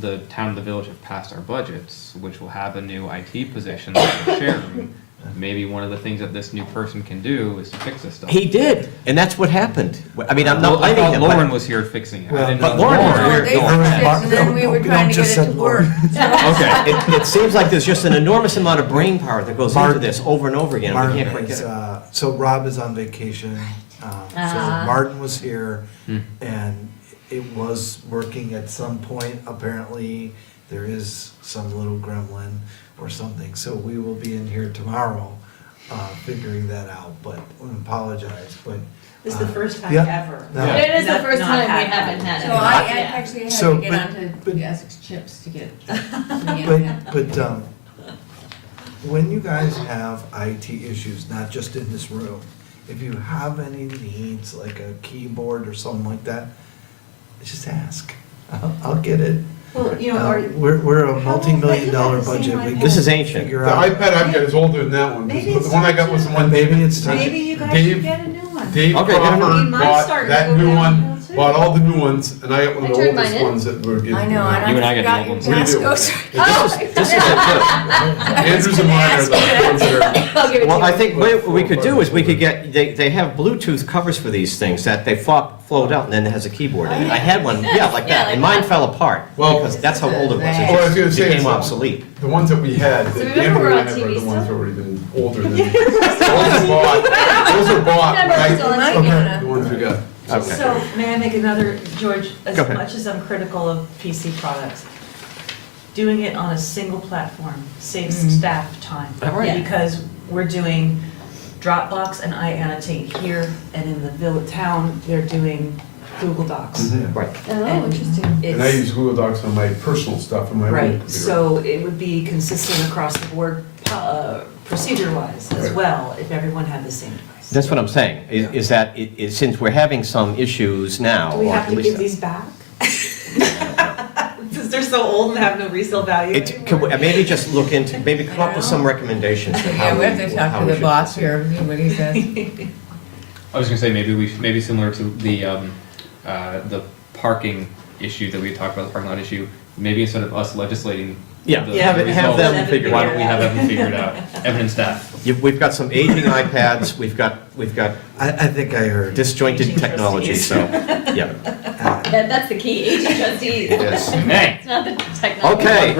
the town and the village have passed our budgets, which will have a new IT position that we're sharing, maybe one of the things that this new person can do is to fix this stuff. He did, and that's what happened. I mean, I'm not I blaming thought him. Lauren was here fixing it. I didn't But know Lauren, No, they Lauren- fixed it, and then we were trying to get it to work. Okay, it seems like there's just an enormous amount of brain power that goes into this over and over again, and we Martin can't quite get is, it. so Rob is on vacation, so Ah. Martin was here, Hmm. and it was working at some point. Apparently, there is some little gremlin or something, so we will be in here tomorrow, figuring that out, but I apologize, but. This is the first time yeah, ever. no. It is the Not- first not time we had haven't that. had it. So I Yeah. actually had So, to get but- onto but- the Essex chips to get to the internet. But, when you guys have IT issues, not just in this room, if you have any needs, like a keyboard or something like that, just ask. I'll get it. Well, you know, We're a How old- multi-million but you dollar have the same budget. We iPad. can This is ancient. figure The out. iPad I've got is older than that one. Maybe The it's one I got was the one. Maybe it's time. maybe you guys Dave- should get a new one. Dave Okay, get a new Crawford one. Mine's bought starting to that go new downhill, one, too. bought all the new ones, and I got one of I the turned oldest mine in. ones that were given. I know, and You and I I got forgot the your old ones. What do you do? Tasco. This is it Andrews and mine are the ones that are. I'll give it too. to Well, you. I think what we could do is we could get, they have Bluetooth covers for these things that they float out and then it has a keyboard in it. I had one, yeah, like Yeah, that, like and mine that. fell apart. Well- Because that's how old it was. Oh, I was gonna It say, became it's- obsolete. The ones that we had, So that remember Andrew we're and on I TV were the ones that still? already been older than. Those are bought, those are bought, Remember, we're right? still on Okay, TV. the ones we got. Okay. So, may I make another, George, as Go ahead. much as I'm critical of PC products, doing it on a single platform saves staff time. All right. Because we're doing Dropbox and I annotate here, and in the village town, they're doing Google Docs. Mhm. Right. Oh, And interesting. And I it's- use Google Docs on my personal stuff on my own Right, computer. so it would be consistent across the board, procedure-wise as Right. well, if everyone had the same device. That's what I'm saying, is that since we're having some issues now. Do we or have at to least- give these back? Since they're so old and have no resale value Could we maybe just look into, maybe come up with some recommendations for how Yeah, we we have to talk how to we the should boss proceed. here, see what he says. I was gonna say, maybe similar to the parking issue that we talked about, the parking lot issue, maybe instead of us legislating. Yeah, the have them results, figure it why out. don't we have them figure it out, Evan and staff. We've got some aging iPads, we've got I think I heard. disjointed Aging technology, trustees. so, yeah. That's the key, aging trustees. It is. Hey. It's not the technology. Okay,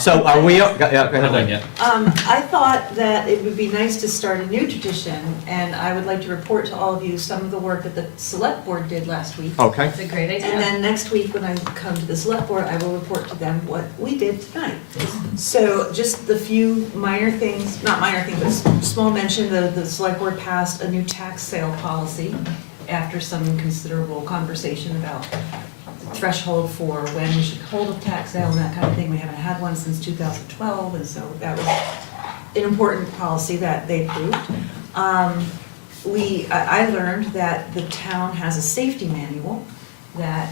so are we, yeah, go Not done ahead. yet. I thought that it would be nice to start a new tradition, and I would like to report to all of you some of the work that the select board did last week. Okay, It's a great idea. And then next week, when I come to the select board, I will report to them what we did tonight. So just the few minor things, not minor things, but small mention, the select board passed a new tax sale policy after some considerable conversation about the threshold for when we should hold a tax sale and that kind of thing. We haven't had one since 2012, and so that was an important policy that they approved. I learned that the town has a safety manual, that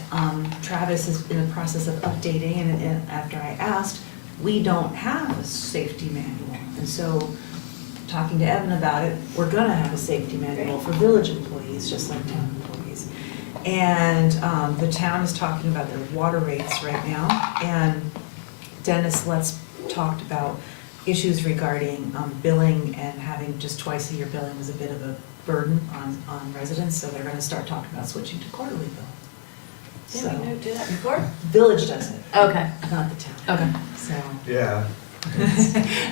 Travis is in the process of updating, and after I asked, we don't have a safety manual. And so, talking to Evan about it, we're gonna have a safety manual for village employees, just like town employees. And the town is talking about their water rates right now, and Dennis Letts talked about issues regarding billing, and having just twice a year billing was a bit of a burden on residents, so they're gonna start talking about switching to quarterly billing. So, Didn't we do that before? village does it, Okay, not the town. okay. So, Yeah.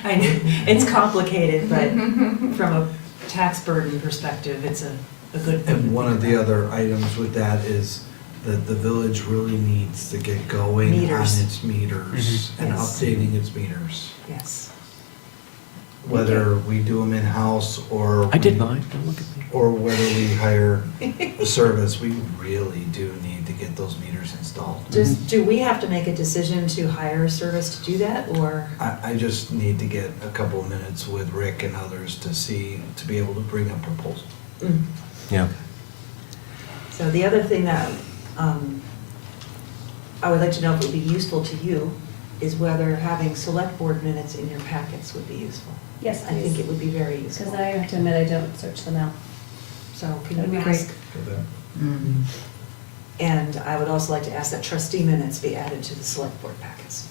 I know, it's complicated, but from a tax burden perspective, it's a good thing. And one of the other items with that is that the village really needs to get going on Meters. its meters and Yes. updating its meters. Yes. Whether we do them in-house or. I did mine, don't look at me. Or whether we hire a service, we really do need to get those meters installed. Do we have to make a decision to hire a service to do that, or? I just need to get a couple of minutes with Rick and others to be able to bring a proposal. Yeah. So the other thing that I would like to know if it would be useful to you is whether having select board minutes in your packets would be useful. Yes, I think it would be very Because useful. I have to admit, I don't search them out. So can That'd you be great. ask? And I would also like to ask that trustee minutes be added to the select board packets.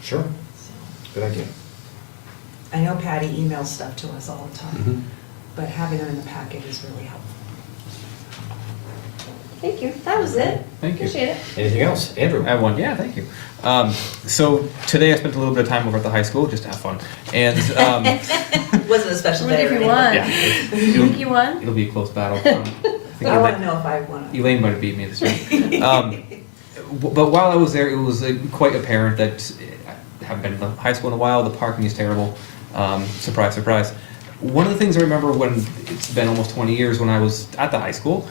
Sure, good idea. I know Patty emails stuff to us all the Mm-hmm. time, but having them in the packet is really helpful. Thank you, that was it. Thank you. Appreciate it. Anything else? Andrew? I have one, yeah, thank you. So today I spent a little bit of time over at the high school, just to have fun, and, Wasn't a special What day if or you anything. won? yeah, You think you won? it'll be a close battle. I think I want to know if I won. Elaine might have beat me this year. But while I was there, it was quite apparent that I haven't been to high school in a while, the parking is terrible. Surprise, surprise. One of the things I remember when, it's been almost 20 years when I was at the high school,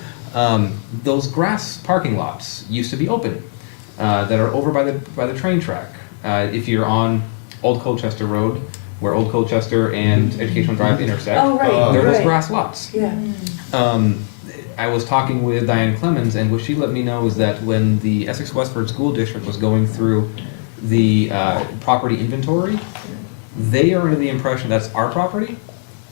those grass parking lots used to be open, that are over by the train track. If you're on Old Colchester Road, where Old Colchester and Educational Drive intersect, Oh, right, there are those right. grass lots. Yeah. I was talking with Diane Clemens, and what she let me know is that when the Essex Westford School District was going through the property inventory, they are under the impression that's our property,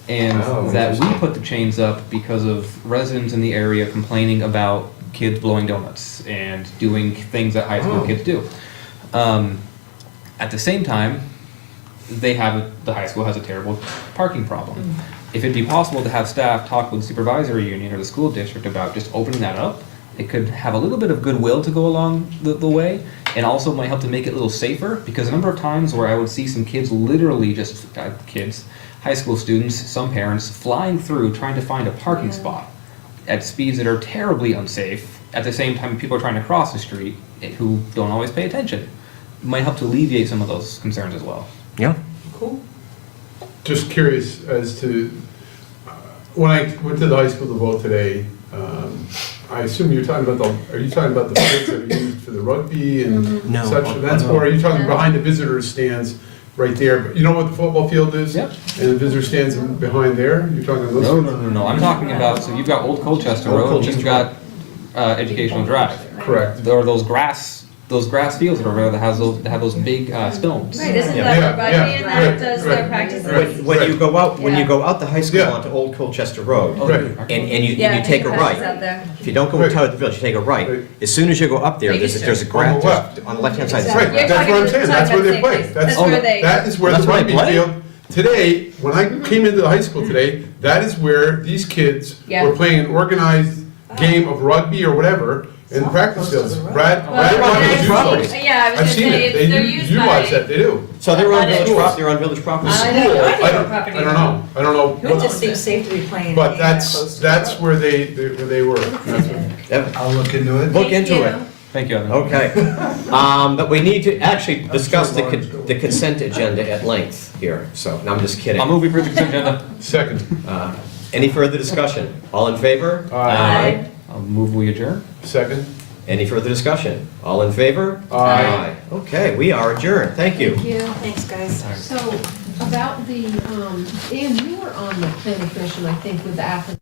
and Oh, that we interesting. put the chains up because of residents in the area complaining about kids blowing donuts and doing things that high school Oh. kids do. At the same time, the high school has a terrible parking problem. If it'd be possible to have staff talk with the supervisory union or the school district about just opening that up, it could have a little bit of goodwill to go along the way, and also might help to make it a little safer, because a number of times where I would see some kids, literally just high school students, some parents, flying through trying to find a parking spot at speeds that are terribly unsafe, at the same time people are trying to cross the street who don't always pay attention. Might help to alleviate some of those concerns as well. Yeah. Cool. Just curious as to, when I went to the high school to vote today, I assume are you talking about the fields that are used for the rugby and No. such events? Or are you talking No. behind the visitor stands right there? But you know what the football field is? Yep. And the visitor stands behind there? You're talking those? No, I'm talking about, so you've got Old Colchester Old Road, Colchester you've got Educational Drive. Correct. There are those grass fields that are there that have those big stones. Right, isn't Yeah. that Yeah, where Budgie yeah, and right, that does their right. practices? When you go out, Yeah. the high school Yeah. onto Old Colchester Road, Right. and you Yeah, take a he passes out right. there. If you don't go Right. into the village, you take a right. Right. As soon as you go up there, Right, there's you a start. grass, On the left. on the left-hand side. Right, You're that's what talking I'm to- saying, that's talking where they about the play. same place. That's where they- That is where the That's where they rugby play? field, today, when I came into the high school today, that is where these kids Yeah. were playing an organized game of rugby or whatever in the practice Close to fields. the road. Brad, Well, Brad on Rogers village used property. those. Yeah, I was I've gonna seen say, it, they they're used by. utilize that, they do. So they're on But village it- property, they're on village property. I School, know I what don't property know, I don't know. It just seems safe to be playing. But in that close that's to the where they were. That's what- Evan, I'll look into it. look Thank into you. it. Thank you, Evan. Okay. But we need to actually discuss the consent agenda at length here, so, no, I'm just kidding. I'll move you for the consent agenda. Second. Any further discussion? All in favor? Aye. I'll move we adjourn. Second. Any further discussion? All in favor? Aye. Okay, we are adjourned. Thank you. Thank you. Thanks, guys. So, about the, Ann, you were on the planning commission, I think, with the applicant.